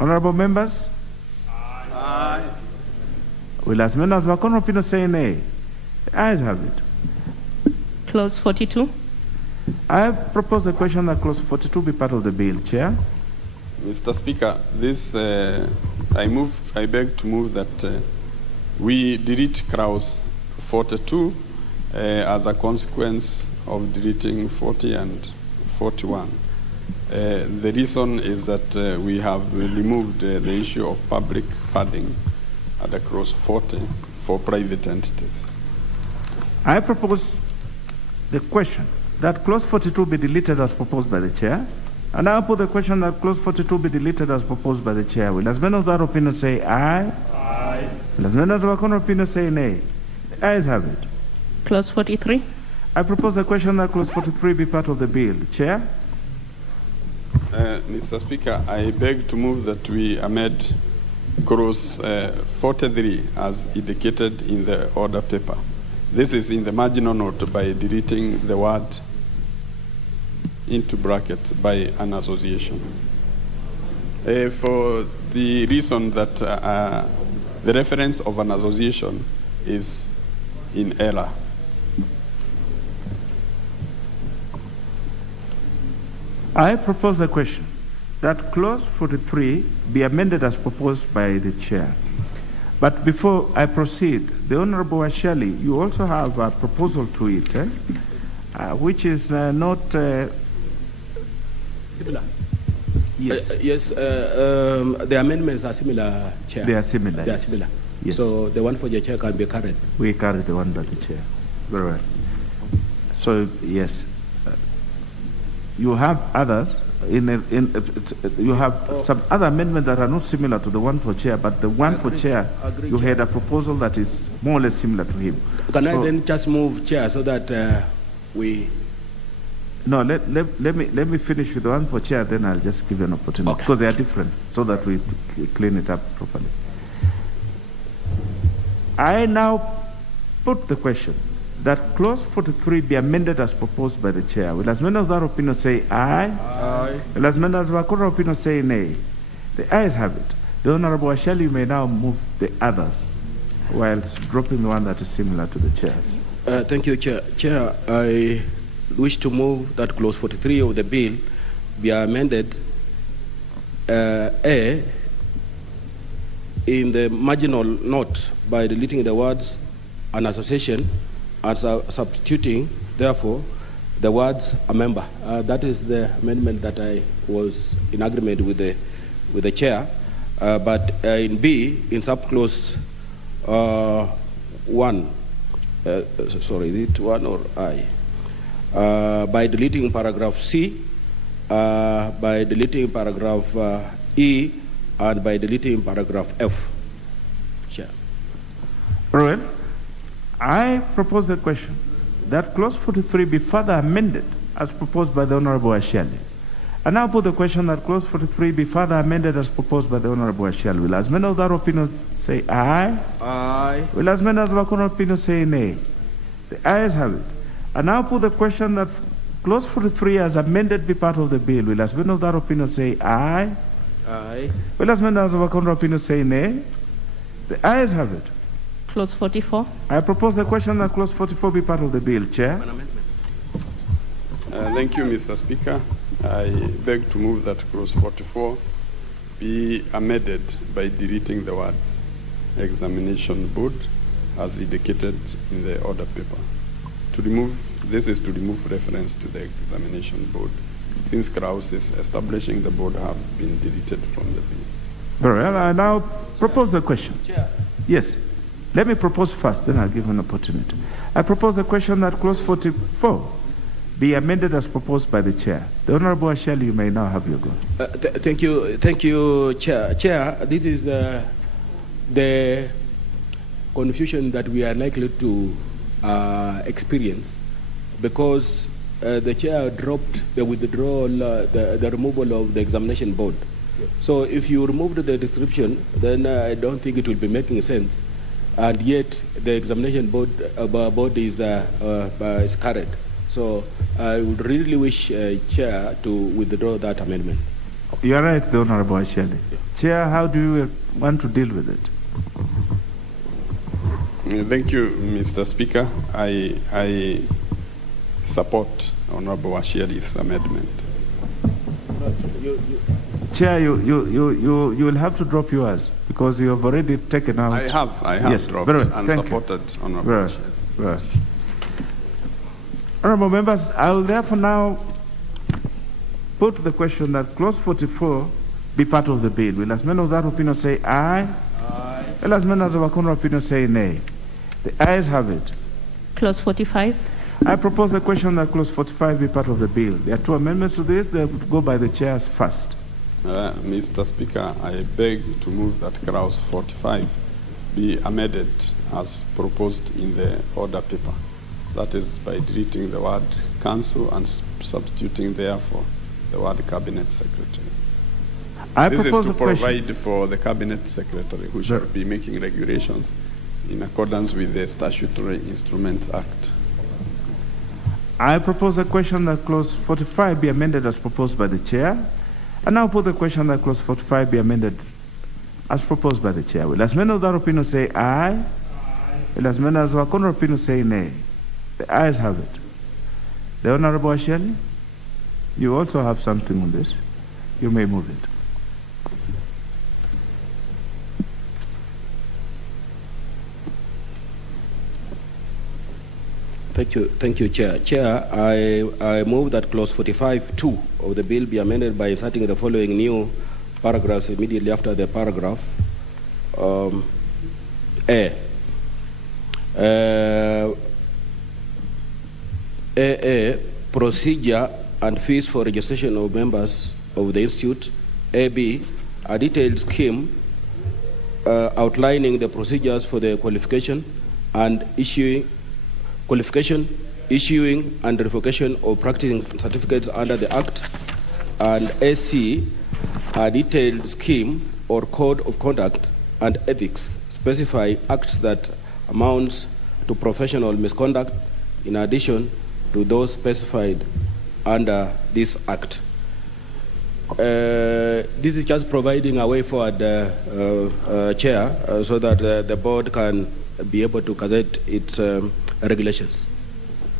Honorable members? Aye. Will as many of that opinion say nay? The ayes have it. Clause 42. I propose a question that clause 42 be part of the bill. Chair. Mr. Speaker, this I beg to move that we delete clause 42 as a consequence of deleting 40 and 41. The reason is that we have removed the issue of public funding at the clause 40 for private entities. I propose the question that clause 42 be deleted as proposed by the chair. And I put the question that clause 42 be deleted as proposed by the chair. Will as many of that opinion say aye? Aye. Will as many of that opinion say nay? The ayes have it. Clause 43. I propose the question that clause 43 be part of the bill. Chair. Mr. Speaker, I beg to move that we amend clause 43 as indicated in the order paper. This is in the marginal note by deleting the word into bracket by an association. For the reason that the reference of an association is in error. I propose a question that clause 43 be amended as proposed by the chair. But before I proceed, the Honorable Ashali, you also have a proposal to it, which is not... Yes. Yes, the amendments are similar, Chair. They are similar. They are similar. Yes. So the one for the chair can be carried. We carry the one by the chair. Very well. So, yes. You have others, You have some other amendments that are not similar to the one for chair, but the one for chair, you had a proposal that is more or less similar to him. Can I then just move, Chair, so that we... No, let me finish with the one for chair, then I'll just give you an opportunity, because they are different, so that we clean it up properly. I now put the question that clause 43 be amended as proposed by the chair. Will as many of that opinion say aye? Aye. Will as many of that opinion say nay? The ayes have it. The Honorable Ashali may now move the others, whilst dropping the one that is similar to the chair's. Thank you, Chair. Chair, I wish to move that clause 43 of the bill be amended A in the marginal note by deleting the words an association and substituting, therefore, the words a member. That is the amendment that I was in agreement with the chair. But in B, in subclause 1, sorry, is it 1 or I? By deleting paragraph C, by deleting paragraph E, and by deleting paragraph F. Chair. Rowan, I propose the question that clause 43 be further amended as proposed by the Honorable Ashali. I now put the question that clause 43 be further amended as proposed by the Honorable Ashali. Will as many of that opinion say aye? Aye. Will as many of that opinion say nay? The ayes have it. I now put the question that clause 43 as amended be part of the bill. Will as many of that opinion say aye? Aye. Will as many of that opinion say nay? The ayes have it. Clause 44. I propose the question that clause 44 be part of the bill. Chair. Thank you, Mr. Speaker. I beg to move that clause 44 be amended by deleting the words examination board as indicated in the order paper. To remove, this is to remove reference to the examination board, since clauses establishing the board have been deleted from the bill. Very well. I now propose the question. Chair. Yes. Let me propose first, then I'll give an opportunity. I propose the question that clause 44 be amended as proposed by the chair. The Honorable Ashali, you may now have your go. Thank you, Chair. Chair, this is the confusion that we are likely to experience because the chair dropped the withdrawal, the removal of the examination board. Yes. So if you removed the description, then I don't think it will be making sense. And yet the examination board is carried. So I would really wish Chair to withdraw that amendment. You are right, the Honorable Ashali. Yeah. Chair, how do you want to deal with it? Thank you, Mr. Speaker. I support Honorable Ashali's amendment. Chair, you will have to drop yours because you have already taken out. I have yes, dropped and supported Honorable Ashali. Right. Honorable members, I will therefore now put the question that clause 44 be part of the bill. Will as many of that opinion say aye? Aye. Will as many of our counter opinion say nay? The ayes have it. Clause 45. I propose the question that clause 45 be part of the bill. There are two amendments to this. They would go by the chairs first. Mr. Speaker, I beg to move that clause 45 be amended as proposed in the order paper. That is by deleting the word council and substituting therefore the word cabinet secretary. This is to provide for the cabinet secretary who shall be making regulations in accordance with the Statutory Instruments Act. I propose a question that clause 45 be amended as proposed by the chair. I now put the question that clause 45 be amended as proposed by the chair. Will as many of that opinion say aye? Aye. Will as many as our counter opinion say nay? The ayes have it. The Honorable Ashali, you also have something on this. You may move it. Thank you, Chair. Chair, I move that clause 45(2) of the bill be amended by inserting the following new paragraphs immediately after the paragraph. A procedure and fees for registration of members of the institute. AB, a detailed scheme outlining the procedures for the qualification, issuing, and revocation of practicing certificates under the Act. And AC, a detailed scheme or code of conduct and ethics specify acts that amounts to professional misconduct in addition to those specified under this Act. This is just providing a way forward, Chair, so that the board can be able to gazette its regulations.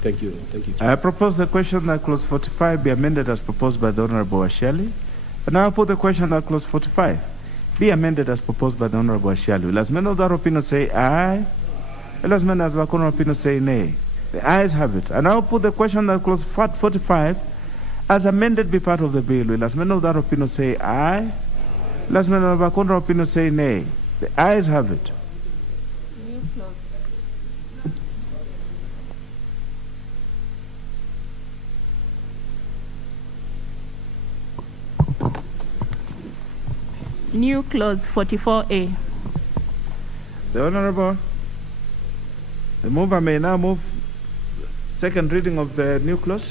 Thank you. Thank you, Chair. I propose the question that clause 45 be amended as proposed by the Honorable Ashali. And now I put the question that clause 45 be amended as proposed by the Honorable Ashali. Will as many of that opinion say aye? Will as many as the opinion say nay? The ayes have it. And now put the question that clause 45 as amended be part of the bill. Will as many of that opinion say aye? Will as many of the opinion say nay? The ayes have it. New clause 44A. The Honorable, the mover may now move second reading of the new clause.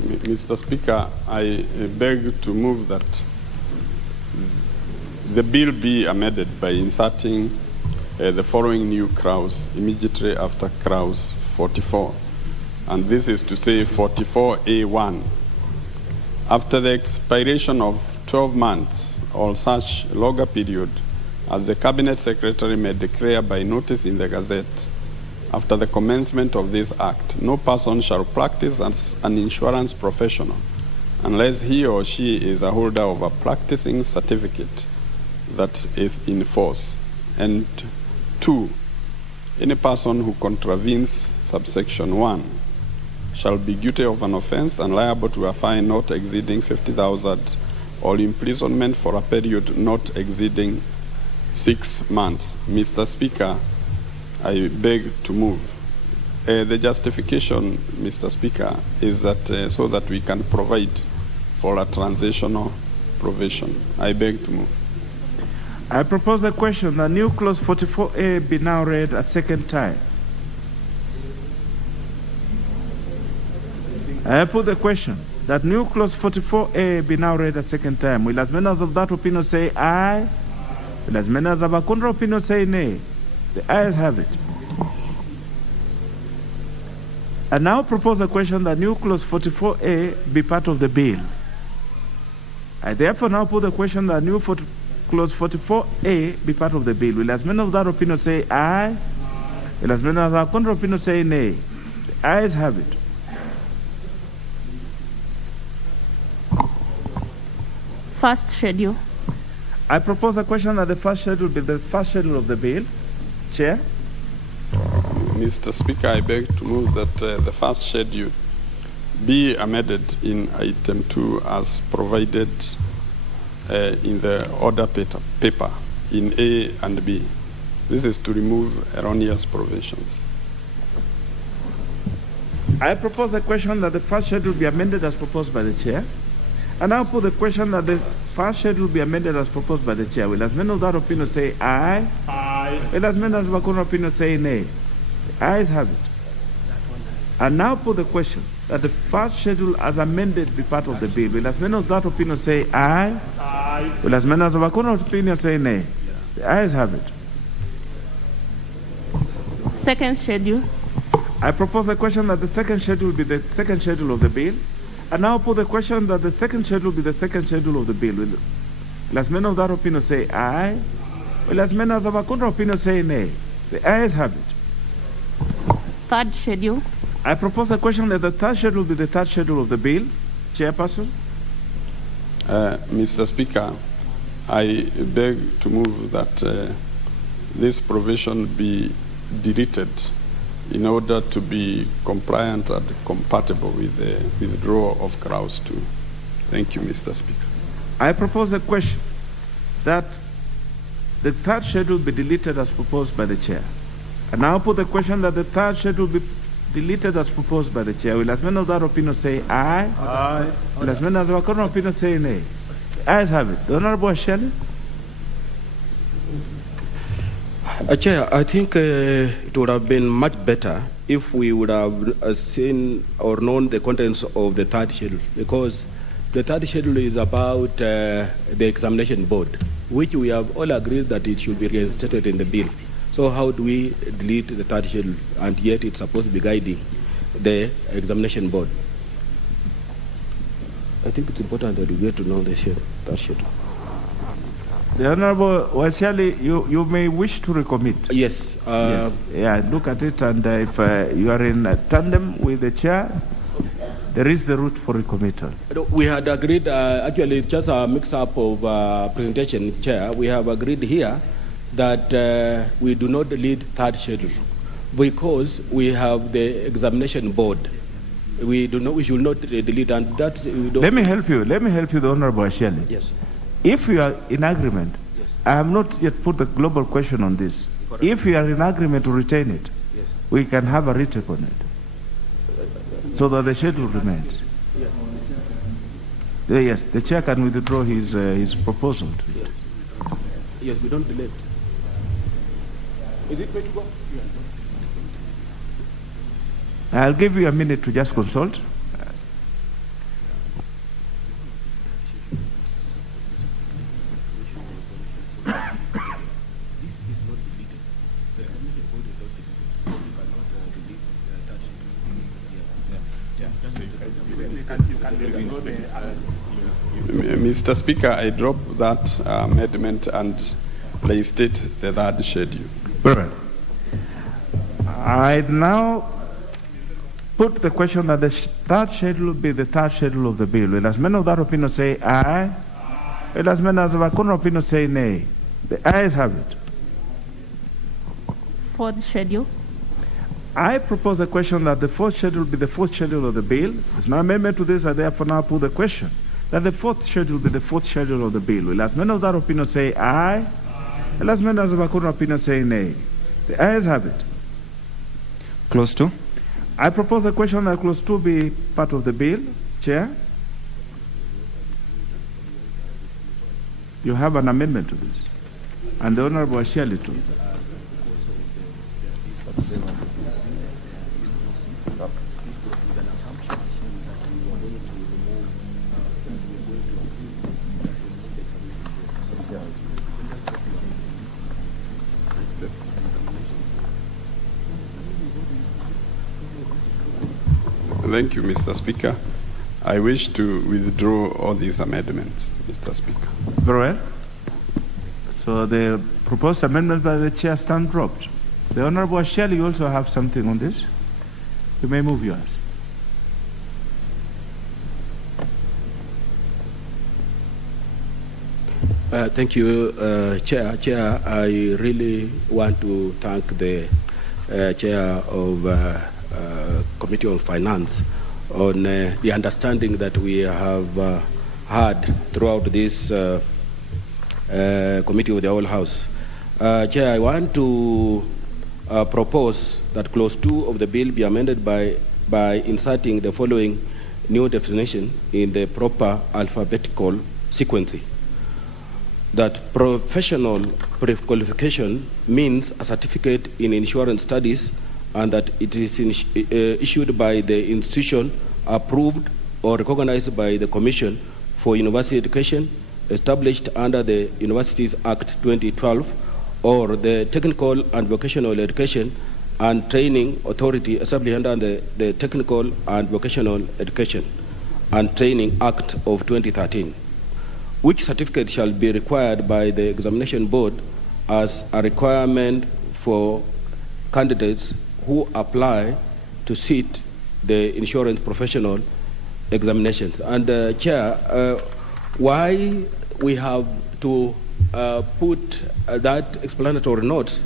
Mr. Speaker, I beg to move that the bill be amended by inserting the following new clause immediately after clause 44. And this is to say 44A1. After the expiration of 12 months or such longer period as the Cabinet Secretary may declare by notice in the Gazette, after the commencement of this Act, no person shall practice as an insurance professional unless he or she is a holder of a practicing certificate that is in force. And 2, any person who contravenes subsection 1 shall be guilty of an offense and liable to a fine not exceeding 50,000 or imprisonment for a period not exceeding 6 months. Mr. Speaker, I beg to move. The justification, Mr. Speaker, is that so that we can provide for a transitional provision. I beg to move. I propose the question that new clause 44A be now read a second time. I put the question that new clause 44A be now read a second time. Will as many of that opinion say aye? Will as many as of a contrary opinion say nay? The ayes have it. I now propose the question that new clause 44A be part of the bill. I therefore now put the question that new clause 44A be part of the bill. Will as many of that opinion say aye? Will as many as of a contrary opinion say nay? The ayes have it. First schedule. I propose a question that the first schedule be the first schedule of the bill. Chair. Mr. Speaker, I beg to move that the first schedule be amended in item 2 as provided in the order paper in A and B. This is to remove erroneous provisions. I propose the question that the first schedule be amended as proposed by the chair. And I'll put the question that the first schedule be amended as proposed by the chair. Will as many of that opinion say aye? Aye. Will as many as of a opinion say nay? The ayes have it. And now put the question that the first schedule as amended be part of the bill. Will as many of that opinion say aye? Aye. Will as many as of a opinion say nay? The ayes have it. Second schedule. I propose the question that the second schedule be the second schedule of the bill. And now put the question that the second schedule be the second schedule of the bill. Will as many of that opinion say aye? Will as many as of a contrary opinion say nay? The ayes have it. Third schedule. I propose the question that the third schedule be the third schedule of the bill. Chairperson. Mr. Speaker, I beg to move that this provision be deleted in order to be compliant and compatible with the withdrawal of clause 2. Thank you, Mr. Speaker. I propose the question that the third schedule be deleted as proposed by the chair. And now put the question that the third schedule be deleted as proposed by the chair? Will as many of that opinion say aye? Aye. Will as many of the contrary opinion say nay? The ayes have it. The Honorable Shelley? Chair, I think it would have been much better if we would have seen or known the contents of the third schedule, because the third schedule is about the examination board, which we have all agreed that it should be reinstated in the bill. So how do we delete the third schedule, and yet it's supposed to be guiding the examination board? I think it's important that we get to know the third schedule. The Honorable Wasiali, you may wish to recommit. Yes. Yes. Yeah, look at it, and if you are in tandem with the chair, there is the route for recommittal. We had agreed, actually it's just a mix-up of presentation, Chair. We have agreed here that we do not delete third schedule because we have the examination board. We should not delete, and that. Let me help you, the Honorable Asheli. Yes. If you are in agreement, yes. I have not yet put the global question on this. Correct. If you are in agreement to retain it, yes. We can have a retake on it, so that the schedule remains. Yes, yes, the chair can withdraw his proposal. Yes. Yes, we don't delete. Is it going to go? I'll give you a minute to just consult. Mr. Speaker, I drop that amendment and reinstate the third schedule. Very well. I now put the question that the third schedule be the third schedule of the bill. Will as many of that opinion say aye? Will as many of the contrary opinion say nay? The ayes have it. Fourth schedule. I propose the question that the fourth schedule be the fourth schedule of the bill. As my amendment to this, I therefore now put the question that the fourth schedule be the fourth schedule of the bill. Will as many of that opinion say aye? Will as many of the contrary opinion say nay? The ayes have it. Clause 2. I propose the question that clause 2 be part of the bill. Chair? You have an amendment to this. And the Honorable Asheli too. Thank you, Mr. Speaker. I wish to withdraw all these amendments, Mr. Speaker. Very well. So the proposed amendment by the chair stand dropped. The Honorable Asheli, you also have something on this. You may move yours. Thank you, Chair. Chair, I really want to thank the Chair of Committee on Finance on the understanding that we have had throughout this Committee of the Whole House. Chair, I want to propose that clause 2 of the bill be amended by inserting the following new definition in the proper alphabetical sequence. That professional pre-qualification means a certificate in insurance studies, and that it is issued by the institution approved or recognized by the Commission for University Education, established under the Universities Act 2012, or the Technical and Vocational Education and Training Authority, established under the Technical and Vocational Education and Training Act of 2013, which certificate shall be required by the examination board as a requirement for candidates who apply to sit the insurance professional examinations. And Chair, why we have to put that explanatory notes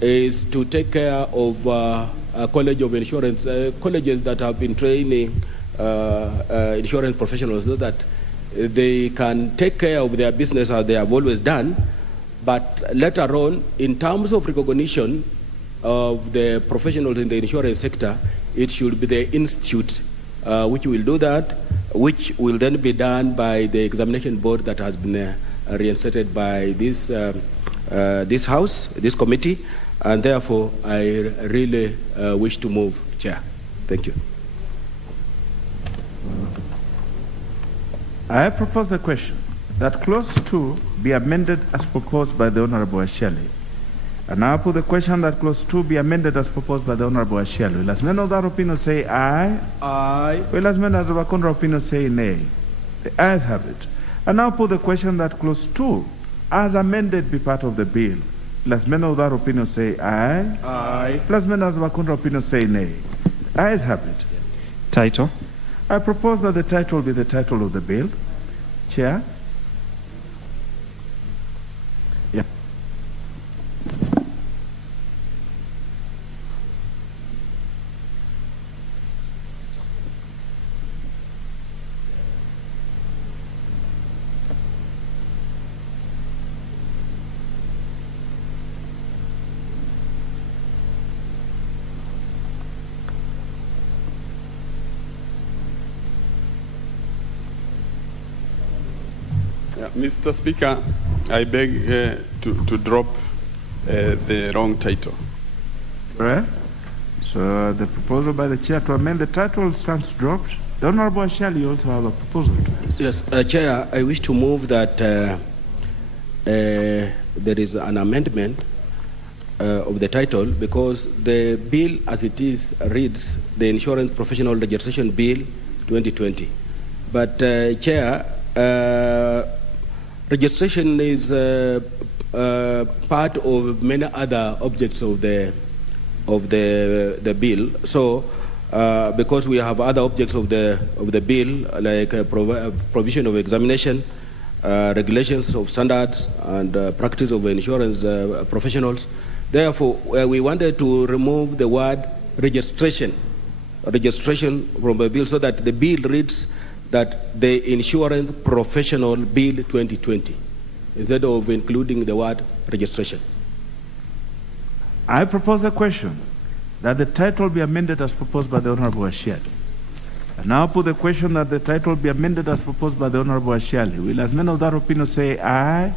is to take care of a college of insurance, colleges that have been training insurance professionals so that they can take care of their business as they have always done, but later on, in terms of recognition of the professionals in the insurance sector, it should be the institute which will do that, which will then be done by the examination board that has been reinstated by this house, this committee, and therefore I really wish to move, Chair. Thank you. I propose the question that clause 2 be amended as proposed by the Honorable Asheli. And now I put the question that clause 2 be amended as proposed by the Honorable Asheli. Will as many of that opinion say aye? Aye. Will as many as of a contrary opinion say nay? The ayes have it. And now I put the question that clause 2 as amended be part of the bill. Will as many of that opinion say aye? Aye. Will as many as of a contrary opinion say nay? The ayes have it. Title. I propose that the title be the title of the bill. Chair. Yeah. Mr. Speaker, I beg to drop the wrong title. Right. So the proposal by the chair to amend the title stands dropped. The Honorable Ashali also have a proposal. Yes, Chair, I wish to move that there is an amendment of the title, because the bill as it is reads the Insurance Professional Registration Bill 2020. But Chair, registration is part of many other objects of the bill. So, because we have other objects of the bill, like provision of examination, regulations of standards, and practice of insurance professionals. Therefore, we wanted to remove the word registration from the bill, so that the bill reads that the Insurance Professional Bill 2020, instead of including the word registration. I propose a question that the title be amended as proposed by the Honorable Ashiali. And now put the question that the title be amended as proposed by the Honorable Ashiali. Will as many of that opinion say aye?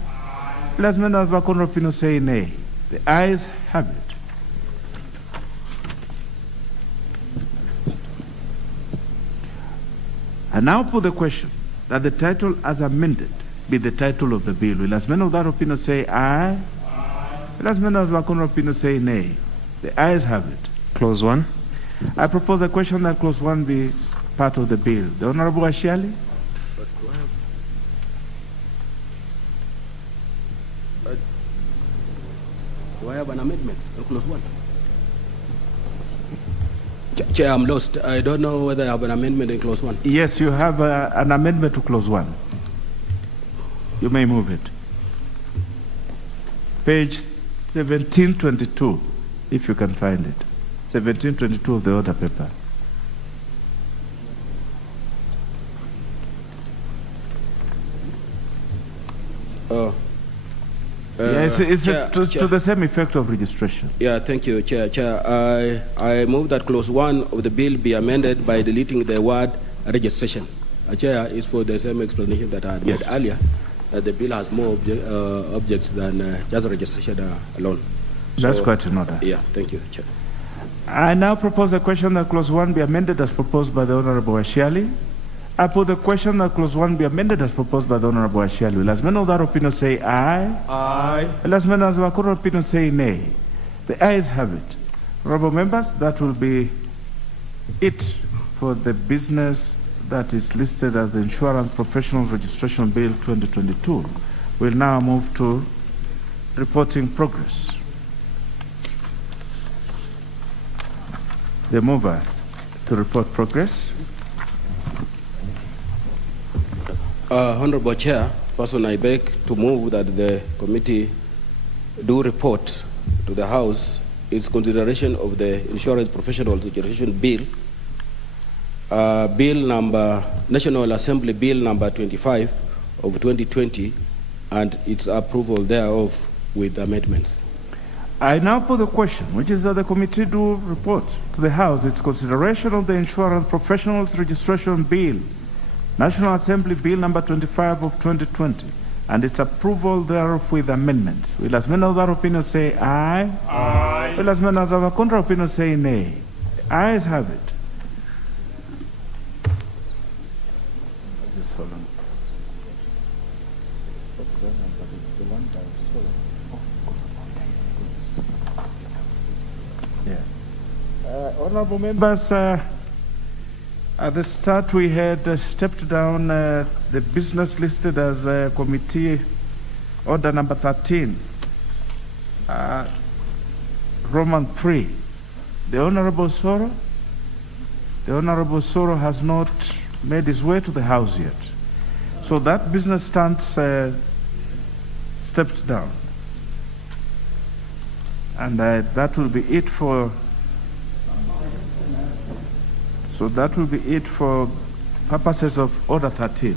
Will as many of that opinion say nay? The ayes have it. I now put the question that the title as amended be the title of the bill. Will as many of that opinion say aye? Will as many of that opinion say nay? The ayes have it. Clause 1. I propose the question that clause 1 be part of the bill. The Honorable Ashiali? Do I have an amendment on clause 1? Chair, I'm lost. I don't know whether I have an amendment in clause 1. Yes, you have an amendment to clause 1. You may move it. Page 1722, if you can find it. 1722 of the order paper. It's to the same effect of registration. Yeah, thank you, Chair. I move that clause 1 of the bill be amended by deleting the word registration. Chair, is for the same explanation that I had made earlier, that the bill has more objects than just registration alone. That's quite in order. Yeah, thank you, Chair. I now propose the question that clause 1 be amended as proposed by the Honorable Ashiali. I put the question that clause 1 be amended as proposed by the Honorable Ashiali. Will as many of that opinion say aye? Aye. Will as many as of our opinion say nay? The ayes have it. Honorable members, that will be it for the business that is listed as the Insurance Professional Registration Bill 2022. We'll now move to reporting progress. The mover to report progress. Honorable Chair, person I beg to move that the committee do report to the House its consideration of the Insurance Professionals Registration Bill, National Assembly Bill number 25 of 2020, and its approval thereof with amendments. I now put the question, which is that the committee do report to the House its consideration of the Insurance Professionals Registration Bill, National Assembly Bill number 25 of 2020, and its approval thereof with amendments. Will as many of that opinion say aye? Aye. Will as many of the contrary opinion say nay? Ayes have it. Honorable members, at the start we had stepped down the business listed as committee order number 13, Roman 3. The Honorable Soro has not made his way to the House yet. So that business stance stepped down. And that will be it for purposes of Order 13.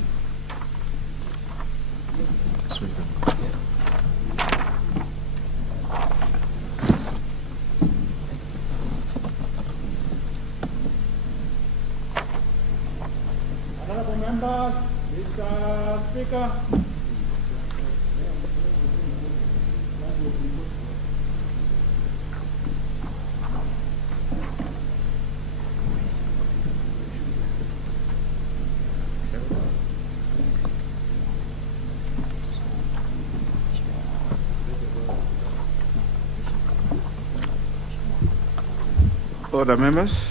Honorable members, Mr. Speaker. Order, members.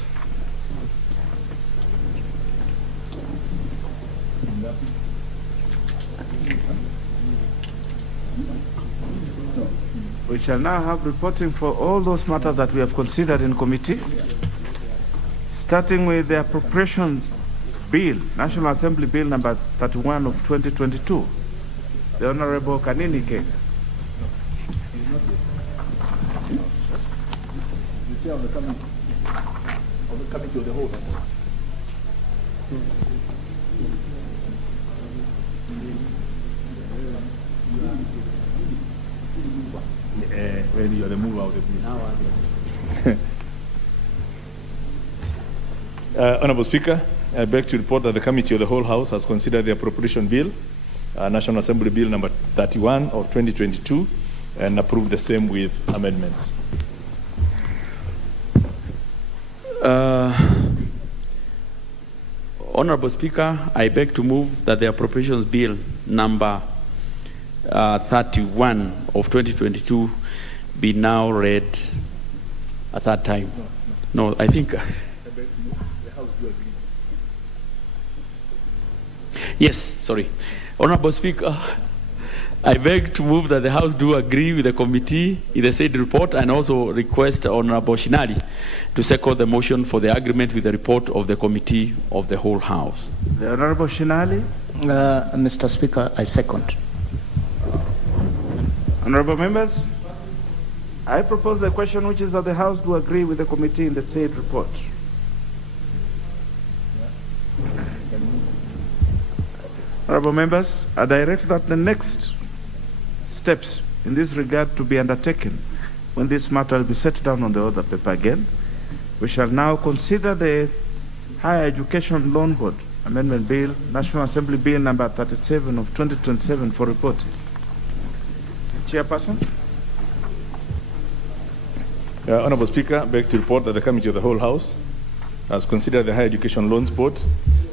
We shall now have reporting for all those matters that we have considered in committee, starting with the Appropriation Bill, National Assembly Bill number 31 of 2022. The Honorable Kanini Kega. Of the committee of the whole. When you are the mover of the bill. Honorable Speaker, I beg to report that the Committee of the Whole House has considered the Appropriation Bill, National Assembly Bill number 31 of 2022, and approved the same with amendments. Honorable Speaker, I beg to move that the Appropriations Bill number 31 of 2022 be now read a third time. No, I think... Yes, sorry. Honorable Speaker, I beg to move that the House do agree with the committee in the said report, and also request Honorable Shinali to second the motion for the agreement with the report of the Committee of the Whole House. The Honorable Shinali. Mr. Speaker, I second. Honorable members, I propose the question, which is that the House do agree with the committee in the said report. Honorable members, I direct that the next steps in this regard to be undertaken when this matter will be set down on the order paper again. We shall now consider the Higher Education Loan Board Amendment Bill, National Assembly Bill number 37 of 2027 for reporting. Chairperson. Honorable Speaker, I beg to report that the Committee of the Whole House has considered the Higher Education Loans Board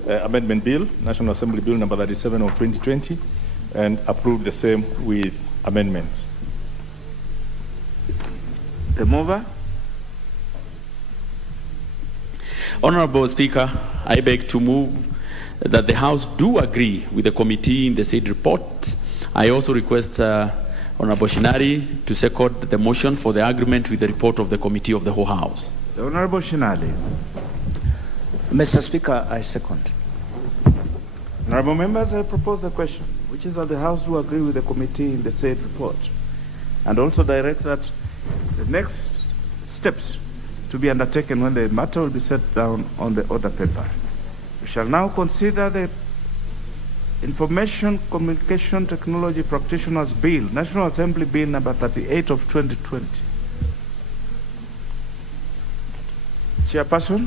Amendment Bill, National Assembly Bill number 37 of 2020, and approved the same with amendments. The mover. Honorable Speaker, I beg to move that the House do agree with the committee in the said report. I also request Honorable Shinali to second the motion for the agreement with the report of the Committee of the Whole House. The Honorable Shinali. Mr. Speaker, I second. Honorable members, I propose the question, which is that the House do agree with the committee in the said report, and also direct that the next steps to be undertaken when the matter will be set down on the order paper. We shall now consider the Information Communication Technology Practitioners Bill, National Assembly Bill number 38 of 2020. Chairperson.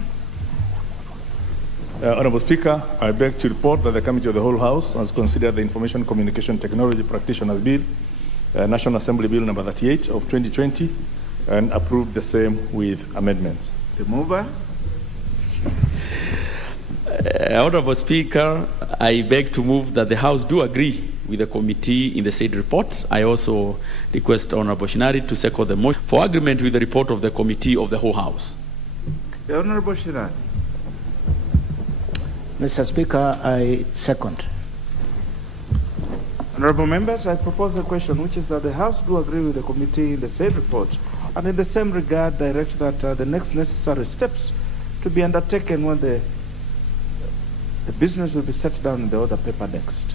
Honorable Speaker, I beg to report that the Committee of the Whole House has considered the Information Communication Technology Practitioners Bill, National Assembly Bill number 38 of 2020, and approved the same with amendments. The mover. Honorable Speaker, I beg to move that the House do agree with the committee in the said report. I also request Honorable Shinari to second the motion for agreement with the report of the Committee of the Whole House. The Honorable Shinari. Mr. Speaker, I second. Honorable members, I propose the question, which is that the House do agree with the committee in the said report, and in the same regard direct that the next necessary steps to be undertaken when the business will be set down in the order paper next.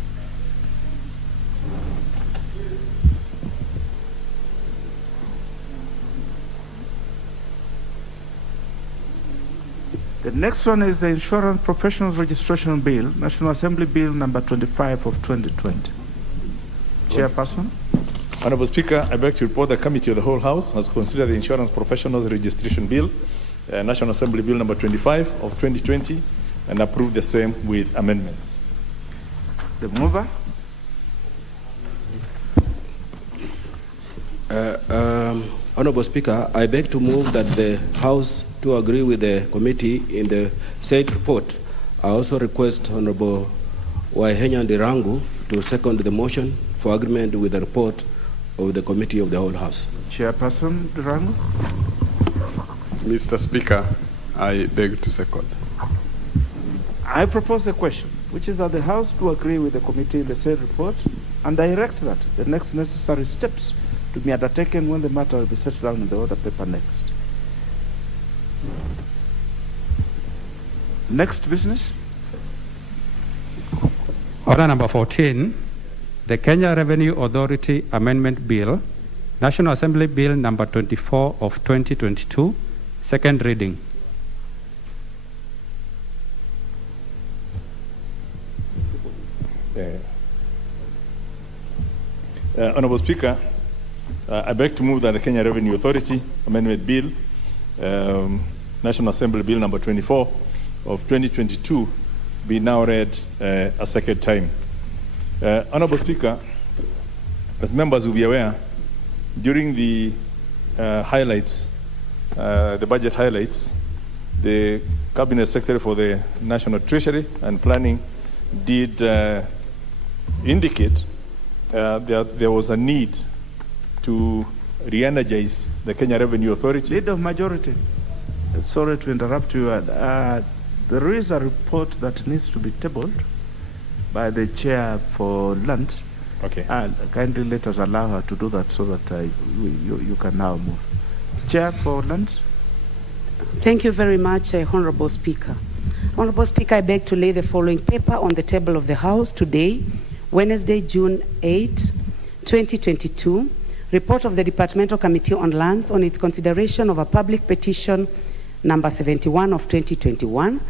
The next one is the Insurance Professionals Registration Bill, National Assembly Bill number 25 of 2020. Chairperson. Honorable Speaker, I beg to report the Committee of the Whole House has considered the Insurance Professionals Registration Bill, National Assembly Bill number 25 of 2020, and approved the same with amendments. The mover. Honorable Speaker, I beg to move that the House to agree with the committee in the said report. I also request Honorable Waihenya Ndirangu to second the motion for agreement with the report of the Committee of the Whole House. Chairperson Ndirangu. Mr. Speaker, I beg to second. I propose the question, which is that the House to agree with the committee in the said report and direct that the next necessary steps to be undertaken when the matter will be set down in the order paper next. Next business. Order number 14, the Kenya Revenue Authority Amendment Bill, National Assembly Bill number 24 of 2022, second reading. Honorable Speaker, I beg to move that the Kenya Revenue Authority Amendment Bill, National Assembly Bill number 24 of 2022, be now read a second time. Honorable Speaker, as members will be aware, during the highlights, the budget highlights, the Cabinet Secretary for the National Treasury and Planning did indicate there was a need to re-energize the Kenya Revenue Authority. Leader of Majority, sorry to interrupt you. There is a report that needs to be tabled by the chair for lunch. Okay. Kindly let us allow her to do that so that you can now move. Chair for lunch. Thank you very much, Honorable Speaker. Honorable Speaker, I beg to lay the following paper on the table of the House today, Wednesday, June 8, 2022. Report of the Departmental Committee on Lands on its consideration of a public petition number 71 of 2021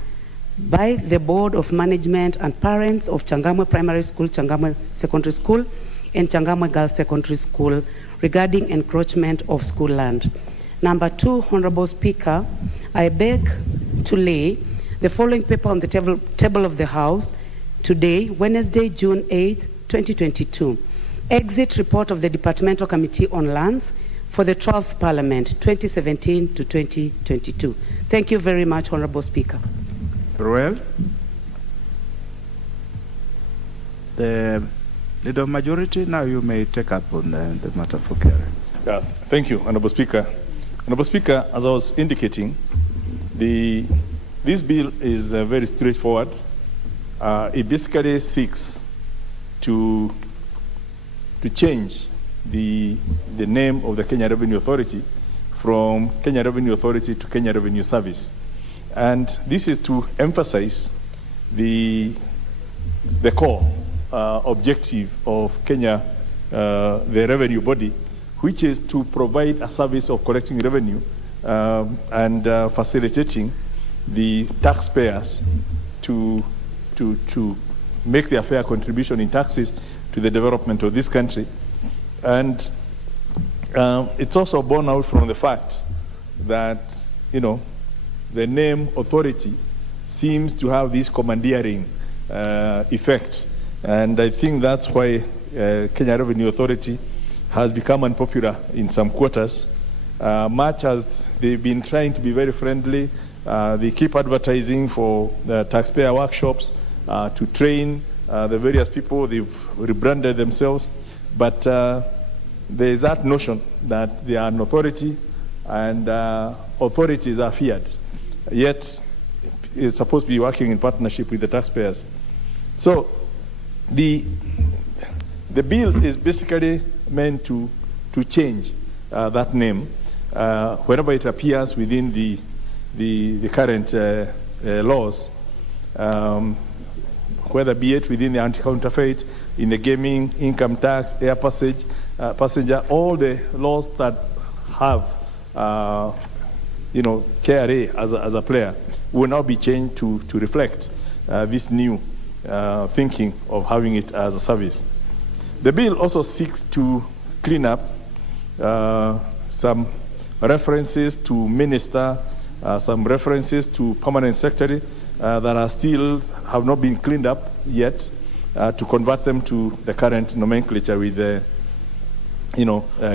by the Board of Management and Parents of Changamwe Primary School, Changamwe Secondary School, and Changamwe Girls Secondary School regarding encroachment of school land. Number 2, Honorable Speaker, I beg to lay the following paper on the table of the House today, Wednesday, June 8, 2022. Exit report of the Departmental Committee on Lands for the 12th Parliament, 2017 to 2022. Thank you very much, Honorable Speaker. Well, the Leader of Majority, now you may take up on the matter for carrying. Thank you, Honorable Speaker. Honorable Speaker, as I was indicating, this bill is very straightforward. It basically seeks to change the name of the Kenya Revenue Authority from Kenya Revenue Authority to Kenya Revenue Service. And this is to emphasize the core objective of Kenya, the revenue body, which is to provide a service of collecting revenue and facilitating the taxpayers to make their fair contribution in taxes to the development of this country. And it's also borne out from the fact that, the name authority seems to have this commandeering effect. And I think that's why Kenya Revenue Authority has become unpopular in some quarters. Much as they've been trying to be very friendly, they keep advertising for taxpayer workshops to train the various people. They've rebranded themselves. But there is that notion that they are an authority and authorities are feared. Yet, it's supposed to be working in partnership with the taxpayers. So, the bill is basically meant to change that name wherever it appears within the current laws, whether be it within the anti-counterfeit, in the gaming, income tax, air passage, passenger, all the laws that have, KRA as a player will now be changed to reflect this new thinking of having it as a service. The bill also seeks to clean up some references to minister, some references to permanent secretary that are still have not been cleaned up yet, to convert them to the current nomenclature with the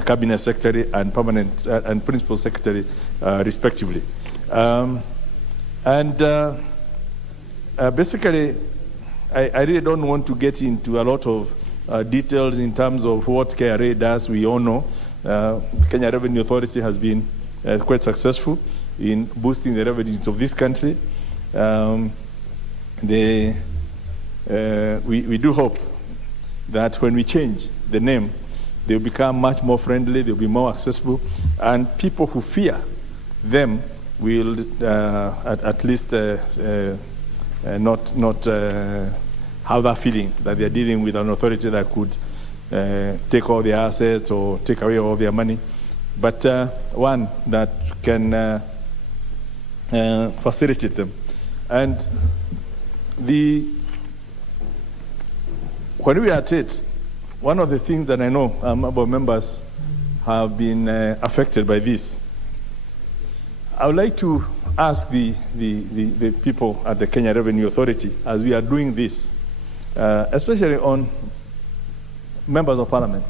cabinet secretary and permanent and principal secretary respectively. Basically, I really don't want to get into a lot of details in terms of what KRA does. We all know Kenya Revenue Authority has been quite successful in boosting the revenues of this country. We do hope that when we change the name, they'll become much more friendly, they'll be more accessible, and people who fear them will at least not have that feeling that they're dealing with an authority that could take all their assets or take away all their money, but one that can facilitate them. And when we are at it, one of the things that I know our members have been affected by this, I would like to ask the people at the Kenya Revenue Authority, as we are doing this, especially on members of parliament.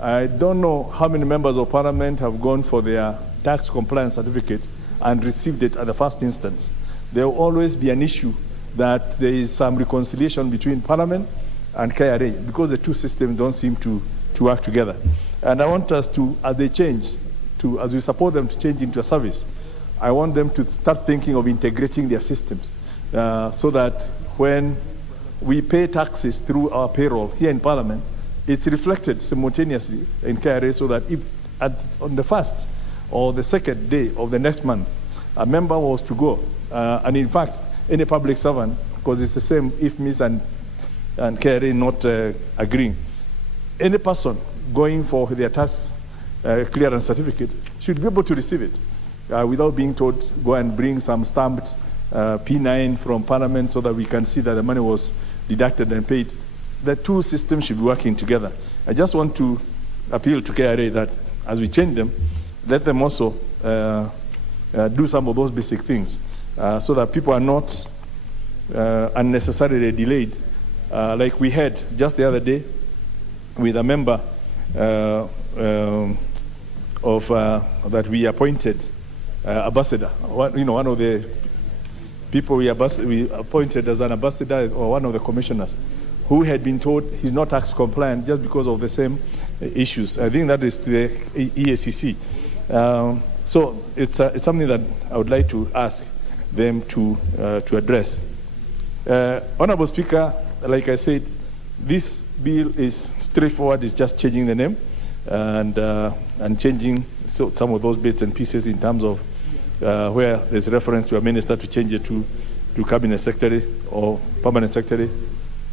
I don't know how many members of parliament have gone for their tax compliance certificate and received it at the first instance. There will always be an issue that there is some reconciliation between parliament and KRA because the two systems don't seem to work together. And I want us to, as they change, as we support them to change into a service, I want them to start thinking of integrating their systems so that when we pay taxes through our payroll here in Parliament, it's reflected simultaneously in KRA so that if on the first or the second day of the next month, a member was to go, and in fact, any public servant, because it's the same if Ms. and KRA not agreeing, any person going for their tax clearance certificate should be able to receive it without being told, go and bring some stamped P9 from Parliament so that we can see that the money was deducted and paid. The two systems should be working together. I just want to appeal to KRA that as we change them, let them also do some of those basic things so that people are not unnecessarily delayed. Like we had just the other day with a member that we appointed ambassador. One of the people we appointed as an ambassador, or one of the commissioners, who had been told he's not tax compliant just because of the same issues. I think that is the EACC. So it's something that I would like to ask them to address. Honorable Speaker, like I said, this bill is straightforward. It's just changing the name and changing some of those bits and pieces in terms of where there's reference to a minister to change it to cabinet secretary or permanent secretary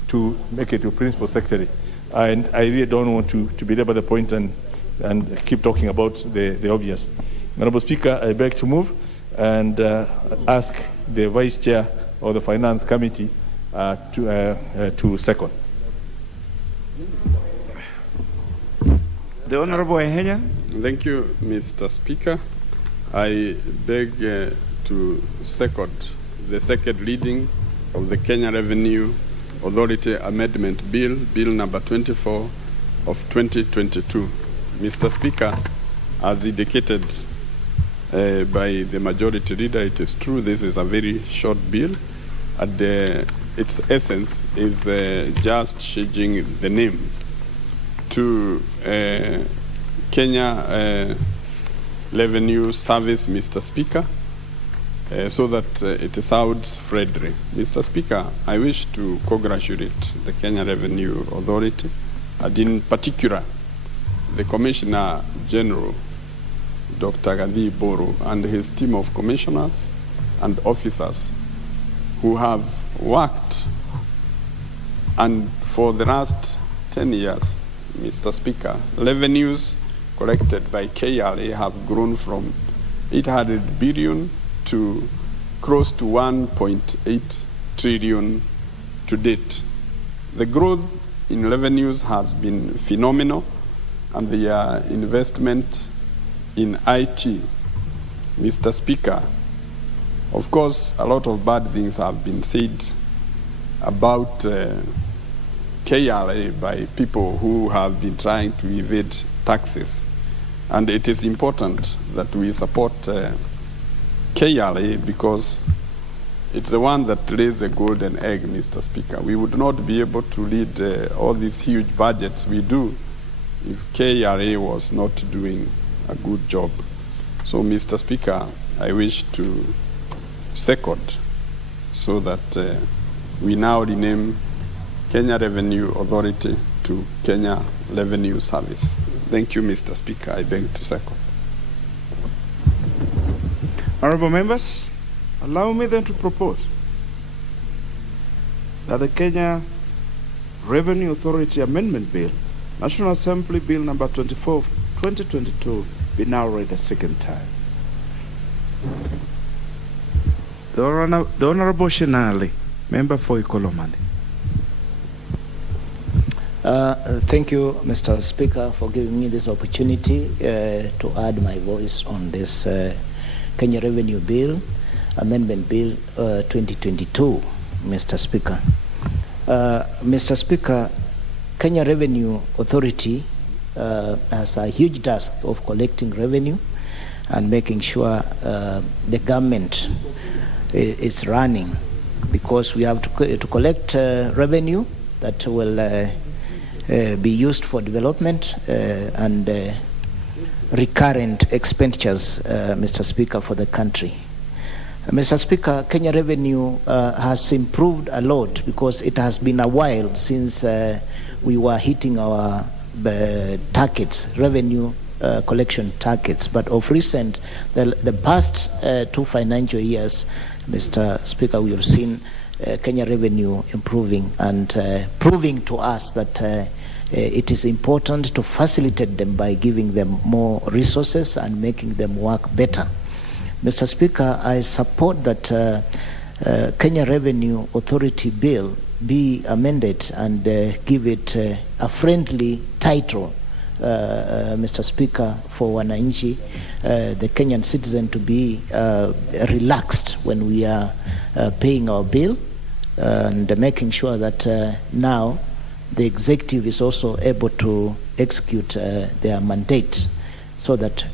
to make it to principal secretary. And I really don't want to belabor the point and keep talking about the obvious. Honorable Speaker, I beg to move and ask the Vice Chair of the Finance Committee to second. The Honorable Ehenya. Thank you, Mr. Speaker. I beg to second the second reading of the Kenya Revenue Authority Amendment Bill, Bill number 24 of 2022. Mr. Speaker, as indicated by the majority leader, it is true this is a very short bill, and its essence is just changing the name to Kenya Revenue Service, Mr. Speaker, so that it sounds friendly. Mr. Speaker, I wish to congratulate the Kenya Revenue Authority, and in particular the Commissioner General, Dr. Gadi Boro, and his team of commissioners and officers who have worked, and for the last 10 years, Mr. Speaker, revenues collected by KRA have grown from 800 billion to close to 1.8 trillion to date. The growth in revenues has been phenomenal, and the investment in IT, Mr. Speaker, of course, a lot of bad things have been said about KRA by people who have been trying to evade taxes. And it is important that we support KRA because it's the one that lays the golden egg, Mr. Speaker. We would not be able to lead all these huge budgets we do if KRA was not doing a good job. So, Mr. Speaker, I wish to second so that we now rename Kenya Revenue Authority to Kenya Revenue Service. Thank you, Mr. Speaker. I beg to second. Honorable members, allow me then to propose that the Kenya Revenue Authority Amendment Bill, National Assembly Bill number 24 of 2022, be now read a second time. The Honorable Shenali, member for Ikolomani. Thank you, Mr. Speaker, for giving me this opportunity to add my voice on this Kenya Revenue Bill, Amendment Bill 2022, Mr. Speaker. Mr. Speaker, Kenya Revenue Authority has a huge task of collecting revenue and making sure the government is running, because we have to collect revenue that will be used for development and recurrent expenditures, Mr. Speaker, for the country. Mr. Speaker, Kenya Revenue has improved a lot because it has been a while since we were hitting our targets, revenue collection targets. But of recent, the past 2 financial years, Mr. Speaker, we have seen Kenya Revenue improving and proving to us that it is important to facilitate them by giving them more resources and making them work better. Mr. Speaker, I support that Kenya Revenue Authority Bill be amended and give it a friendly title, Mr. Speaker, for wananchi, the Kenyan citizen, to be relaxed when we are paying our bill, and making sure that now the executive is also able to execute their mandate so that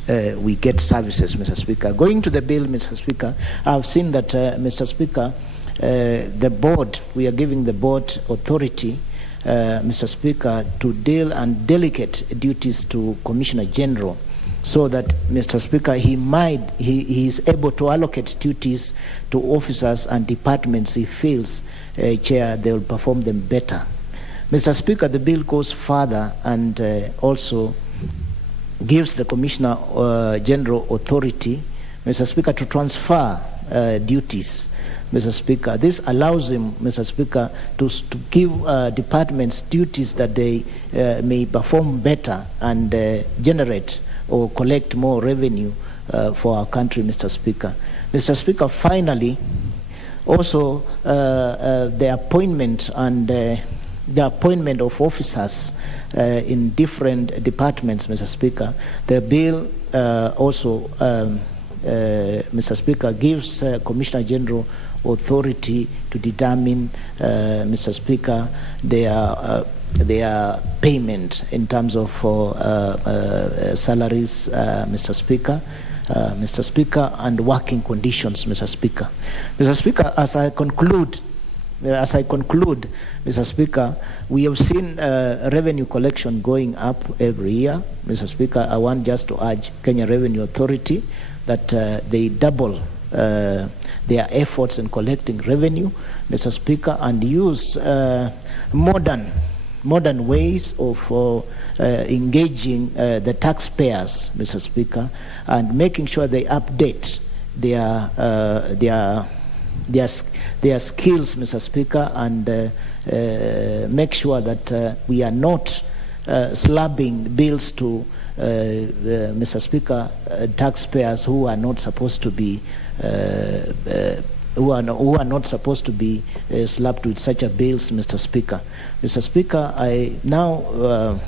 we get services, Mr. Speaker. Going to the bill, Mr. Speaker, I've seen that, Mr. Speaker, the board, we are giving the board authority, Mr. Speaker, to deal and delegate duties to Commissioner General, so that, Mr. Speaker, he is able to allocate duties to officers and departments he feels, Chair, they will perform them better. Mr. Speaker, the bill goes further and also gives the Commissioner General authority, Mr. Speaker, to transfer duties, Mr. Speaker. This allows him, Mr. Speaker, to give departments duties that they may perform better and generate or collect more revenue for our country, Mr. Speaker. Mr. Speaker, finally, also the appointment and the appointment of officers in different departments, Mr. Speaker. The bill also Mr. Speaker, gives Commissioner General authority to determine, Mr. Speaker, their payment in terms of salaries, Mr. Speaker. Mr. Speaker, and working conditions, Mr. Speaker. Mr. Speaker, as I conclude, Mr. Speaker, we have seen revenue collection going up every year. Mr. Speaker, I want just to urge Kenya Revenue Authority that they double their efforts in collecting revenue, Mr. Speaker, and use modern ways of engaging the taxpayers, Mr. Speaker, and making sure they update their skills, Mr. Speaker, and make sure that we are not slabbing bills to Mr. Speaker, taxpayers who are not supposed to be who are not supposed to be slapped with such a bills, Mr. Speaker. Mr. Speaker, I now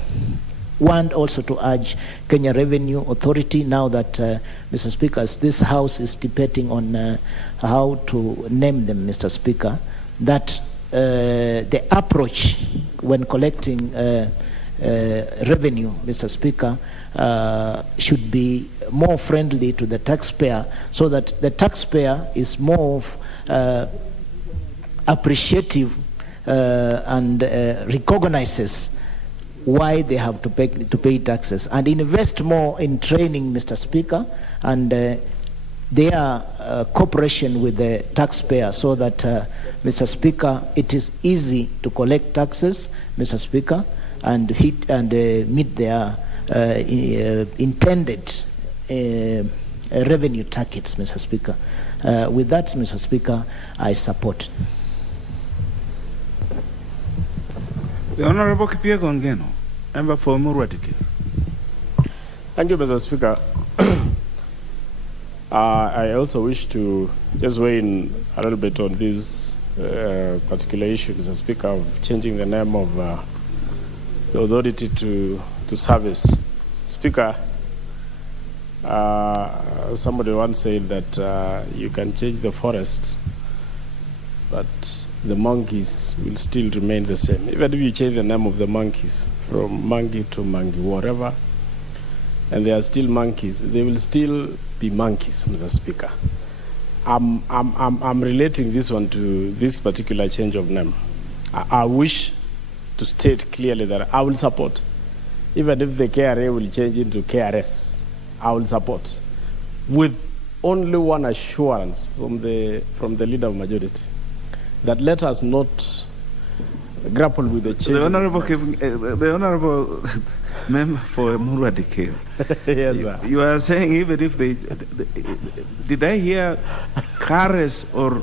want also to urge Kenya Revenue Authority, now that, Mr. Speaker, as this House is debating on how to name them, Mr. Speaker, that the approach when collecting revenue, Mr. Speaker, should be more friendly to the taxpayer, so that the taxpayer is more appreciative and recognizes why they have to pay taxes, and invest more in training, Mr. Speaker, and their cooperation with the taxpayer, so that, Mr. Speaker, it is easy to collect taxes, Mr. Speaker, and meet their intended revenue targets, Mr. Speaker. With that, Mr. Speaker, I support. The Honorable Kipyego Ngeno, member for Murwadike. Thank you, Mr. Speaker. I also wish to just weigh in a little bit on this particular issue, Mr. Speaker, of changing the name of the authority to service. Speaker, somebody once said that you can change the forest, but the monkeys will still remain the same. Even if you change the name of the monkeys from monkey to monkey, whatever, and they are still monkeys, they will still be monkeys, Mr. Speaker. I'm relating this one to this particular change of name. I wish to state clearly that I will support, even if the KRA will change into KRS, I will support, with only one assurance from the leader of majority, that let us not grapple with the change. The honorable member for Murwadike. Yes, sir. You are saying even if they did I hear KRS or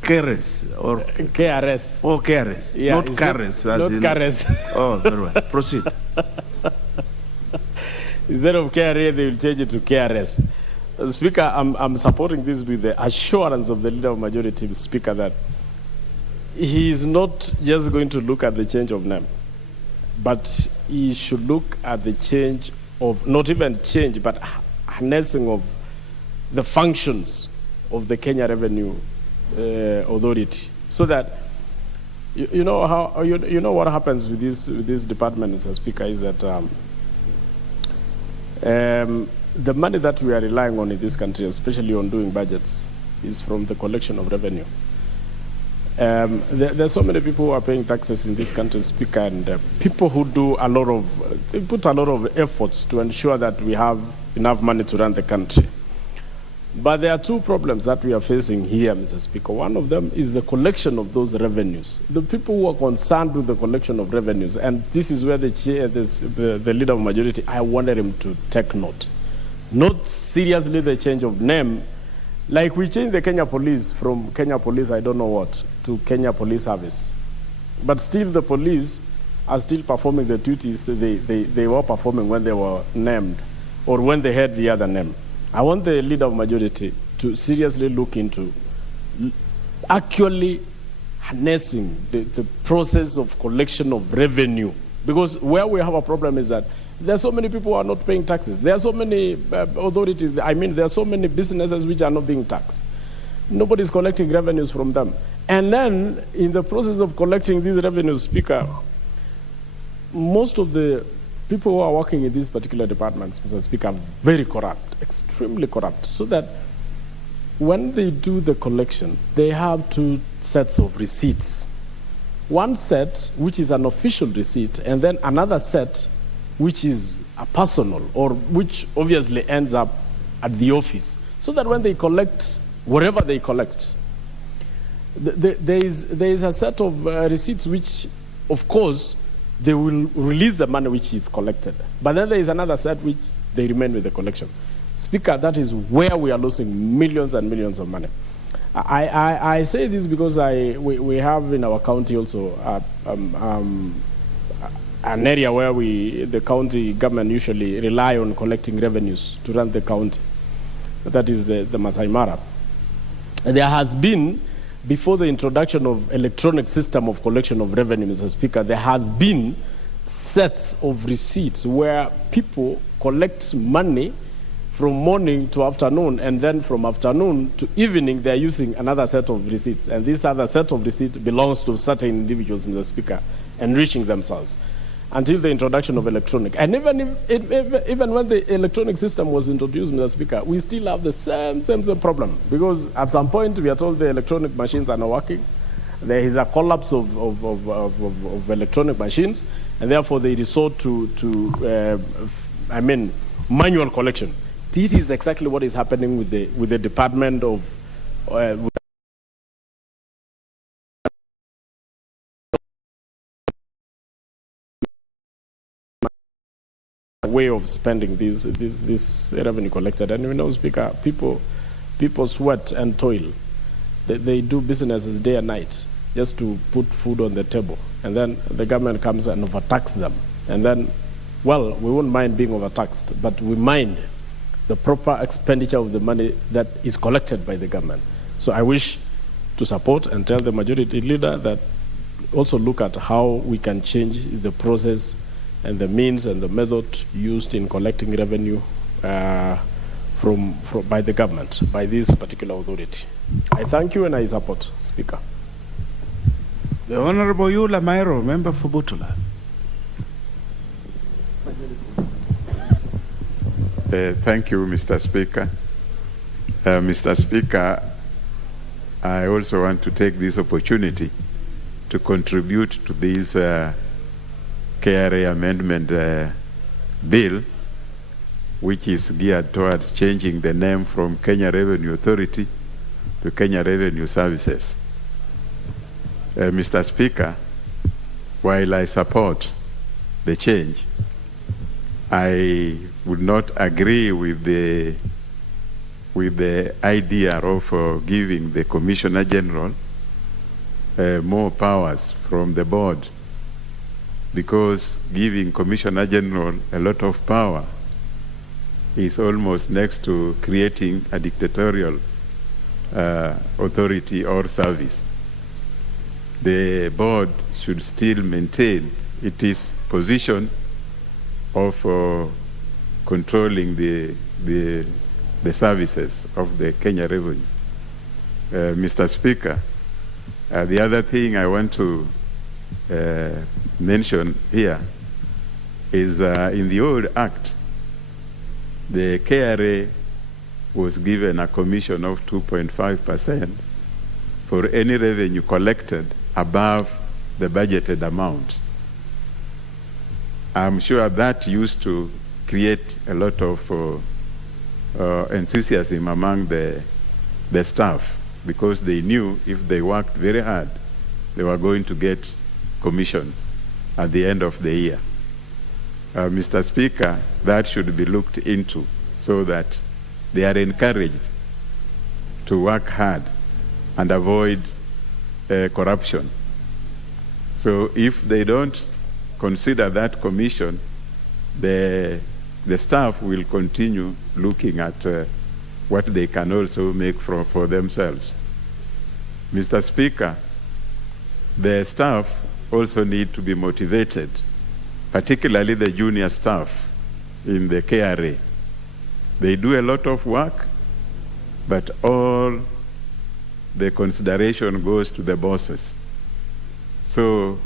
KRS or KRS? Oh, KRS, yeah, not KRS. Not KRS. Oh, very well. Proceed. Instead of KRA, they will change it to KRS. Speaker, I'm supporting this with the assurance of the leader of majority, Speaker, that he is not just going to look at the change of name, but he should look at the change of, not even change, but harnessing of the functions of the Kenya Revenue Authority, so that you know how you know what happens with this department, Mr. Speaker, is that the money that we are relying on in this country, especially on doing budgets, is from the collection of revenue. There are so many people who are paying taxes in this country, Speaker, and people who do they put a lot of efforts to ensure that we have enough money to run the country. But there are two problems that we are facing here, Mr. Speaker. One of them is the collection of those revenues. The people who are concerned with the collection of revenues, and this is where the leader of majority, I wanted him to take note. Not seriously the change of name, like we changed the Kenya Police from Kenya Police, I don't know what, to Kenya Police Service. But still the police are still performing the duties they were performing when they were named, or when they had the other name. I want the leader of majority to seriously look into actually harnessing the process of collection of revenue. Because where we have a problem is that There are so many people who are not paying taxes. There are so many authorities, there are so many businesses which are not being taxed. Nobody's collecting revenues from them. And then, in the process of collecting these revenues, Speaker, most of the people who are working in these particular departments, Mr. Speaker, are very corrupt, extremely corrupt, so that when they do the collection, they have two sets of receipts. One set, which is an official receipt, and then another set, which is a personal, or which obviously ends up at the office, so that when they collect whatever they collect, there is a set of receipts which, of course, they will release the money which is collected. But then there is another set which they remain with the collection. Speaker, that is where we are losing millions and millions of money. I say this because we have in our county also an area where the county government usually rely on collecting revenues to run the county. That is the Masai Mara. There has been, before the introduction of electronic system of collection of revenue, Mr. Speaker, there has been sets of receipts where people collect money from morning to afternoon, and then from afternoon to evening, they're using another set of receipts. And this other set of receipts belongs to certain individuals, Mr. Speaker, enriching themselves until the introduction of electronic. And even when the electronic system was introduced, Mr. Speaker, we still have the same problem, because at some point we are told the electronic machines are not working. There is a collapse of electronic machines, and therefore they resort to manual collection. This is exactly what is happening with the Department of way of spending this revenue collected. And we know, Speaker, people sweat and toil. They do businesses day and night just to put food on the table, and then the government comes and overtax them. And then, well, we won't mind being overtaxed, but we mind the proper expenditure of the money that is collected by the government. So I wish to support and tell the majority leader that also look at how we can change the process and the means and the method used in collecting revenue by the government, by this particular authority. I thank you and I support, Speaker. The Honorable Yula Mairo, member for Butula. Thank you, Mr. Speaker. Mr. Speaker, I also want to take this opportunity to contribute to this KRA amendment bill, which is geared towards changing the name from Kenya Revenue Authority to Kenya Revenue Services. Mr. Speaker, while I support the change, I would not agree with the idea of giving the Commissioner General more powers from the board, because giving Commissioner General a lot of power is almost next to creating a dictatorial authority or service. The board should still maintain its position of controlling the services of the Kenya Revenue. Mr. Speaker, the other thing I want to mention here is in the old Act, the KRA was given a commission of 2.5% for any revenue collected above the budgeted amount. I'm sure that used to create a lot of enthusiasm among the staff, because they knew if they worked very hard, they were going to get commission at the end of the year. Mr. Speaker, that should be looked into so that they are encouraged to work hard and avoid corruption. So if they don't consider that commission, the staff will continue looking at what they can also make for themselves. Mr. Speaker, the staff also need to be motivated, particularly the junior staff, in the KRA. They do a lot of work, but all the consideration goes to the bosses. So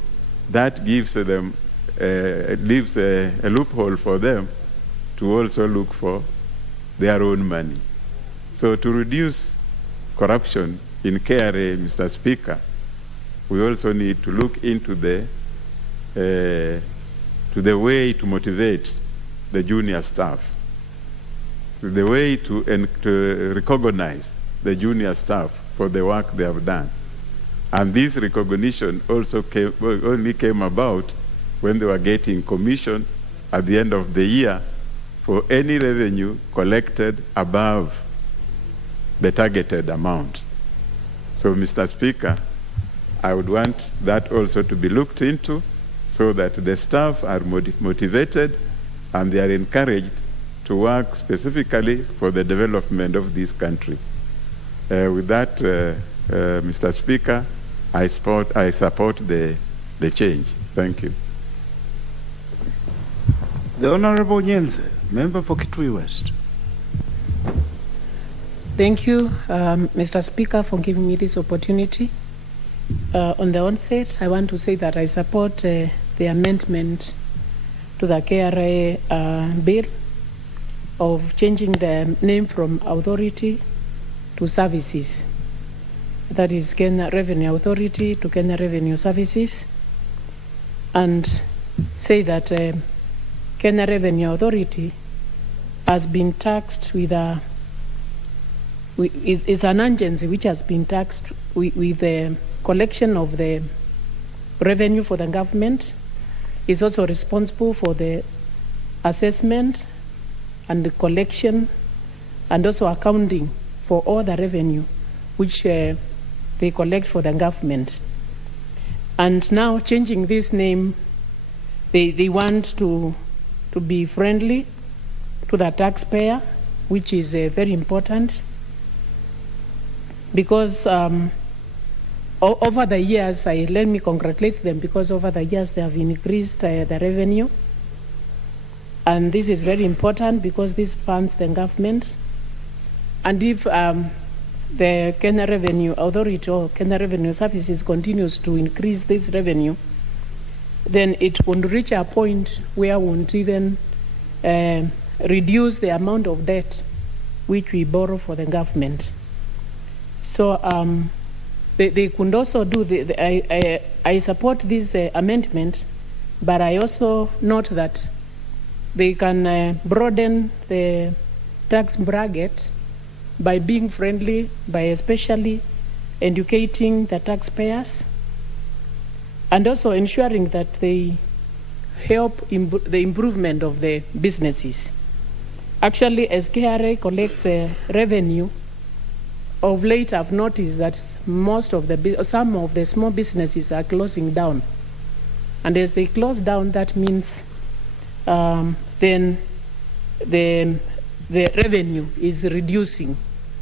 that gives them, leaves a loophole for them to also look for their own money. So to reduce corruption in KRA, Mr. Speaker, we also need to look into the way to motivate the junior staff, the way to recognize the junior staff for the work they have done. And this recognition also only came about when they were getting commission at the end of the year for any revenue collected above the targeted amount. So, Mr. Speaker, I would want that also to be looked into so that the staff are motivated and they are encouraged to work specifically for the development of this country. With that, Mr. Speaker, I support the change. Thank you. The Honorable Nyenze, member for Kitui West. Thank you, Mr. Speaker, for giving me this opportunity. On the onset, I want to say that I support the amendment to the KRA bill of changing the name from authority to services. That is Kenya Revenue Authority to Kenya Revenue Services, and say that Kenya Revenue Authority has been taxed with it's an agency which has been taxed with the collection of the revenue for the government. It's also responsible for the assessment and the collection and also accounting for all the revenue which they collect for the government. And now changing this name, they want to be friendly to the taxpayer, which is very important, because over the years, let me congratulate them, because over the years they have increased the revenue. And this is very important because this funds the government. And if the Kenya Revenue Authority or Kenya Revenue Services continues to increase this revenue, then it won't reach a point where we won't even reduce the amount of debt which we borrow for the government. So they could also do, I support this amendment, but I also note that they can broaden the tax bracket by being friendly, by especially educating the taxpayers, and also ensuring that they help the improvement of the businesses. Actually, as KRA collects revenue, of late I've noticed that some of the small businesses are closing down. And as they close down, that means then the revenue is reducing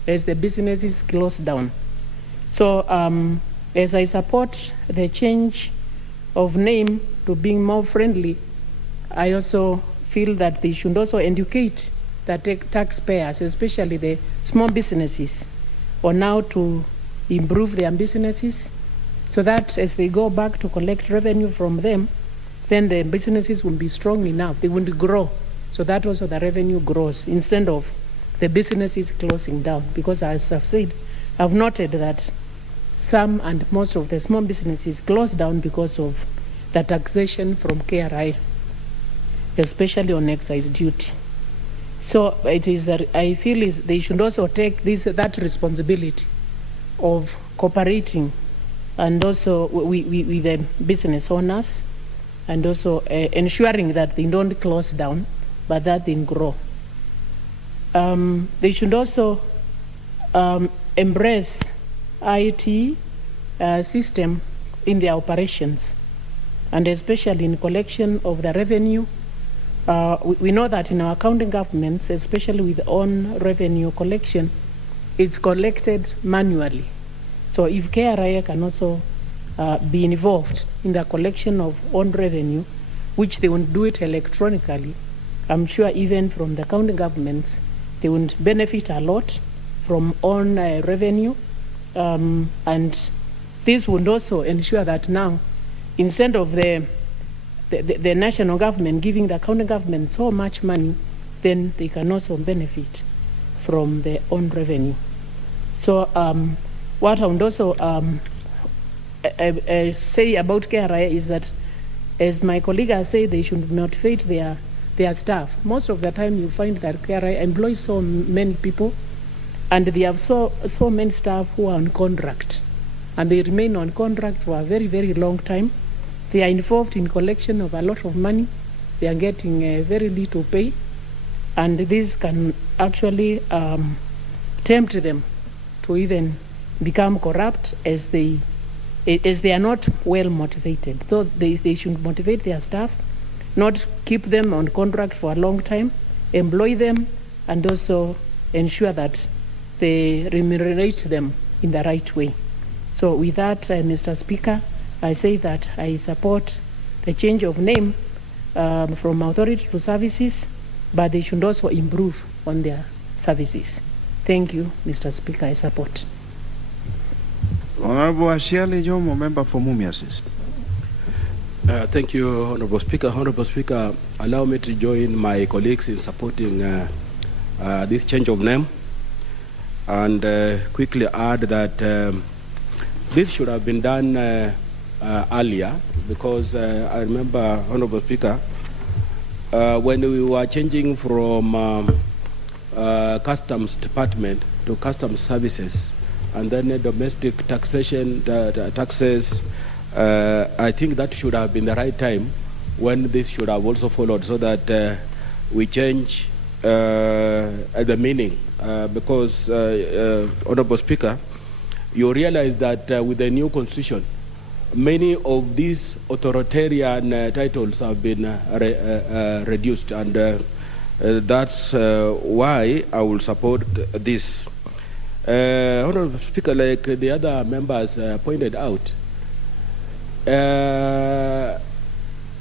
as the businesses close down. So as I support the change of name to being more friendly, I also feel that they should also educate the taxpayers, especially the small businesses, on how to improve their businesses, so that as they go back to collect revenue from them, then the businesses will be strong enough, they will grow, so that also the revenue grows instead of the businesses closing down. Because as I've said, I've noted that some and most of the small businesses close down because of the taxation from KRI, especially on excise duty. So it is that I feel is they should also take that responsibility of cooperating and also with the business owners, and also ensuring that they don't close down, but that they grow. They should also embrace IT system in their operations, and especially in collection of the revenue. We know that in our county governments, especially with own revenue collection, it's collected manually. So if KRA can also be involved in the collection of own revenue, which they won't do it electronically, I'm sure even from the county governments, they would benefit a lot from own revenue. And this would also ensure that now, instead of the national government giving the county government so much money, then they can also benefit from their own revenue. So what I would also say about KRA is that, as my colleague has said, they should motivate their staff. Most of the time you find that KRA employs so many people, and they have so many staff who are on contract, and they remain on contract for a very, very long time. They are involved in collection of a lot of money. They are getting very little pay, and this can actually tempt them to even become corrupt, as they are not well motivated. So they should motivate their staff, not keep them on contract for a long time, employ them, and also ensure that they remunerate them in the right way. So with that, Mr. Speaker, I say that I support the change of name from authority to services, but they should also improve on their services. Thank you, Mr. Speaker. I support. Honorable Ashiali Jomo, member for Mumias East. Thank you, Honorable Speaker. Honorable Speaker, allow me to join my colleagues in supporting this change of name, and quickly add that this should have been done earlier, because I remember, Honorable Speaker, when we were changing from Customs Department to Customs Services, and then domestic taxation taxes, I think that should have been the right time when this should have also followed, so that we change the meaning. Because, Honorable Speaker, you realize that with the new constitution, many of these authoritarian titles have been reduced, and that's why I will support this. Honorable Speaker, like the other members pointed out,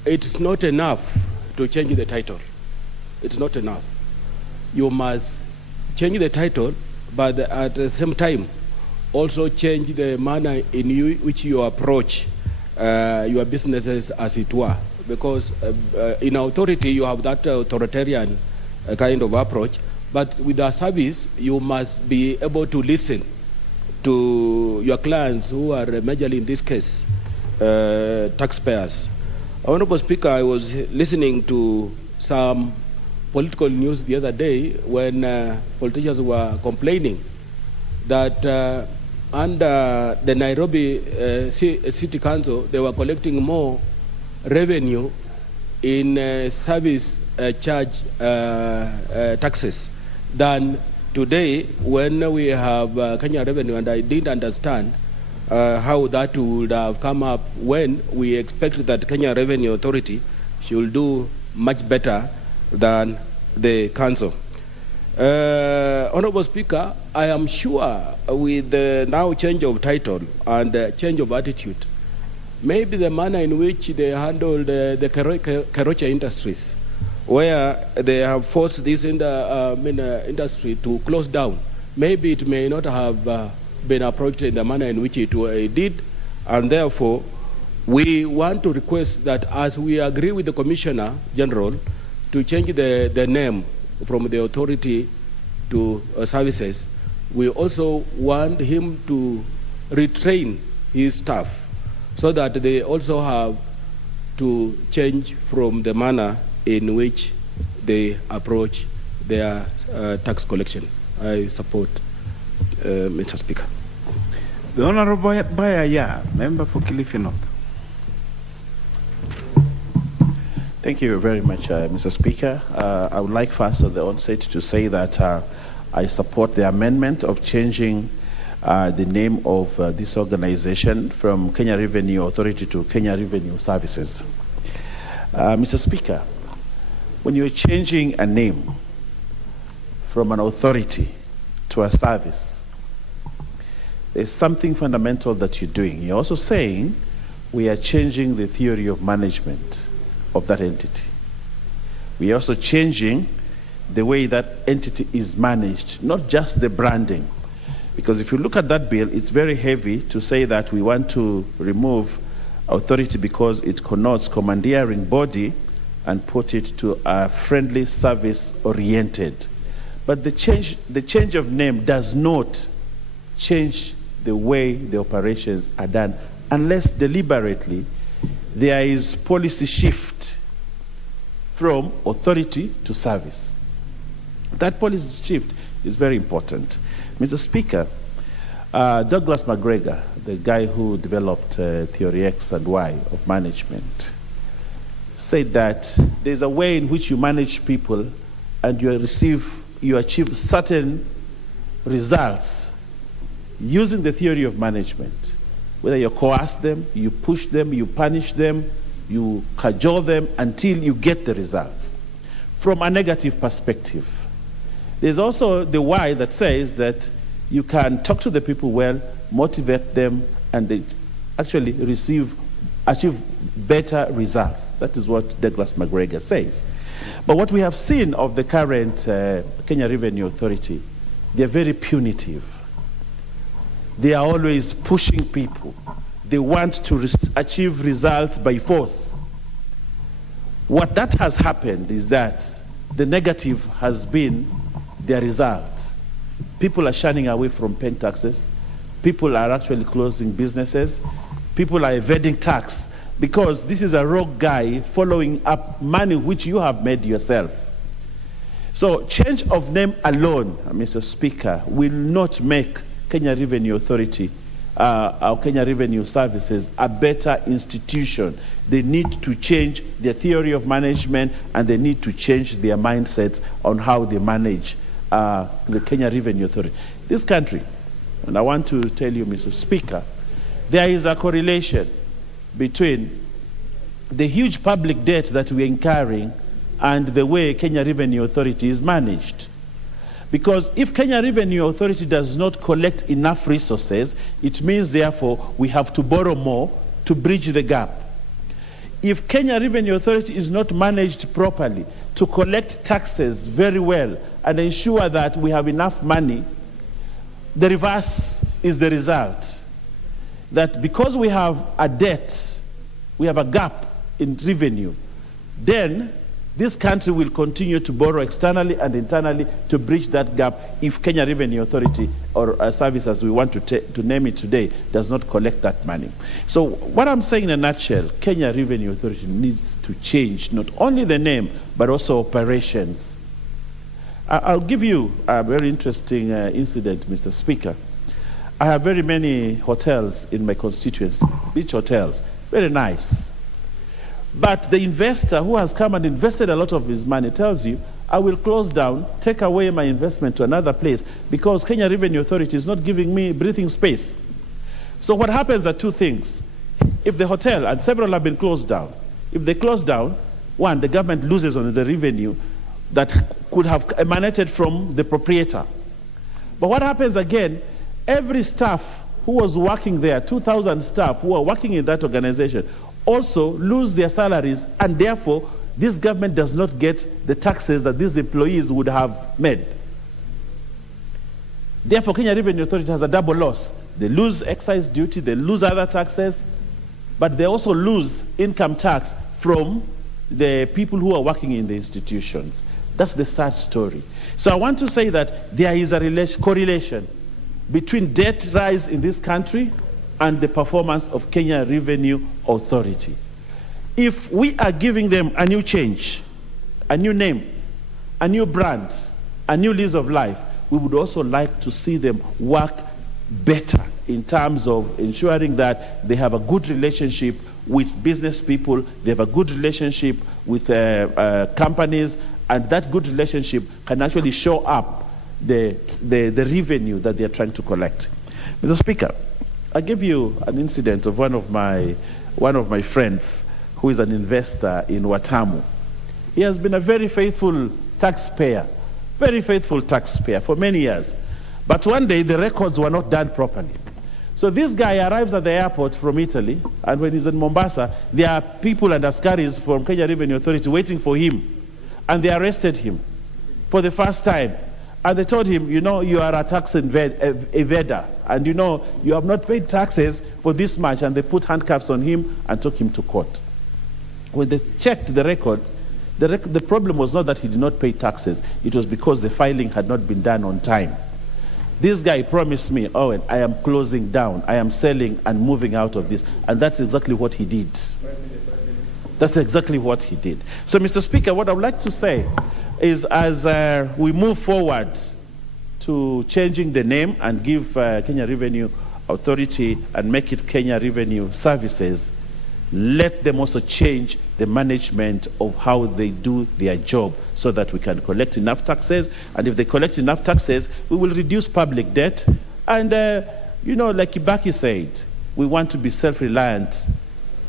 it's not enough to change the title. It's not enough. You must change the title, but at the same time, also change the manner in which you approach your businesses, as it were. Because in authority, you have that authoritarian kind of approach, but with our service, you must be able to listen to your clients, who are majorly, in this case, taxpayers. Honorable Speaker, I was listening to some political news the other day when politicians were complaining that under the Nairobi City Council, they were collecting more revenue in service charge taxes than today, when we have Kenya Revenue. And I didn't understand how that would have come up, when we expect that Kenya Revenue Authority should do much better than the council. Honorable Speaker, I am sure with the now change of title and change of attitude, maybe the manner in which they handled the Kerocha Industries, where they have forced this industry to close down, maybe it may not have been approached in the manner in which it did, and therefore we want to request that, as we agree with the Commissioner General to change the name from the authority to services, we also want him to retrain his staff, so that they also have to change from the manner in which they approach their tax collection. I support Mr. Speaker. The Honorable Bayaya, member for Kilifi North. Thank you very much, Mr. Speaker. I would like first at the onset to say that I support the amendment of changing the name of this organization from Kenya Revenue Authority to Kenya Revenue Services. Mr. Speaker, when you're changing a name from an authority to a service, there's something fundamental that you're doing. You're also saying we are changing the theory of management of that entity. We are also changing the way that entity is managed, not just the branding. Because if you look at that bill, it's very heavy to say that we want to remove authority because it connotes commandeering body and put it to a friendly service-oriented. But the change of name does not change the way the operations are done, unless deliberately there is policy shift from authority to service. That policy shift is very important. Mr. Speaker, Douglas McGregor, the guy who developed Theory X and Y of management, said that there's a way in which you manage people and you achieve certain results using the theory of management. Whether you coerce them, you push them, you punish them, you cajole them until you get the results. From a negative perspective, there's also the Y that says that you can talk to the people well, motivate them, and they actually achieve better results. That is what Douglas McGregor says. But what we have seen of the current Kenya Revenue Authority, they're very punitive. They are always pushing people. They want to achieve results by force. What that has happened is that the negative has been their result. People are shunning away from paying taxes. People are actually closing businesses. People are evading tax because this is a rogue guy following up money which you have made yourself. So change of name alone, Mr. Speaker, will not make Kenya Revenue Authority, our Kenya Revenue Services, a better institution. They need to change their theory of management and they need to change their mindsets on how they manage the Kenya Revenue Authority. This country, and I want to tell you, Mr. Speaker, there is a correlation between the huge public debt that we're incurring and the way Kenya Revenue Authority is managed. Because if Kenya Revenue Authority does not collect enough resources, it means, therefore, we have to borrow more to bridge the gap. If Kenya Revenue Authority is not managed properly to collect taxes very well and ensure that we have enough money, the reverse is the result. That because we have a debt, we have a gap in revenue, then this country will continue to borrow externally and internally to bridge that gap if Kenya Revenue Authority, or a service as we want to name it today, does not collect that money. So what I'm saying in a nutshell, Kenya Revenue Authority needs to change not only the name, but also operations. I'll give you a very interesting incident, Mr. Speaker. I have very many hotels in my constituency, beach hotels, very nice. But the investor who has come and invested a lot of his money tells you, I will close down, take away my investment to another place because Kenya Revenue Authority is not giving me breathing space. So what happens are two things. If the hotel, and several have been closed down, if they close down, one, the government loses on the revenue that could have emanated from the proprietor. But what happens again, every staff who was working there, 2,000 staff who are working in that organization, also lose their salaries, and therefore this government does not get the taxes that these employees would have made. Therefore, Kenya Revenue Authority has a double loss. They lose excise duty, they lose other taxes, but they also lose income tax from the people who are working in the institutions. That's the sad story. So I want to say that there is a correlation between debt rise in this country and the performance of Kenya Revenue Authority. If we are giving them a new change, a new name, a new brand, a new lease of life, we would also like to see them work better in terms of ensuring that they have a good relationship with business people, they have a good relationship with companies, and that good relationship can actually show up the revenue that they are trying to collect. Mr. Speaker, I'll give you an incident of one of my friends who is an investor in Watamu. He has been a very faithful taxpayer for many years. But one day the records were not done properly. So this guy arrives at the airport from Italy, and when he's in Mombasa, there are people and askaris from Kenya Revenue Authority waiting for him. and they arrested him for the first time. And they told him, you know, you are a tax evader, and you know, you have not paid taxes for this much, and they put handcuffs on him and took him to court. When they checked the record, the problem was not that he did not pay taxes, it was because the filing had not been done on time. This guy promised me, Owen, I am closing down, I am selling and moving out of this, and that's exactly what he did. That's exactly what he did. So, Mr. Speaker, what I would like to say is, as we move forward to changing the name and give Kenya Revenue Authority and make it Kenya Revenue Services, let them also change the management of how they do their job so that we can collect enough taxes. And if they collect enough taxes, we will reduce public debt. And, you know, like Kibaki said, we want to be self-reliant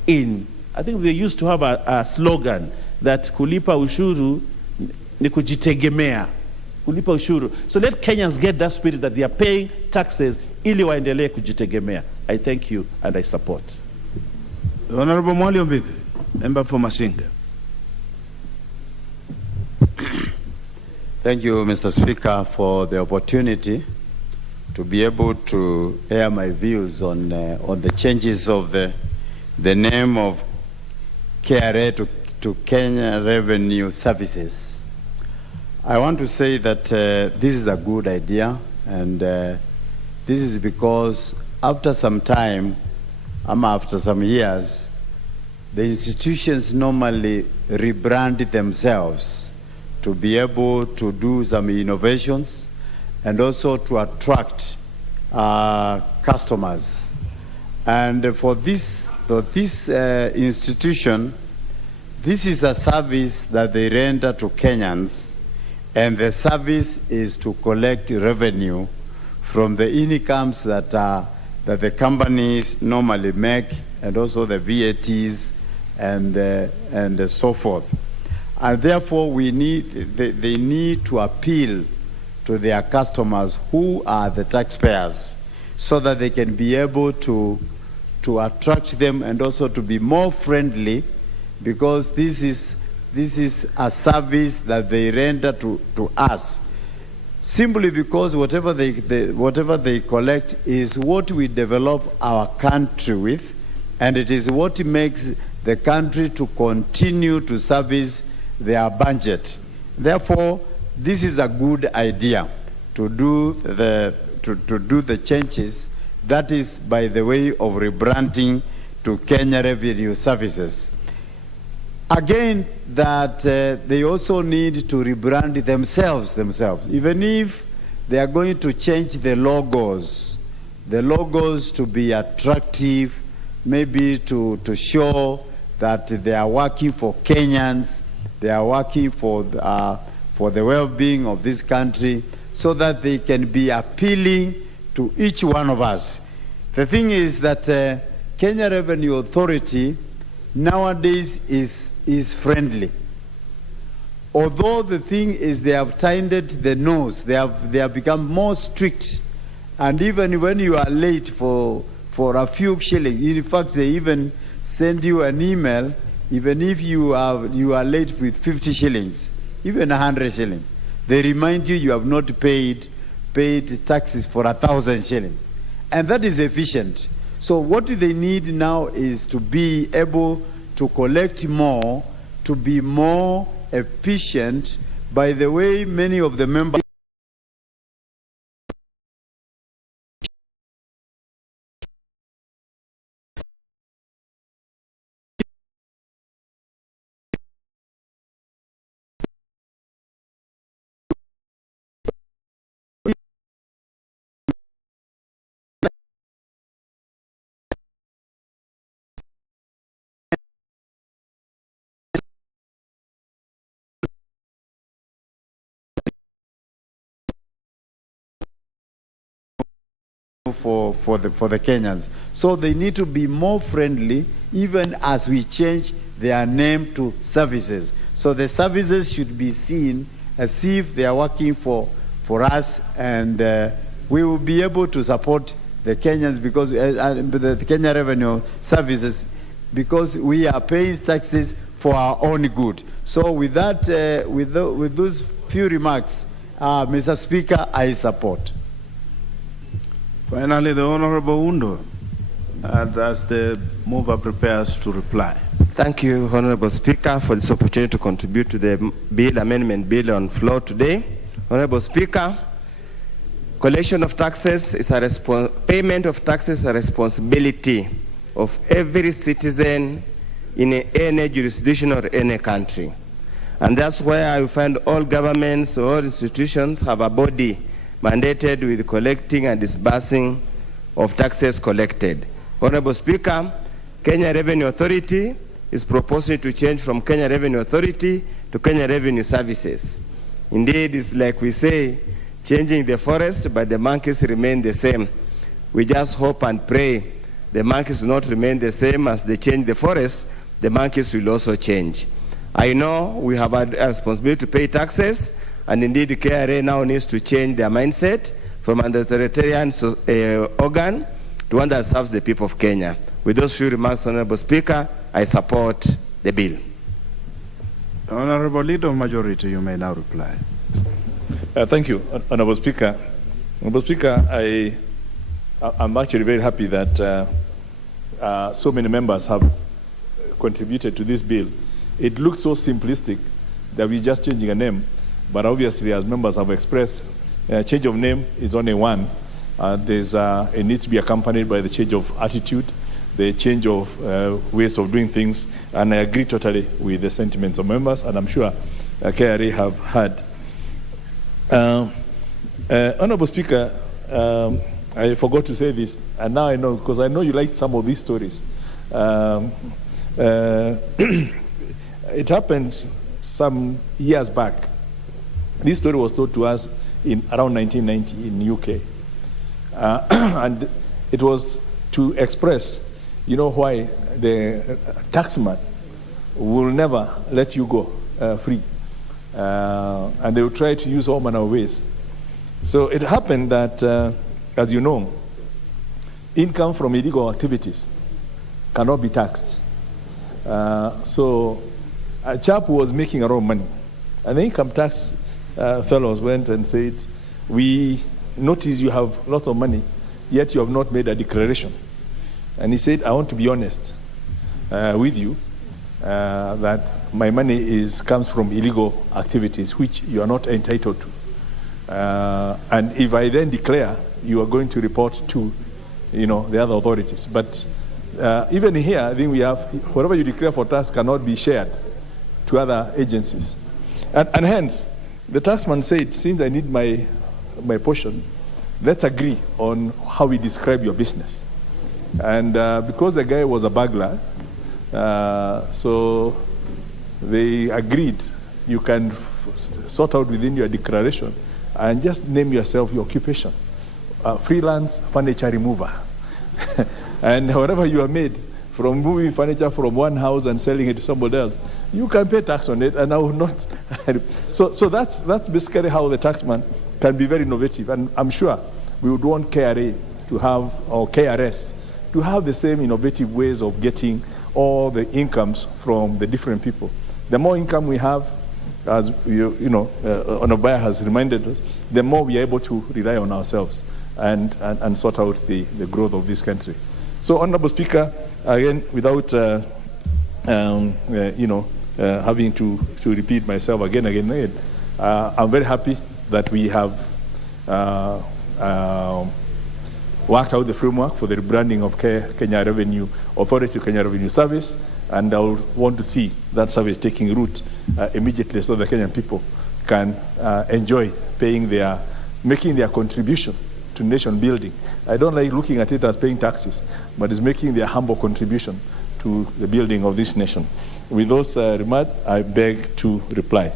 in, I think they used to have a slogan that kulipa ushuru ni kujitegemea. Kulipa ushuru. So let Kenyans get that spirit that they are paying taxes ili waendelee kujitegemea. I thank you and I support. The Honorable Mwali Ombithi, member for Masinga. Thank you, Mr. Speaker, for the opportunity to be able to air my views on the changes of the name of KRA to Kenya Revenue Services. I want to say that this is a good idea, and this is because after some time, after some years, the institutions normally rebrand themselves to be able to do some innovations and also to attract customers. And for this institution, this is a service that they render to Kenyans, and the service is to collect revenue from the incomes that the companies normally make, and also the VATs and so forth. And therefore, they need to appeal to their customers, who are the taxpayers, so that they can be able to attract them and also to be more friendly, because this is a service that they render to us, simply because whatever they collect is what we develop our country with, and it is what makes the country to continue to service their budget. Therefore, this is a good idea to do the changes. That is by the way of rebranding to Kenya Revenue Services. Again, that they also need to rebrand themselves, even if they are going to change the logos to be attractive, maybe to show that they are working for Kenyans, they are working for the well-being of this country, so that they can be appealing to each one of us. The thing is that Kenya Revenue Authority nowadays is friendly. Although the thing is, they have tended the nose, they have become more strict, and even when you are late for a few shillings, in fact, they even send you an email, even if you are late with 50 shillings, even 100 shillings. They remind you you have not paid taxes for 1,000 shillings, and that is efficient. So what they need now is to be able to collect more, to be more efficient. By the way, many of the members for the Kenyans. So they need to be more friendly, even as we change their name to services. So the services should be seen as if they are working for us, and we will be able to support the Kenyans, because the Kenya Revenue Services, because we are paying taxes for our own good. So with that, with those few remarks, Mr. Speaker, I support. Finally, the Honorable Undo, as the mover prepares to reply. Thank you, Honorable Speaker, for this opportunity to contribute to the bill, amendment bill on floor today. Honorable Speaker, collection of taxes is payment of taxes is a responsibility of every citizen in any jurisdiction or any country. And that's why I find all governments or institutions have a body mandated with collecting and disbursing of taxes collected. Honorable Speaker, Kenya Revenue Authority is proposing to change from Kenya Revenue Authority to Kenya Revenue Services. Indeed, it's like we say, changing the forest, but the monkeys remain the same. We just hope and pray the monkeys will not remain the same. As they change the forest, the monkeys will also change. I know we have a responsibility to pay taxes, and indeed the KRA now needs to change their mindset from an authoritarian organ to one that serves the people of Kenya. With those few remarks, Honorable Speaker, I support the bill. Honorable Leader of Majority, you may now reply. Thank you, Honorable Speaker. Honorable Speaker, I'm actually very happy that so many members have contributed to this bill. It looks so simplistic that we're just changing a name, but obviously, as members have expressed, change of name is only one. It needs to be accompanied by the change of attitude, the change of ways of doing things, and I agree totally with the sentiments of members, and I'm sure KRA have heard. Honorable Speaker, I forgot to say this, and now I know, because I know you like some of these stories. It happened some years back. This story was told to us in around 1990 in UK. And it was to express, why the taxman will never let you go free. And they will try to use all manner of ways. So it happened that, as you know, income from illegal activities cannot be taxed. So a chap who was making a lot of money, and the income tax fellows went and said, we notice you have a lot of money, yet you have not made a declaration. And he said, I want to be honest with you that my money comes from illegal activities, which you are not entitled to. And if I then declare, you are going to report to, the other authorities. But even here, I think we have, whatever you declare for tax cannot be shared to other agencies. And hence, the taxman said, since I need my portion, let's agree on how we describe your business. And because the guy was a burglar, so they agreed you can sort out within your declaration and just name yourself your occupation, freelance furniture remover. And whatever you are made from moving furniture from one house and selling it to somebody else, you can pay tax on it, and I will not. So that's basically how the taxman can be very innovative. And I'm sure we would want KRA to have, or KRS, to have the same innovative ways of getting all the incomes from the different people. The more income we have, as Honorable has reminded us, the more we are able to rely on ourselves and sort out the growth of this country. So, Honorable Speaker, again, without having to repeat myself again, I'm very happy that we have worked out the framework for the rebranding of Kenya Revenue Authority to Kenya Revenue Service, and I would want to see that service taking root immediately so the Kenyan people can enjoy making their contribution to nation building. I don't like looking at it as paying taxes, but it's making their humble contribution to the building of this nation. With those remarks, I beg to reply.